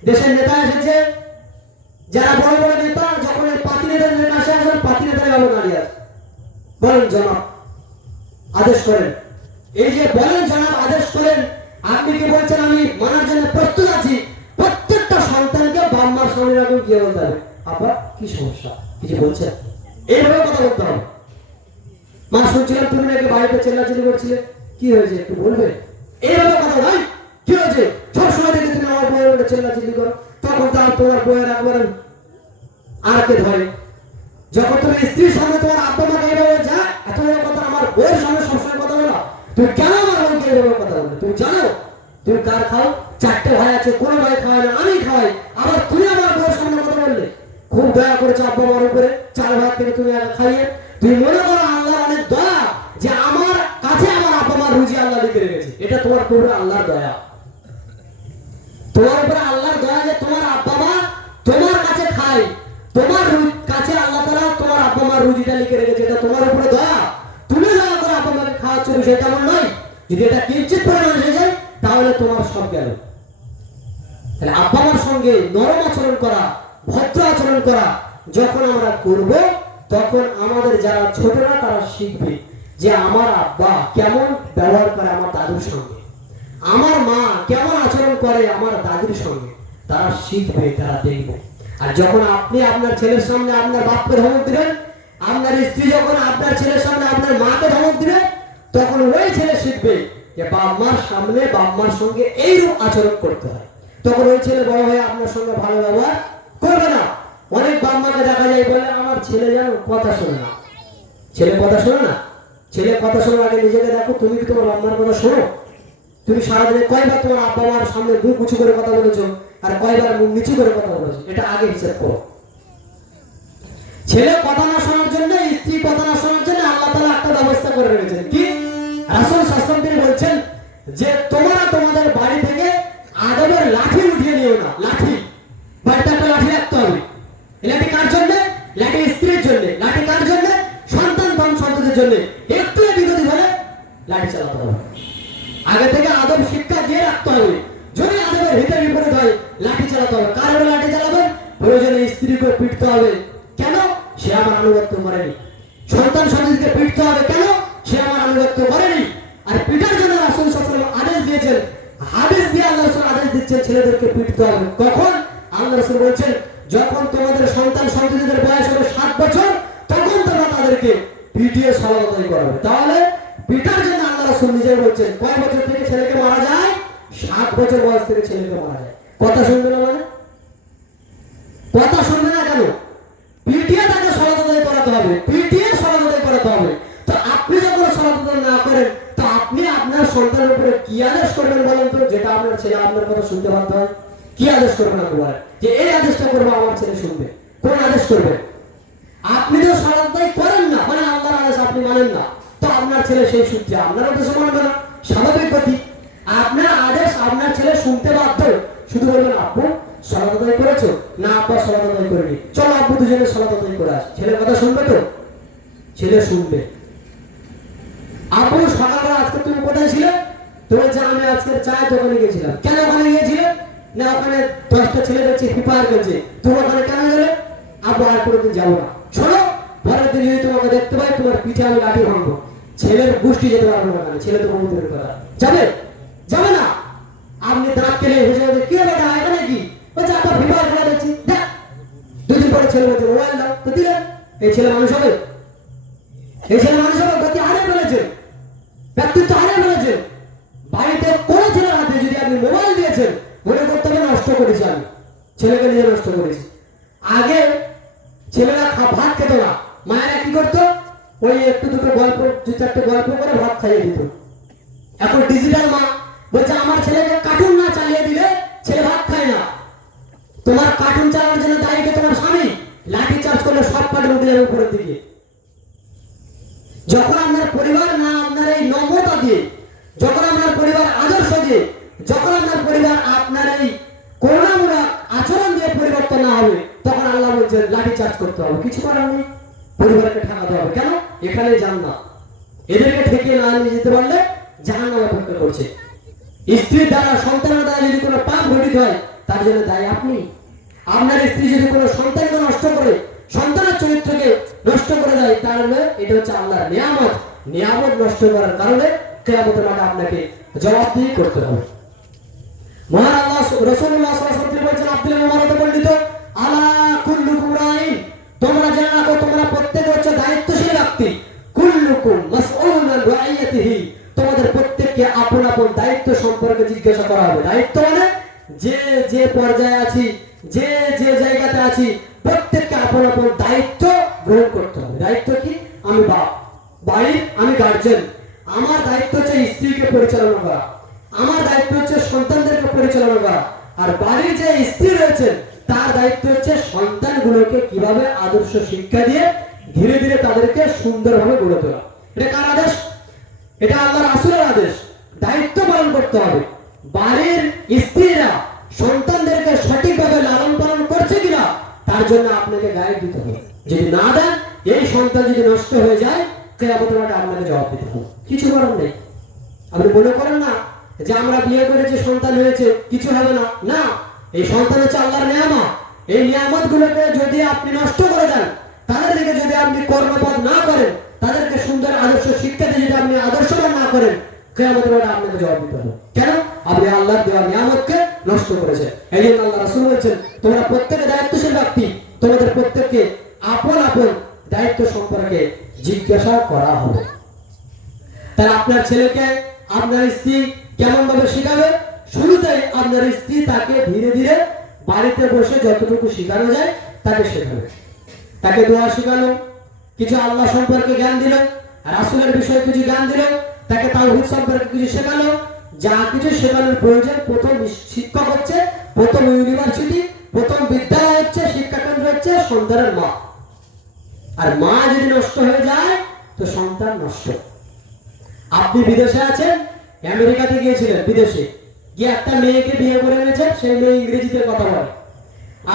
দেশের নেতা এসেছে, যারা বড় বড় নেতা, যখন পাতি নেতার নেতা আসে, আসলে পাতি নেতার গেল দাঁড়িয়ে আছে, বলেন জনাব আদেশ করেন। এই যে বলেন জনাব আদেশ করেন, আপনি কি বলছেন আমি মানার জন্য প্রস্তুত আছি। প্রত্যেকটা সন্তানকে বাম্মার সামনে রাখুন, গিয়ে বলতে হবে আপা কি সমস্যা, কিছু বলছেন, এইভাবে কথা বলতে হবে। মা শুনছিলাম তুমি নাকি বাড়িতে চেল্লাচিল্লি করছিলে, কি হয়েছে একটু বলবে? এইভাবে কথা নয়, কি হয়েছে? সবসময় দেখে তুমি আমার বউয়ের চেল্লাচিল্লি করো, তখন তার তোমার বউয়ের একবার আর কে ধরে? যখন তুমি স্ত্রীর সামনে তোমার আব্বা মাকে এইভাবে যা এত বড় কথা আমার বউয়ের সামনে সবসময় কথা বলো, তুমি কেন আমার বউকে এইভাবে কথা বলবে? তুমি জানো তুমি কার খাও? 4টে ভাই আছে, কোনো ভাই খাওয়ায় না, আমি খাওয়াই, আবার তুমি আমার বউয়ের সামনে কথা বললে? খুব দয়া করেছে আব্বা মার উপরে, 4 ভাই থেকে তুমি একা খাইয়ে। তুমি মনে করো আল্লাহ অনেক দয়া যে আমার কাছে আমার আব্বা মার রুজি আল্লাহ লিখে রেখেছে, এটা তোমার উপরে আল্লাহর দয়া। তোমার উপরে আল্লাহর দয়া যে তোমার আব্বা মা তোমার কাছে খায়, তোমার কাছে আল্লাহ তাআলা তোমার আব্বা মার রুজিটা লিখে রেখেছে, এটা তোমার উপরে দয়া। তুমি দয়া করে আব্বা মাকে খাওয়াচ্ছ, সেটা এমন নয়। যদি এটা কিঞ্চিত পরিমাণ হয়ে যায় তাহলে তোমার সব গেল। তাহলে আব্বা মার সঙ্গে নরম আচরণ করা, ভদ্র আচরণ করা যখন আমরা করব, তখন আমাদের যারা ছোটরা তারা শিখবে যে আমার আব্বা কেমন ব্যবহার করে আমার দাদুর সঙ্গে, আমার মা কেমন আচরণ করে আমার দাদির সঙ্গে, তারা শিখবে, তারা দেখবে। আর যখন আপনি আপনার ছেলের সামনে আপনার বাপকে ধমক দিবেন, আপনার স্ত্রী যখন আপনার ছেলের সামনে আপনার মাকে ধমক দিবে, তখন ওই ছেলে শিখবে যে বাপ মার সামনে বাপ মার সঙ্গে এইরূপ আচরণ করতে হয়। তখন ওই ছেলে বড় হয়ে আপনার সঙ্গে ভালো ব্যবহার করবে না। অনেক বাপ মাকে দেখা যায় বলে আমার ছেলে যেন কথা শোনে না। ছেলে কথা শোনে না? ছেলে কথা শোনার আগে নিজেকে দেখো, তুমি কি তোমার বাপ মার কথা শোনো? তুমি সারাদিনে কয়বার তোমার আব্বা মার সামনে মুখ উঁচু করে কথা বলেছো আর কয়বার মুখ নিচু করে কথা বলেছো? এটা আগে হিসাব করো। ছেলে কথা না শোনার জন্য, স্ত্রী কথা না শোনার জন্য আল্লাহ তাআলা একটা ব্যবস্থা করে রেখেছেন। কি? রাসূল সাল্লাল্লাহু আলাইহি ওয়াসাল্লাম তিনি বলছেন যে তোমরা তোমাদের বাড়ি থেকে আদবের লাঠি উঠিয়ে নিও না। লাঠি, বাড়িতে একটা লাঠি রাখতে হবে। লাঠি কার জন্য? লাঠি স্ত্রীর জন্য। লাঠি কার জন্য? সন্তান সন্ততির জন্য। একটু এদিক ওদিক হলে লাঠি চালাতে হবে। আগে থেকে আদব শিক্ষা দিয়ে রাখতে হবে। যদি আদবের ভিতরে বিপরীত হয় লাঠি চালাতে হবে। কার উপরে লাঠি চালাবেন? প্রয়োজনে স্ত্রীকে পিটতে হবে। কেন? সে আমার আনুগত্য করেনি। সন্তান সন্ততিকে পিটতে হবে। কেন? সে আমার আনুগত্য করেনি। আর পিটার জন্য রাসূল সাল্লাল্লাহু আলাইহি ওয়াসাল্লাম আদেশ দিয়েছেন। হাদিস দিয়ে আল্লাহ রাসূল আদেশ দিচ্ছেন ছেলেদেরকে পিটতে হবে। কখন? আল্লাহ রাসূল বলেছেন যখন তোমাদের সন্তান সন্ততিদের বয়স হবে 7 বছর, তখন তোমরা তাদেরকে পিটিয়ে সলাত আদায় করাবে। তাহলে পিটার জন্য আল্লাহ রাসূল নিজেই বলছেন কয় বছর থেকে ছেলেকে মারা যায়? 7 বছর বয়স থেকে ছেলেকে মারা যায়। কথা শুনবে না মানে? কথা শুনবে না কেন? পিটিয়ে তাকে সলাত আদায় করাতে হবে। পিটিয়ে সলাত আদায় করাতে হবে। তো আপনি যখন সলাত আদায় না করেন, তো আপনি আপনার সন্তানের উপরে কি আদেশ করবেন বলেন তো? যেটা আপনার ছেলে আপনার কথা শুনতে বাধ্য হয়, কি আদেশ করবেন আপনি বলেন? যে এই আদেশটা করবো আমার ছেলে শুনবে, কোন আদেশ করবেন? আপনি তো সলাত আদায় করেন না, মানে আল্লাহর আদেশ আপনি মানেন না, তো আপনার ছেলে সেই সূত্রে আপনার আদেশ মানবে না। স্বাভাবিক গতি। আপনার আদেশ আপনার ছেলে শুনতে বাধ্য। শুধু বলবেন আব্বু সলাত আদায় করেছো? না আব্বা সলাত আদায় করিনি। চলো আব্বু দুজনে সলাত আদায় করে আসি। ছেলের কথা শুনবে তো? ছেলে শুনবে। আব্বু সকালবেলা আজকে তুমি কোথায় ছিলে? তুমি বলছে আমি আজকে চায়ের দোকানে গেছিলাম। কেন ওখানে গিয়েছিলে? না ওখানে 10টা ছেলে দেখছি ফিফায়ার খেলছে। তুমি ওখানে কেন গেলে? আব্বু আর কোনোদিন যাবো না। শোনো, পরের দিন যদি তোমাকে দেখতে পাই তোমার পিঠে আমি লাঠি ভাঙবো। ছেলের গোষ্ঠী যেতে পারবো না। ছেলে তো কোনো দূরের কথা যাবে, যাবে না। আপনি দাঁত কেলে হেসে বলছে কি হলো এখানে কি? বলছে আব্বা ফিফায়ার খেলা দেখছি। দেখ 2 দিন পরে ছেলে বলছে মোবাইল দাও, তো দিলেন। এই ছেলে মানুষ হবে? এই ছেলে মানুষ হবে? গতি হারিয়ে ফেলেছে, ব্যক্তিত্ব হারিয়ে ফেলেছে। বাড়িতে কোনো ছেলের হাতে যদি আপনি মোবাইল দিয়েছেন, মনে করতে হবে নষ্ট করেছি, আমি ছেলেকে নিজে নষ্ট করেছি। আগে ছেলেরা ভাত খেত না, মায়েরা কি করতো? ওই একটু দুটো গল্প, 2-4টে গল্প করে ভাত খাইয়ে দিত। এখন ডিজিটাল মা বলছে আমার ছেলেকে কার্টুন না চালিয়ে দিলে ছেলে ভাত খায় না। তোমার কার্টুন চালানোর জন্য দায়ী কে? তোমার স্বামী। লাঠি চার্জ করলে সব কার্টুন উঠে যাবে উপরের দিকে। যখন আপনার পরিবার না আপনার এই নম্রতা দিয়ে, যখন আপনার পরিবার আদর্শ দিয়ে, যখন আপনার পরিবার আপনার এই করুণামূলক আচরণ দিয়ে পরিবর্তন না হবে, তখন আল্লাহ বলছেন লাঠি চার্জ করতে হবে। কিছু করার নেই, পরিবারকে ঠেকাতে হবে। কেন? এখানে জান্নাত। এদেরকে ঠেকিয়ে না নিয়ে যেতে পারলে জাহান্নাম অপেক্ষা করছে। স্ত্রীর দ্বারা সন্তানের দ্বারা যদি কোনো পাপ ঘটিত হয় তার জন্য দায়ী আপনি। আপনার স্ত্রী যদি কোনো সন্তানকে নষ্ট করে, সন্তানের চরিত্রকে নষ্ট করে দেয়, তাহলে এটা হচ্ছে আল্লাহর নিয়ামত। নিয়ামত নষ্ট করার কারণে কিয়ামতের মাঠে আপনাকে জবাবদিহি করতে হবে। মহান আল্লাহ রাসূলুল্লাহ সাল্লাল্লাহু আলাইহি ওয়াসাল্লাম বলেছেন আব্দুল্লাহ ইবনে উমর বর্ণিত, আলা কুল্লুকুম রাইন, তোমরা জেনে রাখো তোমরা প্রত্যেকে হচ্ছে দায়িত্বশীল ব্যক্তি। কুল্লুকুম মাসউলুন আন রাইয়াতিহি, তোমাদের প্রত্যেককে আপন আপন দায়িত্ব সম্পর্কে জিজ্ঞাসা করা হবে। দায়িত্ব মানে যে যে পর্যায়ে আছি, যে যে জায়গাতে আছি, প্রত্যেককে আপন আপন দায়িত্ব গ্রহণ করতে হবে। দায়িত্ব কি? আমি বাপ, বাড়ির আমি গার্জেন, আমার দায়িত্ব হচ্ছে স্ত্রীকে পরিচালনা করা, আমার দায়িত্ব হচ্ছে সন্তানদেরকে পরিচালনা করা, আর বাড়ির যে স্ত্রী রয়েছেন তার দায়িত্ব হচ্ছে সন্তানগুলোকে কিভাবে আদর্শ শিক্ষা দিয়ে ধীরে ধীরে তাদেরকে সুন্দরভাবে গড়ে তোলা। এটা কার আদেশ? এটা আল্লাহ রাসূলের আদেশ। দায়িত্ব পালন করতে হবে। বাড়ির স্ত্রীরা সন্তানদেরকে সঠিকভাবে লালন পালন করছে কিনা তার জন্য আপনাকে গাইড দিতে হবে। যদি না দেন, এই সন্তান যদি নষ্ট হয়ে যায়, কিয়ামতের মাঠে আপনাকে জবাব দিতে হবে। কিছু করার নেই। আপনি মনে করেন না যে আমরা বিয়ে করে যে সন্তান হয়েছে কিছু হবে না, না, এই সন্তান হচ্ছে আল্লাহর নিয়ামত। এই নিয়ামত গুলোকে যদি আপনি নষ্ট করে দেন, তাদের দিকে যদি আপনি কর্মপাত না করেন, তাদেরকে সুন্দর আদর্শ শিক্ষা দিয়ে যদি আপনি আদর্শবান না করেন, কিয়ামতের মাঠে আপনাকে জবাব দিতে হবে। কেন? আপনি আল্লাহর দেওয়া নিয়ামতকে নষ্ট করেছেন। এই জন্য আল্লাহ রাসূল বলেছেন, তোমরা প্রত্যেকে দায়িত্বশীল ব্যক্তি, তোমাদের প্রত্যেককে আপন আপন দায়িত্ব সম্পর্কে জিজ্ঞাসা করা হবে। তাহলে আপনার ছেলেকে আপনার স্ত্রী কেমন ভাবে শিখাবে? শুরুতে আপনার স্ত্রী তাকে ধীরে ধীরে বাড়িতে বসে যতটুকু শেখানো যায় তাকে শেখাবে। তাকে দোয়া শেখানো, কিছু আল্লাহ সম্পর্কে জ্ঞান দিল, রাসূলের বিষয়ে কিছু জ্ঞান দিল, তাকে তাওহীদ সম্পর্কে কিছু শেখানো। যা কিছু শেখানোর প্রয়োজন, প্রথম শিক্ষক হচ্ছে, প্রথম ইউনিভার্সিটি, প্রথম বিদ্যালয় হচ্ছে, শিক্ষাকেন্দ্র হচ্ছে সন্তানের মা। আর মা যদি নষ্ট হয়ে যায় তো সন্তান নষ্ট। আপনি বিদেশে আছেন, আমেরিকাতে গিয়েছিলেন, বিদেশে গিয়ে একটা মেয়েকে বিয়ে করে এনেছেন, সেই মেয়ে ইংরেজিতে কথা বলে।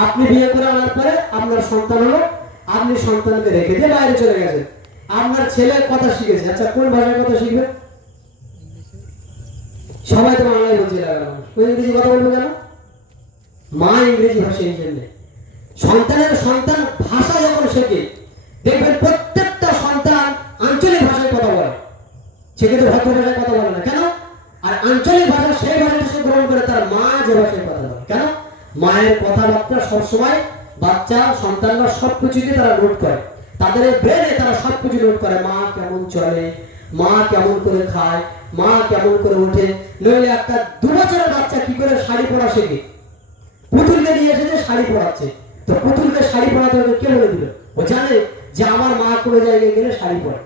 আপনি বিয়ে করে আনার পরে আপনার সন্তান হলো, আপনি সন্তানকে রেখে দিয়ে বাইরে চলে গেছেন। আপনার ছেলে কথা শিখেছে, আচ্ছা কোন ভাষায় কথা শিখবে? সবাই তো বাংলায় বলছে, ইংরেজি কথা বলবে কেন? মা ইংরেজি ভাষা এই জন্য। সন্তান ভাষা যখন শেখে, দেখবেন প্রত্যেকটা সন্তান আঞ্চলিক ভাষায় কথা বলে, সে কিন্তু ভদ্র ভাষায় কথা বলে না। কেন? আর আঞ্চলিক ভাষা সেই ভাষাটা সে গ্রহণ করে তার মা যে ভাষায় কথা বলে। কেন? মায়ের কথাবার্তা সবসময় বাচ্চা সন্তানরা সবকিছুকে তারা নোট করে, তাদের ব্রেনে তারা সবকিছু নোট করে। মা কেমন চলে, মা কেমন করে খায়, মা কেমন করে ওঠে। নইলে একটা 2 বছরের বাচ্চা কি করে শাড়ি পরা শেখে? পুতুলকে নিয়ে এসেছে, শাড়ি পরাচ্ছে, তো পুতুলকে শাড়ি পরাতে হবে কে বলে দিল? ও জানে যে আমার মা কোনো জায়গায় গেলে শাড়ি পরে।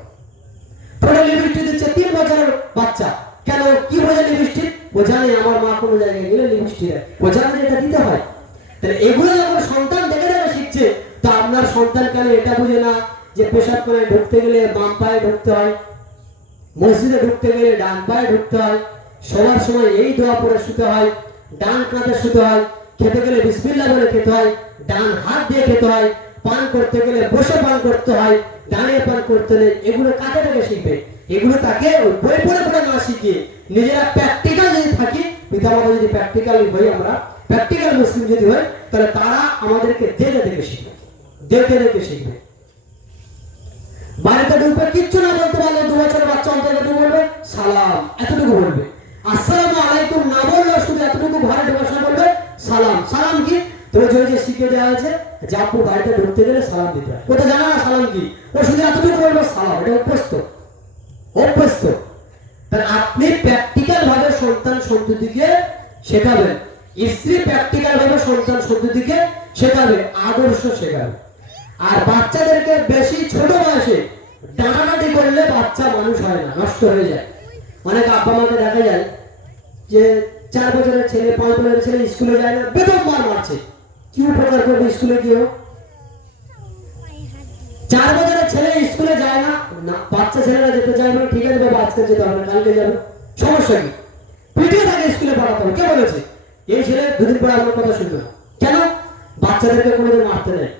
ঠোঁটে লিপস্টিক দিচ্ছে 3 বছরের বাচ্চা, কেন? কি বোঝে লিপস্টিক? ও জানে আমার মা কোনো জায়গায় গেলে লিপস্টিক দেয়, ও জানে এটা দিতে হয়। তাহলে এগুলো যখন সন্তান দেখে দেখে শিখছে, তো আপনার সন্তান কেন এটা বুঝে না যে পেশাবখানায় ঢুকতে গেলে বাম পায়ে ঢুকতে হয়, মসজিদে ঢুকতে গেলে ডান পায়ে ঢুকতে হয়, সবার সময় এই দোয়া পড়ে শুতে হয়, ডান কাঁধে শুতে হয়, খেতে গেলে বিসমিল্লাহ বলে খেতে হয়, ডান হাত দিয়ে খেতে হয়, পান করতে গেলে বসে পান করতে হয়, দাঁড়িয়ে পান করতে নেই। এগুলো কাকে থেকে শিখবে? এগুলো তাকে বই পড়ে পড়ে না শিখিয়ে নিজেরা প্র্যাকটিক্যাল যদি থাকি, পিতামাতা যদি প্র্যাকটিক্যাল হই, আমরা প্র্যাকটিক্যাল মুসলিম যদি হয়, তাহলে তারা আমাদেরকে দেখে দেখে শিখবে, দেখে দেখে শিখবে। বাড়িতে ঢুকবে, কিচ্ছু না বলতে পারলে 2 বছরের বাচ্চা অন্তত বলবে সালাম, এতটুকু বলবে। আসসালামু আলাইকুম না বললেও শুধু এতটুকু ঘরে ঢোকার সময় বলবে সালাম। সালাম কি? তোর যে শিখে দেওয়া আছে যে আপু বাড়িতে ঢুকতে গেলে সালাম দিতে হয়, ও তো জানা না সালাম কি, ও শুধু এতটুকু বলবে সালাম। এটা অভ্যস্ত। তাহলে আপনি প্র্যাকটিক্যাল ভাবে সন্তান সন্ততিকে শেখাবেন, স্ত্রী প্র্যাকটিক্যাল ভাবে সন্তান সন্ততিকে শেখাবে, আদর্শ শেখাবে। আর বাচ্চাদেরকে বেশি ছোট বয়সে ডাঁটাডাঁটি করলে বাচ্চা মানুষ হয় না, নষ্ট হয়ে যায়। অনেক আব্বা মাকে দেখা যায় যে 4 বছরের ছেলে, 5 বছরের ছেলে স্কুলে যায় না, বেদম মারছে। কি উপকার করবে স্কুলে গিয়ে? 4 বছরের ছেলে স্কুলে যায় না, বাচ্চা ছেলেরা যেতে চায় না, ঠিক আছে বাবা আজকে যেতে হবে না, কালকে যাবে, সমস্যা কি? পিটিয়ে তাকে স্কুলে পাঠাতে হবে। কে বলেছে? এই ছেলে 2 দিন পরে আমার কথা শুনবে না। কেন? বাচ্চাদেরকে কোনোদিন মারতে নেই।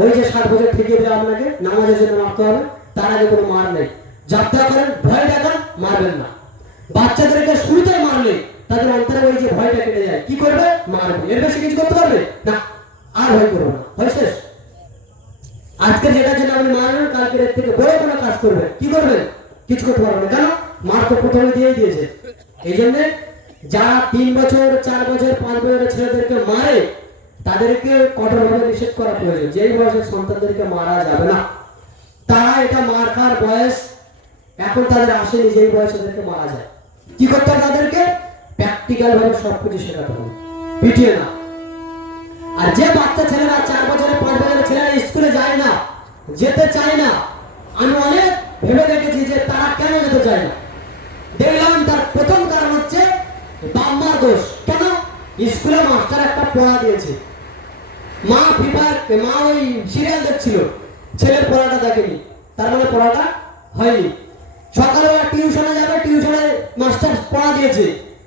ওই যে 60 বছর থেকে দিলে আপনাকে নামাজের জন্য মারতে হবে, তার আগে কোনো মার নেই। যাত্রা করেন, ভয় দেখান, মারবেন না। বাচ্চাদেরকে শুরুতে মারলে তাদের অন্তরে ওই যে ভয়টা কেটে যায়, কি করবে? মারবে। এর বেশি কিছু করতে পারবে না, আর ভয় করবে না, হয় শেষ। আজকে যেটার জন্য আপনি মারবেন, কালকে এর থেকে বড় কোনো কাজ করবেন, কি করবেন? কিছু করতে পারবেন না। কেন? মার তো প্রথমে দিয়ে দিয়েছে। এই জন্য যারা 3 বছর, 4 বছর, 5 বছরের ছেলেদেরকে মারে, তাদেরকে কঠোরভাবে নিষেধ করা প্রয়োজন। যেই বয়সের সন্তানদেরকে মারা যাবে না, তারা এটা মার খাওয়ার বয়স এখন তাদের আসেনি, যেই বয়সে তাদেরকে মারা যায়। কি করতে হবে? তাদেরকে প্র্যাকটিক্যাল ভাবে সবকিছু শেখাতে হবে, পিটিয়ে না। আর যে বাচ্চা ছেলেরা 4 বছরের 5 বছরের ছেলেরা স্কুলে যায় না, যেতে চায় না। আমি অনেক ভেবে দেখেছি যে তারা কেন যেতে চায় না। দেখলাম তার প্রথম কারণ হচ্ছে বাপ মার দোষ। কেন? স্কুলে মাস্টার একটা পড়া দিয়েছে, মা ওই সিরিয়াল দেখছিল, ছেলের পড়াটা দেখেনি, তার মানে পড়াটা হয়নি। সকালবেলা টিউশনে যাবে, টিউশনে মাস্টার পড়া দিয়েছে,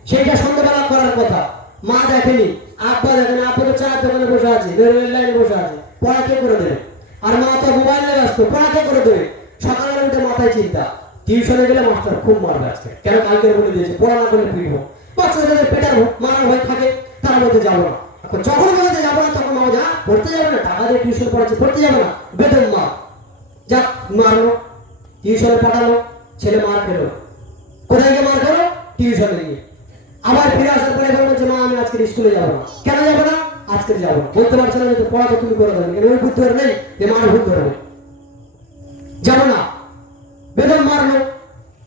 সেইটা সন্ধ্যাবেলা করার কথা, মা দেখেনি, আব্বা দেখেনি। আব্বা তো চায়ের দোকানে বসে আছে, রেল লাইনে বসে আছে, পড়া কে করে দেবে? আর মা তো মোবাইলে ব্যস্ত, পড়া কে করে দেবে? সকালবেলা উঠে মাথায় চিন্তা, টিউশনে গেলে মাস্টার খুব মারবে আজকে, কেন কালকে বলে দিয়েছে পড়া না করলে পিটবো। বাচ্চাদের পেটার মারার ভয় থাকে, তার মধ্যে যাবো না। যখন বলতে যাবো না তখন মা যা পড়তে যাবে না, টাকা দিয়ে টিউশন পড়াচ্ছে, পড়তে যাবে না, বেতন মা যা মারলো, টিউশনে পাঠালো, ছেলে মার খেলো। কোথায় গিয়ে মার খেলো? টিউশনে গিয়ে। আবার ফিরে আসার পরে বলবো যে মা আমি আজকে স্কুলে যাবো না। কেন যাবো না? আজকে যাবো না। বলতে পারছে না যে পড়া তো তুমি করে দেবে, ওই বুদ্ধি ধরে নেই যে মার ভুল ধরবে, যাবো না। বেতন মারলো,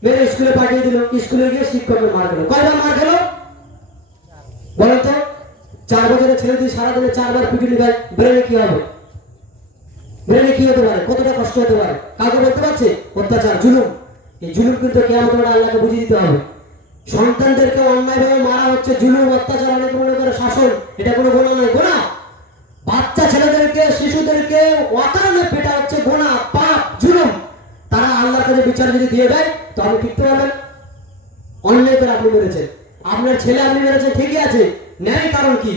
মেরে স্কুলে পাঠিয়ে দিল, স্কুলে গিয়ে শিক্ষকের মার খেলো। কয়বার মার খেলো বলেন তো? 4 বছরের ছেলে দিয়ে সারাদিনে 4 বার পিটুনি ভাই, ব্রেনে কি হবে? ব্রেনে কি হতে পারে? কতটা কষ্ট হতে পারে? কাউকে বলতে পারছে? অত্যাচার, জুলুম। এই জুলুম কিন্তু কিয়ামত মাঠে আল্লাহকে বুঝিয়ে দিতে হবে। সন্তানদেরকে অন্যায়ভাবে মারা হচ্ছে, জুলুম, অত্যাচার, অনেক মনে করে শাসন, এটা কোনো গুনাহ নয়, গুনাহ। বাচ্চা ছেলেদেরকে, শিশুদেরকে অকারণে পেটা হচ্ছে, গুনাহ, পাপ, জুলুম। তারা আল্লাহর কাছে বিচার যদি দিয়ে দেয় তো আপনি টিকতে পারবেন? অন্যায় করে আপনি মেরেছেন, আপনার ছেলে আপনি মেরেছেন, ঠিকই আছে, ন্যায় কারণ কি?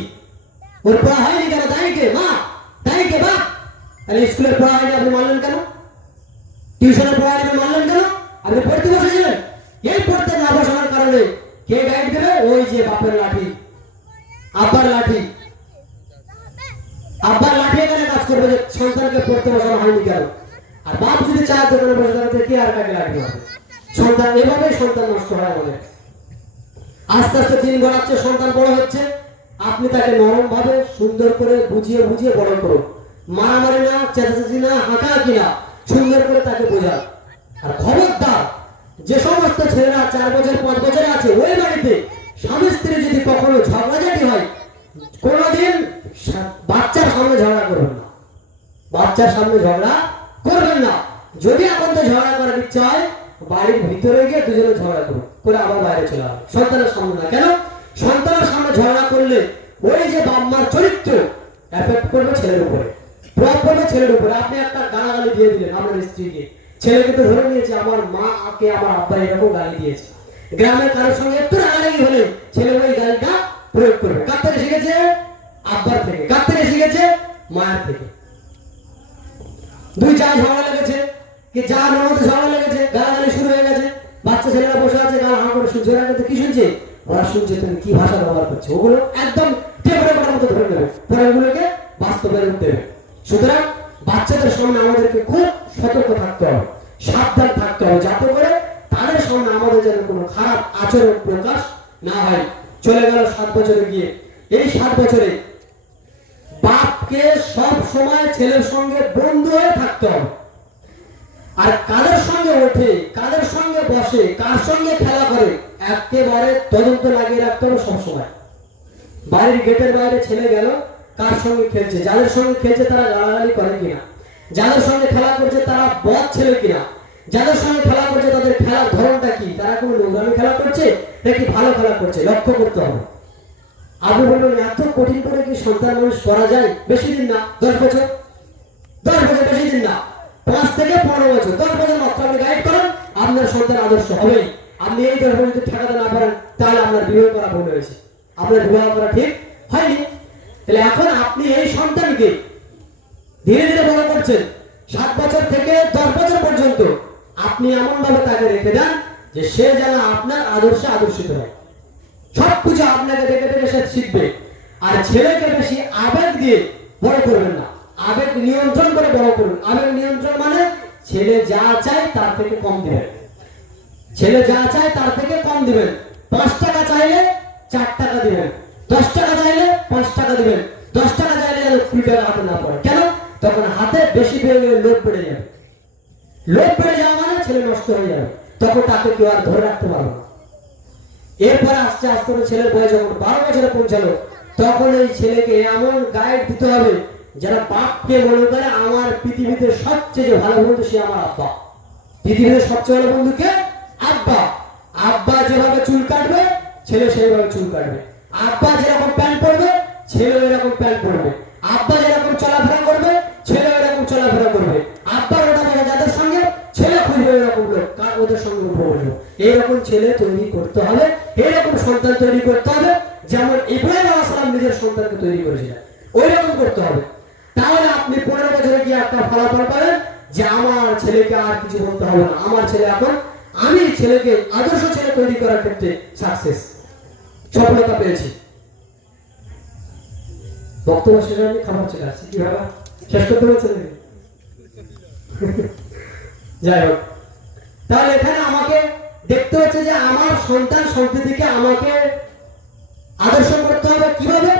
ওর পড়া হয়নি কেন? দায়ী কে? মা। দায়ী কে? বাপ। তাহলে স্কুলের পড়া হয়নি আপনি মানলেন কেন? টিউশনের পড়া হয়নি মানলেন কেন? আপনি পড়তে বসেছিলেন, এই পড়তে না বসানোর কারণে কে গাইড দেবে? ওই যে বাপের লাঠি, আব্বার লাঠি। আব্বার লাঠি এখানে কাজ করবে যে সন্তানকে পড়তে বসানো হয়নি কেন। আর বাপ যদি চায়ের দোকানে বসে থাকতে কে আর কাকে লাঠি মারবে? সন্তান এভাবেই সন্তান নষ্ট হয় আমাদের। আস্তে আস্তে দিন গড়াচ্ছে, সন্তান বড় হচ্ছে, আপনি তাকে নরম ভাবে সুন্দর করে বুঝিয়ে বুঝিয়ে বড় করুন। মারামারি না, চেঁচাচেঁচি না, হাঁকাহাঁকি না, সুন্দর করে তাকে বোঝান। আর খবরদার, যে সমস্ত ছেলেরা 4 বছর 5 বছরে আছে ওই বাড়িতে স্বামী স্ত্রী যদি কখনো ঝগড়াঝাটি হয়, কোনোদিন বাচ্চার সামনে ঝগড়া করবেন না, বাচ্চার সামনে ঝগড়া করবেন না। যদি এখন তো ঝগড়া করার ইচ্ছা হয়, বাড়ির ভিতরে গিয়ে দুজনে ঝগড়া করুন, করে আবার বাইরে চলে আসবে, সন্তানের সামনে না। কেন? সন্তানের সামনে ঝগড়া করলে ওই যে বাপ মার চরিত্র এফেক্ট করবে ছেলের উপরে, প্রভাব পড়বে ছেলের উপরে। আপনি একটা গালাগালি দিয়ে দিলেন আপনার স্ত্রীকে, ছেলে কিন্তু ধরে নিয়েছে আমার মাকে আমার আব্বা এরকম গালি দিয়েছে। গ্রামের কারোর সঙ্গে একটু রাগারাগি হলে ছেলে ওই গালিটা প্রয়োগ করবে। কার থেকে শিখেছে? আব্বার থেকে। কার থেকে শিখেছে? মায়ের থেকে। দুই চার ঝগড়া লেগেছে, কি যা ননদে ঝগড়া লেগেছে, গালাগালি শুরু হয়ে গেছে, বাচ্চা ছেলেরা বসে আছে, গাল হাঁ করে শুনছে। ওরা কিন্তু কি শুনছে? ওরা শুনছে তুমি কি ভাষা ব্যবহার করছো, ওগুলো একদম টেপরে করার মতো ধরে নেবে, পরে ওগুলোকে বাস্তবে রূপ দেবে। সুতরাং বাচ্চাদের সামনে আমাদেরকে খুব সতর্ক থাকতে হবে, সাবধান থাকতে হবে, যাতে করে তাদের সামনে আমাদের যেন কোনো খারাপ আচরণ প্রকাশ না হয়। চলে গেল 7 বছরে গিয়ে, এই 7 বছরে বাপকে সব সময় ছেলের সঙ্গে বন্ধু হয়ে থাকতে হবে। আর কাদের সঙ্গে ওঠে, কাদের সঙ্গে বসে, কার সঙ্গে খেলা করে, একেবারে তদন্ত লাগিয়ে রাখতে হবে সবসময়। বাড়ির গেটের বাইরে ছেলে গেল, কার সঙ্গে খেলছে, যাদের সঙ্গে খেলছে তারা গালাগালি করে কিনা, যাদের সঙ্গে খেলা করছে তারা বদ ছেলে কিনা, যাদের সঙ্গে খেলা করছে তাদের খেলার ধরনটা কি, তারা কোনো নোংরামি খেলা করছে নাকি ভালো খেলা করছে, লক্ষ্য করতে হবে। আপনি বলবেন এত কঠিন করে কি সন্তান মানুষ করা যায়? বেশি দিন না, 10 বছর, 10 বছর বেশি দিন না, 5 থেকে 15 বছর, 10 বছর মাত্র আপনি গাইড করেন, আপনার সন্তান আদর্শ হবেই। আপনি এই 10 বছর যদি ঠেকাতে না পারেন তাহলে আপনার বিবাহ করা ভুল হয়েছে, আপনার বিবাহ করা ঠিক হয়নি। তাহলে এখন আপনি এই সন্তানকে ধীরে ধীরে বড় করছেন, 7 বছর থেকে 10 বছর পর্যন্ত আপনি এমন ভাবে তাকে রেখে দেন যে সে যেন আপনার আদর্শে আদর্শিত হয়, সবকিছু আপনাকে দেখে দেখে সে শিখবে। আর ছেলেকে বেশি আবেগ দিয়ে বড় করবেন না, আবেগ নিয়ন্ত্রণ করে বড় করুন। আবেগ নিয়ন্ত্রণ মানে ছেলে যা চায় তার থেকে কম দিবেন, ছেলে যা চায় তার থেকে কম দিবেন। 5 টাকা চাইলে 4 টাকা দিবেন, 10 টাকা চাইলে 5 টাকা দিবেন, 10 টাকা চাইলে যেন 20 টাকা হাতে না পড়ে। কেন? তখন হাতে বেশি পেয়ে গেলে লোভ বেড়ে যাবে, লোভ বেড়ে যাওয়া মানে ছেলে নষ্ট হয়ে যাবে, তখন তাকে কেউ আর ধরে রাখতে পারবে না। এরপরে আস্তে আস্তে ছেলের বয়স যখন 12 বছরে পৌঁছালো, তখন এই ছেলেকে এমন গাইড দিতে হবে যারা বাপকে মনে করে আমার পৃথিবীতে সবচেয়ে ভালো বন্ধু সে আমার আব্বা। পৃথিবীতে সবচেয়ে ভালো বন্ধুকে আব্বা। আব্বা যেভাবে চুল কাটবে ছেলে সেইভাবে চুল কাটবে। আব্বা যেরকম প্যান্ট পরবে ছেলে এরকম প্যান্ট পরবে। আব্বা যেরকম চলাফেরা করবে ছেলে এরকম চলাফেরা করবে। আব্বার ওটা বলে যাদের সঙ্গে ছেলে খুঁজবে এরকম লোক কার ওদের সঙ্গে উঠবো। এইরকম ছেলে তৈরি করতে হবে, এইরকম সন্তান তৈরি করতে হবে যেমন ইব্রাহিম আলাইহিস সালাম নিজের সন্তানকে তৈরি করেছিলেন, ওই রকম করতে হবে। তাহলে আপনি 15 বছরে গিয়ে একটা ফলাফল পাবেন যে আমার ছেলেকে আর কিছু বলতে হবে না, আমার ছেলে এখন আমি ছেলেকে আদর্শ ছেলে তৈরি করার ক্ষেত্রে সাকসেস সফলতা পেয়েছি। বক্তব্য শেষে আমি খাবার চলে আসছি, কি ভাবা শেষ করতে বলছে যাই হোক, তাহলে এখানে আমাকে দেখতে হচ্ছে যে আমার সন্তান সন্ততিকে আমাকে আদর্শ করতে হবে। কিভাবে?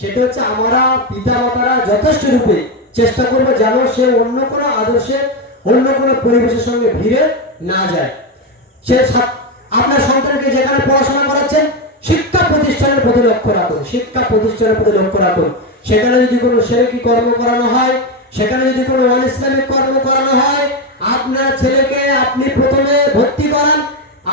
সেটা হচ্ছে আমরা পিতা মাতারা যথেষ্ট রূপে চেষ্টা করবো যেন সে অন্য কোনো আদর্শে অন্য কোনো পরিবেশের সঙ্গে ভিড়ে না যায়। সে আপনার সন্তানকে যেখানে পড়াশোনা করাচ্ছেন শিক্ষা প্রতিষ্ঠানের প্রতি লক্ষ্য রাখুন, শিক্ষা প্রতিষ্ঠানের প্রতি লক্ষ্য রাখুন। সেখানে যদি কোনো শিরকি কর্ম করানো হয়, সেখানে যদি কোনো অনিসলামিক কর্ম করানো হয়, আপনার ছেলেকে আপনি প্রথমে ভর্তি করান।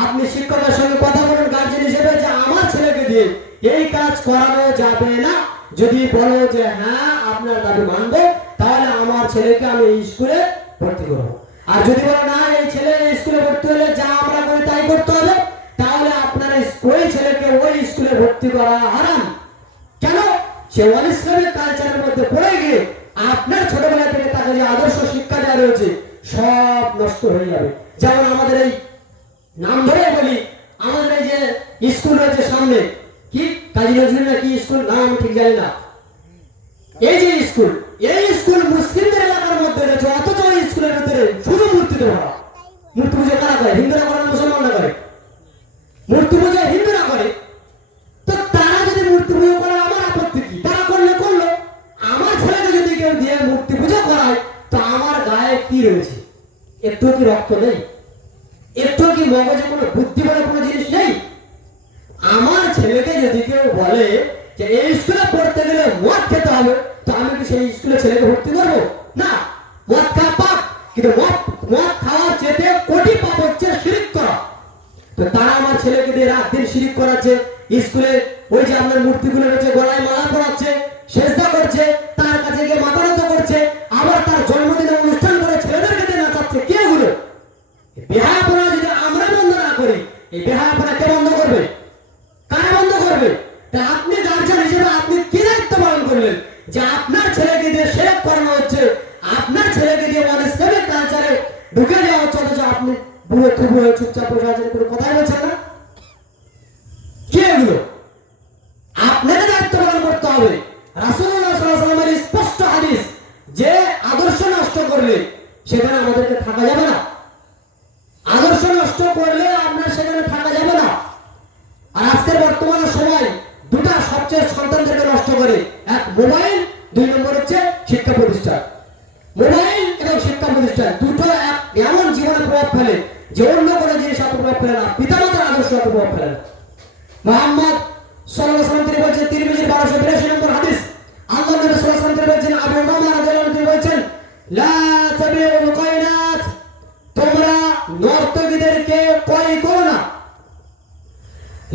আপনি শিক্ষকের সঙ্গে কথা বলুন গার্জেন হিসেবে যে আমার ছেলেকে দিয়ে এই কাজ করানো যাবে না। যদি বলো যে হ্যাঁ আপনার দাবি মানবো, তাহলে আমার ছেলেকে আমি এই স্কুলে ভর্তি করবো। আর যদি বলো না এই ছেলে এই স্কুলে ভর্তি হলে যা আমরা করি তাই করতে হবে, তাহলে আপনার ওই ছেলেকে ওই স্কুলে ভর্তি করা হারাম। কেন? সে অনিসলামিক কালচারের মধ্যে পড়ে গিয়ে আপনার ছোটবেলা থেকে তাকে যে আদর্শ শিক্ষা দেওয়া রয়েছে সব নষ্ট হয়ে যাবে। যেমন আমাদের এই নাম ধরে বলি, আমাদের এই যে স্কুল রয়েছে সামনে, কি কাজী নজরুল না কি স্কুল নাম আমি ঠিক জানি না, এই যে স্কুল, এই স্কুল মুসলিমদের এলাকার মধ্যে রয়েছে, অথচ এই স্কুলের ভিতরে শুধু মূর্তি দেওয়া। মূর্তি পুজো কারা করে? হিন্দুরা করে না মুসলমানরা করে? মূর্তি পুজো হিন্দুরা করে। তো তারা যদি মূর্তি পুজো করে আমার আপত্তি কি? তারা করলে করলো, আমার ছেলেকে যদি কেউ দিয়ে মূর্তি পুজো করায় তো আমার গায়ে কি রয়েছে? একটু কি রক্ত নেই? একটু কি মগজে কোনো বুদ্ধি বলে কোনো জিনিস নেই? আমার ছেলেকে যদি কেউ বলে যে এই স্কুলে পড়তে গেলে মদ খেতে হবে, তো আমি কি সেই স্কুলে ছেলেকে ভর্তি করবো? না। মদ খাওয়া পাপ, কিন্তু মদ খাওয়ার চেয়ে কোটি পাপ হচ্ছে শিরক করা। তো তারা আমার ছেলেকে দিয়ে রাত দিন শিরক করাচ্ছে। স্কুলে ওই যে আপনার মূর্তিগুলো রয়েছে গলায় মালা পরাচ্ছে, সেজদা করছে, তার কাছে গিয়ে মাথা নত করছে, আবার তার জন্মদিনে অনুষ্ঠান করে ছেলেদেরকে দিয়ে নাচাচ্ছে। কে এগুলো? বেহায়াপনা যদি আমরা বন্ধ না করি, এই বেহায়াপনা কে বন্ধ করবে? কারা বন্ধ করবে? তা আপনি গার্জিয়ান হিসেবে আপনি কি দায়িত্ব পালন করলেন যে আপনার ছেলেকে দিয়ে শিরক করানো হচ্ছে, আপনার ছেলেকে দিয়ে ইসলামিক কালচারে ঢুকে দেওয়া হচ্ছে, অথচ আপনি বুড়ো খুবু হয়ে চুপচাপ বসে আছেন, কোনো কথাই বলছেন না। কি এগুলো? আপনাকে দায়িত্ব পালন করতে হবে। রাসূলুল্লাহ সাল্লাল্লাহু আলাইহি ওয়াসাল্লামের স্পষ্ট হাদিস যে আদর্শ নষ্ট করলে সেখানে আমাদেরকে থাকা যাবে না। আদর্শ নষ্ট করলে আপনার সেখানে থাকা যাবে না। আর আজকের বর্তমান সময় দুটা সবচেয়ে সন্তানদেরকে নষ্ট করে, এক মোবাইল, দুই নম্বর হচ্ছে শিক্ষা প্রতিষ্ঠান। মোবাইল এবং শিক্ষা প্রতিষ্ঠান দুটো এমন জীবনে প্রভাব ফেলে যে অন্য কোনো জিনিস এত প্রভাব ফেলে না, পিতামাতার আদর্শ এত প্রভাব ফেলে না। মুহাম্মদ সাল্লাল্লাহু আলাইহি ওয়াসাল্লাম তিনি বলেছেন, তিরমিজির 1282 নম্বর হাদিস, আল্লাহ নবী সাল্লাল্লাহু আলাইহি ওয়াসাল্লাম তিনি বলেছেন, আবু উমামা রাদিয়াল্লাহু আনহু তিনি বলেছেন, লা তাবিউল কায়নাত, তোমরা নর্তকীদেরকে ক্রয় করো না।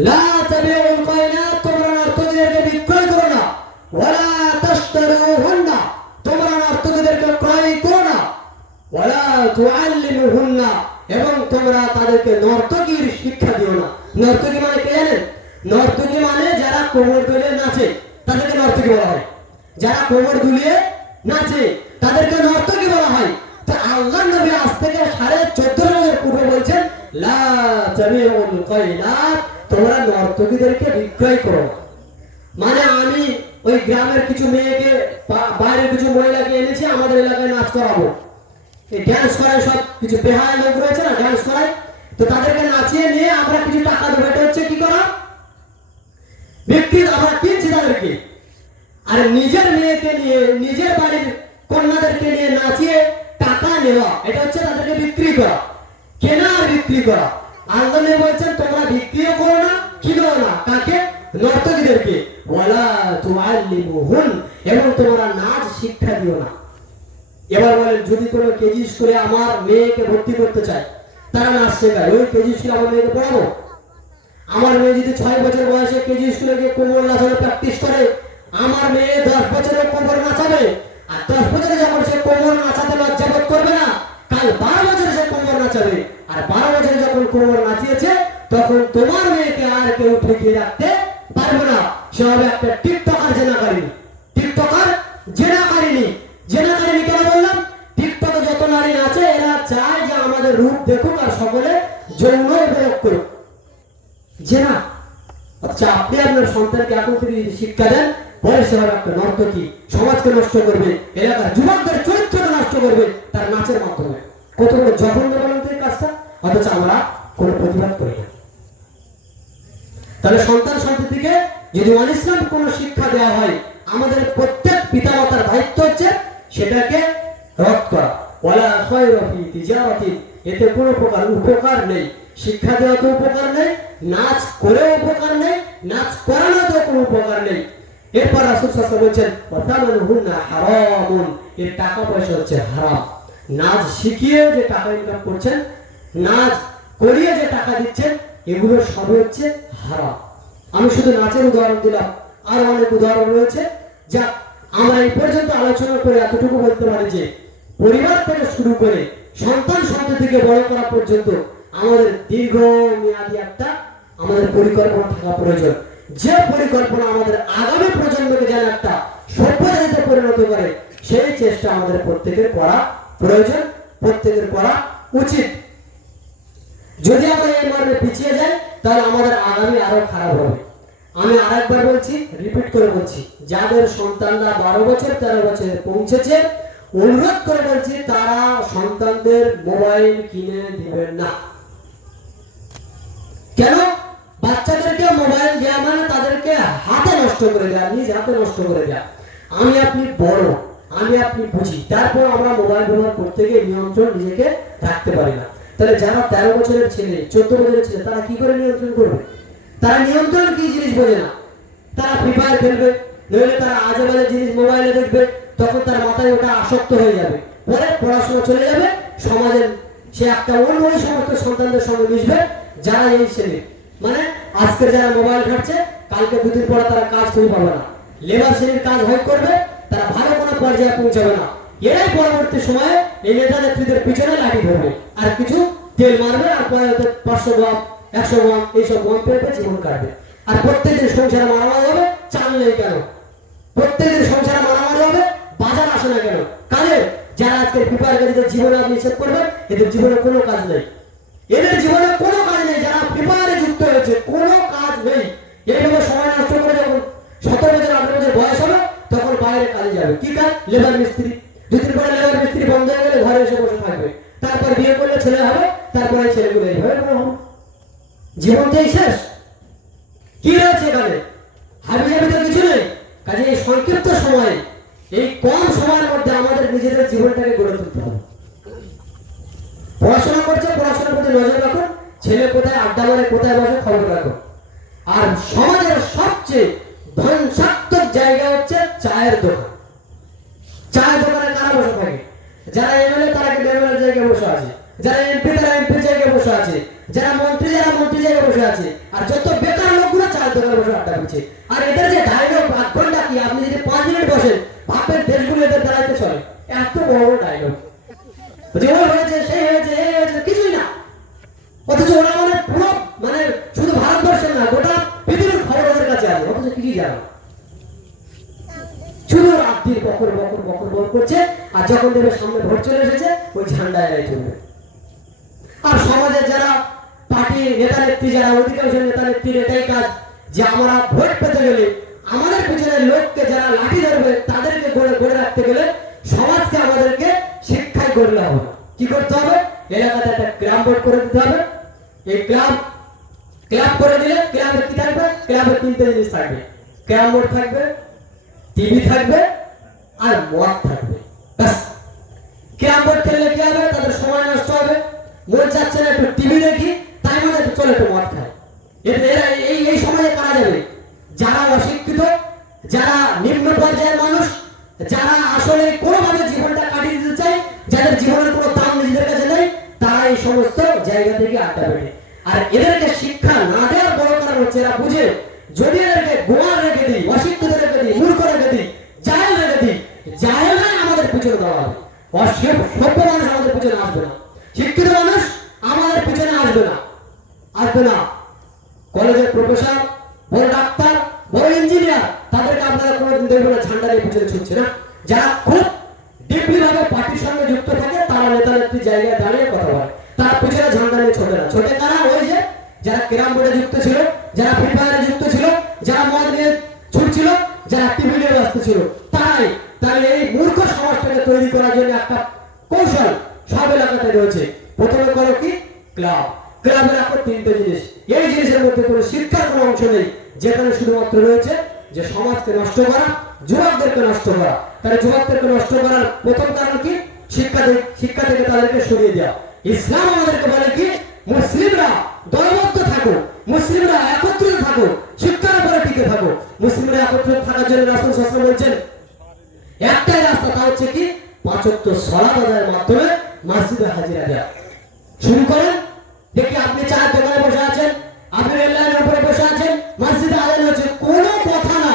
লা তাবিউল কায়নাত, তোমরা নর্তকীদেরকে বিক্রয় করো না। ওয়ালা তাশতারুহুন্না, তোমরা নর্তকীদেরকে ক্রয় করো না। ওয়ালা তুআল্লিমুহুন্না, এবং তোমরা তাদেরকে নর্তকীর শিক্ষা দিও না। নর্তকী মানে কে জানেন? নর্তকী মানে যারা কোমর দুলিয়ে নাচে তাদেরকে নর্তকী বলা হয়। যারা কোমর দুলিয়ে নাচে তাদেরকে নর্তকী বলা হয়। তো আল্লাহ নবী আজ থেকে 14.5 বছর পূর্বে বলছেন, লা তাবিউল কায়নাত, তোমরা নর্তকীদেরকে বিক্রয় করো না। মানে আমি ওই গ্রামের কিছু মেয়েকে বাইরের কিছু মহিলাকে এনেছি আমাদের এলাকায় নাচ করাবো, এই ড্যান্স করায়, সব কিছু বেহায়া লোক রয়েছে না ড্যান্স করায়, তো তাদেরকে নাচিয়ে নিয়ে আমরা কিছু টাকা দেবো। এটা হচ্ছে কি করা? বিক্রি। আমরা কিনছি তাদেরকে। আর নিজের মেয়েকে নিয়ে নিজের বাড়ির কন্যাদেরকে নিয়ে নাচিয়ে টাকা নেওয়া, এটা হচ্ছে তাদেরকে বিক্রি করা, কেনা আর বিক্রি করা। আল্লাহ বলছেন তোমরা বিক্রিও করো না, কিনো না। কাকে? নর্তকীদেরকে। ওয়ালা তুআল্লিমুহুন, এবং তোমরা নাচ শিক্ষা দিও না। এবার বলেন, যদি কোনো কেজি স্কুলে আমার মেয়েকে ভর্তি করতে চায়, তারা নাচ শেখায়, ওই কেজি স্কুলে আমার মেয়েকে পড়াবো? আমার মেয়ে যদি 6 বছর বয়সে কেজি স্কুলে গিয়ে কোমর নাচানো প্র্যাকটিস করে, আমার মেয়ে 10 বছরে কোমর নাচাবে। আর 10 বছরে যখন সে কোমর নাচাতে লজ্জাবোধ করবে না, কাল 12 বছরে সে কোমর নাচাবে। আর 12 বছরে যখন কোমর নাচিয়েছে, তখন তোমার মেয়েকে আর কেউ ঠেকিয়ে রাখতে পারবে না। সে হবে একটা টিকটকার জেনাকারিনী। টিকটকার জেনাকারিনী। জেনাকারিনী কেন বললাম? টিকটকে যত নারী নাচে, এরা চায় যে আমাদের রূপ দেখুক আর সকলে যৌন উপভোগ করুক। জেনা। আচ্ছা, আপনি আপনার সন্তানকে এখন থেকে যদি শিক্ষা দেন, পরে সে হবে একটা নর্তকী, সমাজকে নষ্ট করবে, এলাকার যুবকদের চরিত্রকে নষ্ট করবে তার নাচের মাধ্যমে। কত বড় জঘন্য বলেন তো এই কাজটা, অথচ আমরা কোনো প্রতিবাদ করি না। তাহলে সন্তান সন্ততিকে যদি অনিসলাম কোনো শিক্ষা দেওয়া হয়, আমাদের প্রত্যেক পিতামাতার দায়িত্ব হচ্ছে সেটাকে রদ করা। ওয়ালা খায়রা ফি তিজারাতিন, এতে কোনো প্রকার উপকার নেই। শিক্ষা দেওয়াতে উপকার নেই, নাচ করে উপকার নেই, নাচ করানোতে কোনো উপকার নেই। এরপর রাসূল সাল্লাল্লাহু আলাইহি ওয়াসাল্লাম বলেছেন, ওয়াসামানুহুন্না হারামুন, এর টাকা পয়সা হচ্ছে হারাম। নাচ শিখিয়ে যে টাকা ইনকাম করছেন, নাচ করিয়ে যে টাকা দিচ্ছেন, এগুলো সব হচ্ছে হারাম। আমি শুধু নাচের উদাহরণ দিলাম, আর অনেক উদাহরণ রয়েছে। যা আমরা এই পর্যন্ত আলোচনা করে এতটুকু বলতে পারি যে পরিবার থেকে শুরু করে সন্তান সন্ততিকে বড় করা পর্যন্ত আমাদের দীর্ঘমেয়াদী একটা আমাদের পরিকল্পনা থাকা প্রয়োজন। যে পরিকল্পনা আমাদের আগামী প্রজন্মকে যেন একটা সভ্য জাতিতে পরিণত করে, সেই চেষ্টা আমাদের প্রত্যেকের করা প্রয়োজন, প্রত্যেকের করা উচিত। যদি আমরা এই মর্মে পিছিয়ে যাই, তাহলে আমাদের আগামী আরো খারাপ হবে। আমি আরেকবার বলছি, রিপিট করে বলছি, যাদের সন্তানরা 12 বছর 13 বছরে পৌঁছেছে, অনুরোধ করে বলছি, তারা সন্তানদের মোবাইল কিনে দিবেন না। কেন? বাচ্চাদেরকে মোবাইল দেওয়া মানে তাদেরকে হাতে নষ্ট করে দেওয়া, নিজ হাতে নষ্ট করে দেওয়া। আমি আপনি বড়, আমি আপনি বুঝি, তারপর আমরা মোবাইল ব্যবহার করতে গিয়ে নিয়ন্ত্রণ নিজেকে রাখতে পারি না। তাহলে যারা 13 বছরের ছেলে, 14 বছরের ছেলে, তারা কি করে নিয়ন্ত্রণ করবে? তারা নিয়ন্ত্রণ কি জিনিস বোঝে না। তারা ফ্রি ফায়ার খেলবে, নইলে তারা আজে বাজে জিনিস মোবাইলে দেখবে, তখন তার মাথায় ওটা আসক্ত হয়ে যাবে। পরে পড়াশোনা চলে যাবে, সমাজের সে একটা অন্য সমস্ত সন্তানদের সঙ্গে মিশবে যারা এই শ্রেণী। মানে আজকে যারা মোবাইল ঘাটছে, কালকে দুদিন পরে তারা কাজ খুঁজে পাবে না, লেবার শ্রেণীর কাজ হয়ে করবে, তারা ভালো কোনো পর্যায়ে পৌঁছাবে না। এরাই পরবর্তী সময়ে এই নেতা নেত্রীদের পিছনে লাঠি ধরবে, আর কিছু তেল মারবে, আর পরে 500 গ্রাম 100 গ্রাম এইসব গম পেয়ে জীবন কাটবে। আর প্রত্যেকদিন সংসারে মারামারি হবে, চাল নেই কেন? প্রত্যেকদিন সংসারে মারামারি হবে, বাজার আসে না কেন? কাজে যারা আজকে ফ্রিফায়ার গাড়িতে জীবনে আপনি হিসেব করবেন, এদের জীবনে কোনো কাজ নেই। এদের জীবনে কোনো কাজ নেই। যারা ফ্রিফায়ারে যুক্ত হয়েছে, কোনো কাজ নেই। এইভাবে সময় নষ্ট করে যখন 17 বছর 18 বছর বয়স হবে, তখন বাইরে কাজে যাবে। কি কাজ? লেবার মিস্ত্রি। দুদিন পরে লেবার মিস্ত্রি বন্ধ হয়ে গেলে ঘরে এসে বসে থাকবে। তারপর বিয়ে করলে ছেলে হবে, তারপরে ছেলেগুলো এইভাবে হবে। জীবনটাই শেষ। কি রয়েছে এখানে? হাবিজাবি তো কিছু নেই। কাজে এই সংক্ষিপ্ত সময়ে, এই কম সময়ের মধ্যে আমাদের নিজেদের জীবনটাকে গড়ে তুলতে হবে। পড়াশোনা করছে, পড়াশোনার প্রতি নজর রাখুন। ছেলে কোথায় আড্ডা মারে, কোথায় বসে, খবর রাখুন। আর সমাজের সবচেয়ে ধ্বংসাত্মক জায়গা হচ্ছে চায়ের দোকান। চায়ের দোকানে কারা বসে থাকে? যারা এমএলএ তারা কিন্তু এমএলএ জায়গায় বসে আছে, যারা এমপি তারা এমপি জায়গায় বসে আছে, যারা মন্ত্রী জায়গায় বসে আছে, আর যত বেকার লোকগুলো চায়ের দোকানে বসে আড্ডা দিচ্ছে। আর এদের যে ডায়লগ 8 ঘন্টা কি, আপনি যদি 5 মিনিট বসেন, ভাবের দেশগুলো এদের দাঁড়াইতে চলে। এত বড় বড় ডায়লগ, যে ও হয়েছে, সেই হয়েছে, এই হয়েছে, কিছুই না। অথচ ওরা মানে পুরো মানে শুধু ভারতবর্ষের না, গোটা পৃথিবীর খবর ওদের কাছে আছে, অথচ কিছুই জানে না। শুধু রাত্রির বকর বকর বকর বকর করছে, আর যখন দেবে সামনে ভোট চলে এসেছে, ওই ঝান্ডা এড়াই চলবে। আর সমাজের যারা পার্টি নেতা নেত্রী, যারা অধিকাংশ নেতা নেত্রীর এটাই কাজ যে আমরা ভোট পেতে গেলে আমাদের পিছনের লোককে যারা লাঠি ধরবে, তাদেরকে গড়ে রাখতে গেলে সমাজকে আমাদেরকে শিক্ষায় গড়লে হবে। কি করতে হবে? এলাকাতে একটা ক্লাব বোর্ড করে দিতে হবে। এই ক্লাব করে দিলে ক্লাবে কি থাকবে? ক্লাবে 3টে জিনিস থাকবে। ক্লাব বোর্ড থাকবে, টিভি থাকবে, আর মদ থাকবে। ব্যাস। ক্লাব বোর্ড খেললে কি হবে? তাদের সময় নষ্ট হবে। মন চাচ্ছে না একটু টিভি দেখি, তাই মনে একটু চলে একটু মদ খায়। এরা এই সমাজে কারা যাবে? যারা অশিক্ষিত, যারা নিম্ন পর্যায়ের মানুষ, যারা আসলে বলে কোনোভাবে জীবনটা কাটিয়ে দিতে চায়, যাদের জীবনের কোনো দাম নিজেদের কাছে নেই, তারা এই সমস্ত জায়গা থেকে আড্ডা বেড়ে। আর এদেরকে শিক্ষা না দেওয়ার বড় কারণ হচ্ছে এরা বুঝে যদি এদেরকে গোয়ার রেখে দিই, অশিক্ষিত রেখে দিই, মূর্খ রেখে দিই, জাহেল রেখে দিই, জাহেলরাই আমাদের পিছনে দেওয়া হবে। সভ্য মানুষ আমাদের পিছনে আসবে না, শিক্ষিত মানুষ আমাদের পিছনে আসবে না, আসবে না। কলেজের প্রফেসর, বড় ডাক্তার, বড় ইঞ্জিনিয়ার, তাদেরকে আপনারা কোনোদিন দেখবেন না ঝান্ডা নিয়ে পিছনে ছুটছে না। যারা খুব ডিপলি ভাবে পার্টির সঙ্গে যুক্ত থাকে, তারা নেতা নেত্রীর জায়গায় দাঁড়িয়ে কথা বলে, তার পিছনে ঝান্ডা নিয়ে ছোটে না। ছোটে কারা? ওই যে যারা ক্যারাম বোর্ডে যুক্ত ছিল, যারা ফ্রি ফায়ারে যুক্ত ছিল, যারা মদ নিয়ে ছুটছিল, যারা টিভি নিয়ে ব্যস্ত ছিল, তারাই। তাহলে এই মূর্খ সমাজটাকে তৈরি করার জন্য একটা কৌশল সব এলাকাতে রয়েছে। প্রথমে করো কি? ক্লাব। ক্লাবে রাখো তিনটে জিনিস। এই জিনিসের মধ্যে কোনো শিক্ষার কোনো অংশ নেই, যেখানে শুধুমাত্র রয়েছে যে সমাজকে নষ্ট করা, যুবকদেরকে নষ্ট করা। তাহলে যুবকদেরকে নষ্ট করার প্রথম কারণ কি? শিক্ষা থেকে তাদেরকে সরিয়ে দেওয়া। ইসলাম আমাদেরকে বলে কি? মুসলিমরা দলবদ্ধ থাকো, মুসলিমরা একত্রিত থাকো, শিক্ষার উপরে টিকে থাকো। মুসলিমরা একত্রিত থাকার জন্য রাসূল সাল্লাল্লাহু আলাইহি ওয়াসাল্লাম বলছেন একটাই রাস্তা, তা হচ্ছে কি? 5 ওয়াক্ত সালাত আদায়ের মাধ্যমে মসজিদে হাজিরা দেওয়া। শুরু করেন। দেখি আপনি চায়ের দোকানে বসে আছেন, আপনি রেল লাইনের উপরে বসে আছেন, মসজিদে আজান হচ্ছে, কোনো কথা না,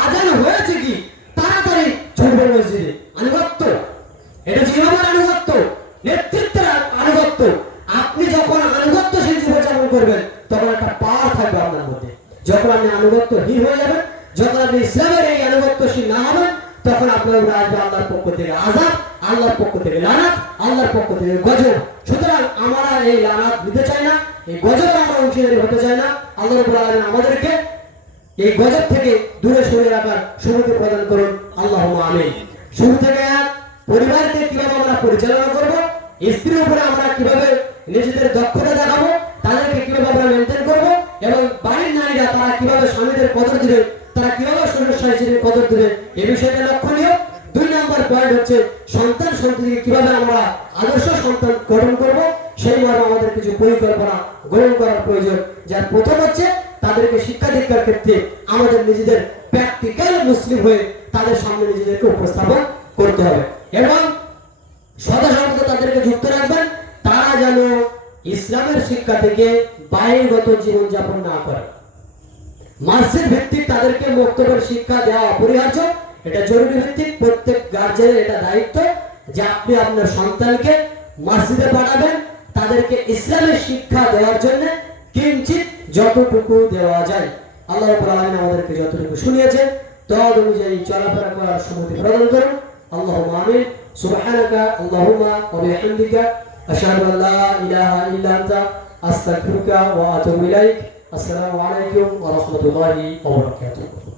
আজান হয়েছে কি তাড়াতাড়ি ছুটবে মসজিদে। আনুগত্য, এটা জীবনের আনুগত্য, নেতৃত্বের আনুগত্য। আপনি যখন আনুগত্যশীল জীবনযাপন করবেন, তখন একটা পাওয়ার থাকবে আপনার মধ্যে। যখন আপনি আনুগত্যহীন হয়ে যাবেন, যখন আপনি ইসলামের এই আনুগত্যশীল না হবেন, তখন আপনার উপরে আসবে আল্লাহর পক্ষ থেকে আযাব, আল্লাহর পক্ষ থেকে লানাত, আল্লাহর পক্ষ থেকে গজব। সুতরাং আমরা এই লানাত দিতে চাই না, এই গজবে আমরা অংশীদারি হতে চাই না। আল্লাহ রাব্বুল আলামিন আমাদেরকে এই গজব থেকে দূরে সরিয়ে রাখার সুযোগ প্রদান করুন, আল্লাহুম্মা আমিন। শুরু থেকে পরিবারকে কিভাবে আমরা পরিচালনা করব, স্ত্রীর উপরে আমরা কিভাবে নিজেদের দক্ষতা দেখাবো, তাদেরকে কিভাবে আমরা মেনটেন করব, এবং বাড়ির নারীরা তারা কিভাবে স্বামীদের কদর দিবে, তারা কিভাবে শ্বশুর-শাশুড়ির কদর দিবে, এই বিষয়টা লক্ষণীয়। 2 নম্বর পয়েন্ট হচ্ছে সন্তান সন্ততিকে কিভাবে আমরা আদর্শ সন্তান গঠন করব, সেই মর্মে আমাদের কিছু পরিকল্পনা গ্রহণ করার প্রয়োজন। যার প্রথম হচ্ছে তাদেরকে শিক্ষা দীক্ষার ক্ষেত্রে আমাদের নিজেদের প্র্যাকটিক্যাল মুসলিম হয়ে তাদের সামনে নিজেদেরকে উপস্থাপন করতে হবে, এবং সদা সর্বদা তাদেরকে যুক্ত রাখবেন তারা যেন ইসলামের শিক্ষা থেকে বহির্গত জীবনযাপন না করে। মসজিদ ভিত্তিক তাদেরকে বক্তব্যের শিক্ষা দেওয়া অপরিহার্য, এটা জরুরি ভিত্তিক। প্রত্যেক গার্জিয়ানের এটা দায়িত্ব যে আপনি আপনার সন্তানকে মসজিদে পাঠাবেন, তাদেরকে ইসলামের শিক্ষা দেওয়ার জন্য কিঞ্চিত যতটুকু দেওয়া যায়। আল্লাহ রাব্বুল আলামিন আমাদেরকে যতটুকু শুনিয়েছেন তদ অনুযায়ী চলাফেরা করার সুমতি প্রদান করুন, আল্লাহুম্মা আমিন। সুবহানাকা আল্লাহুম্মা ওয়া বিহামদিকা আশহাদু আল্লা ইলাহা ইল্লা আনতা আস্তাগফিরুকা ওয়া আতুবু ইলাইক। আসসালামু আলাইকুম ওয়া রাহমাতুল্লাহি ওয়া বারাকাতুহু।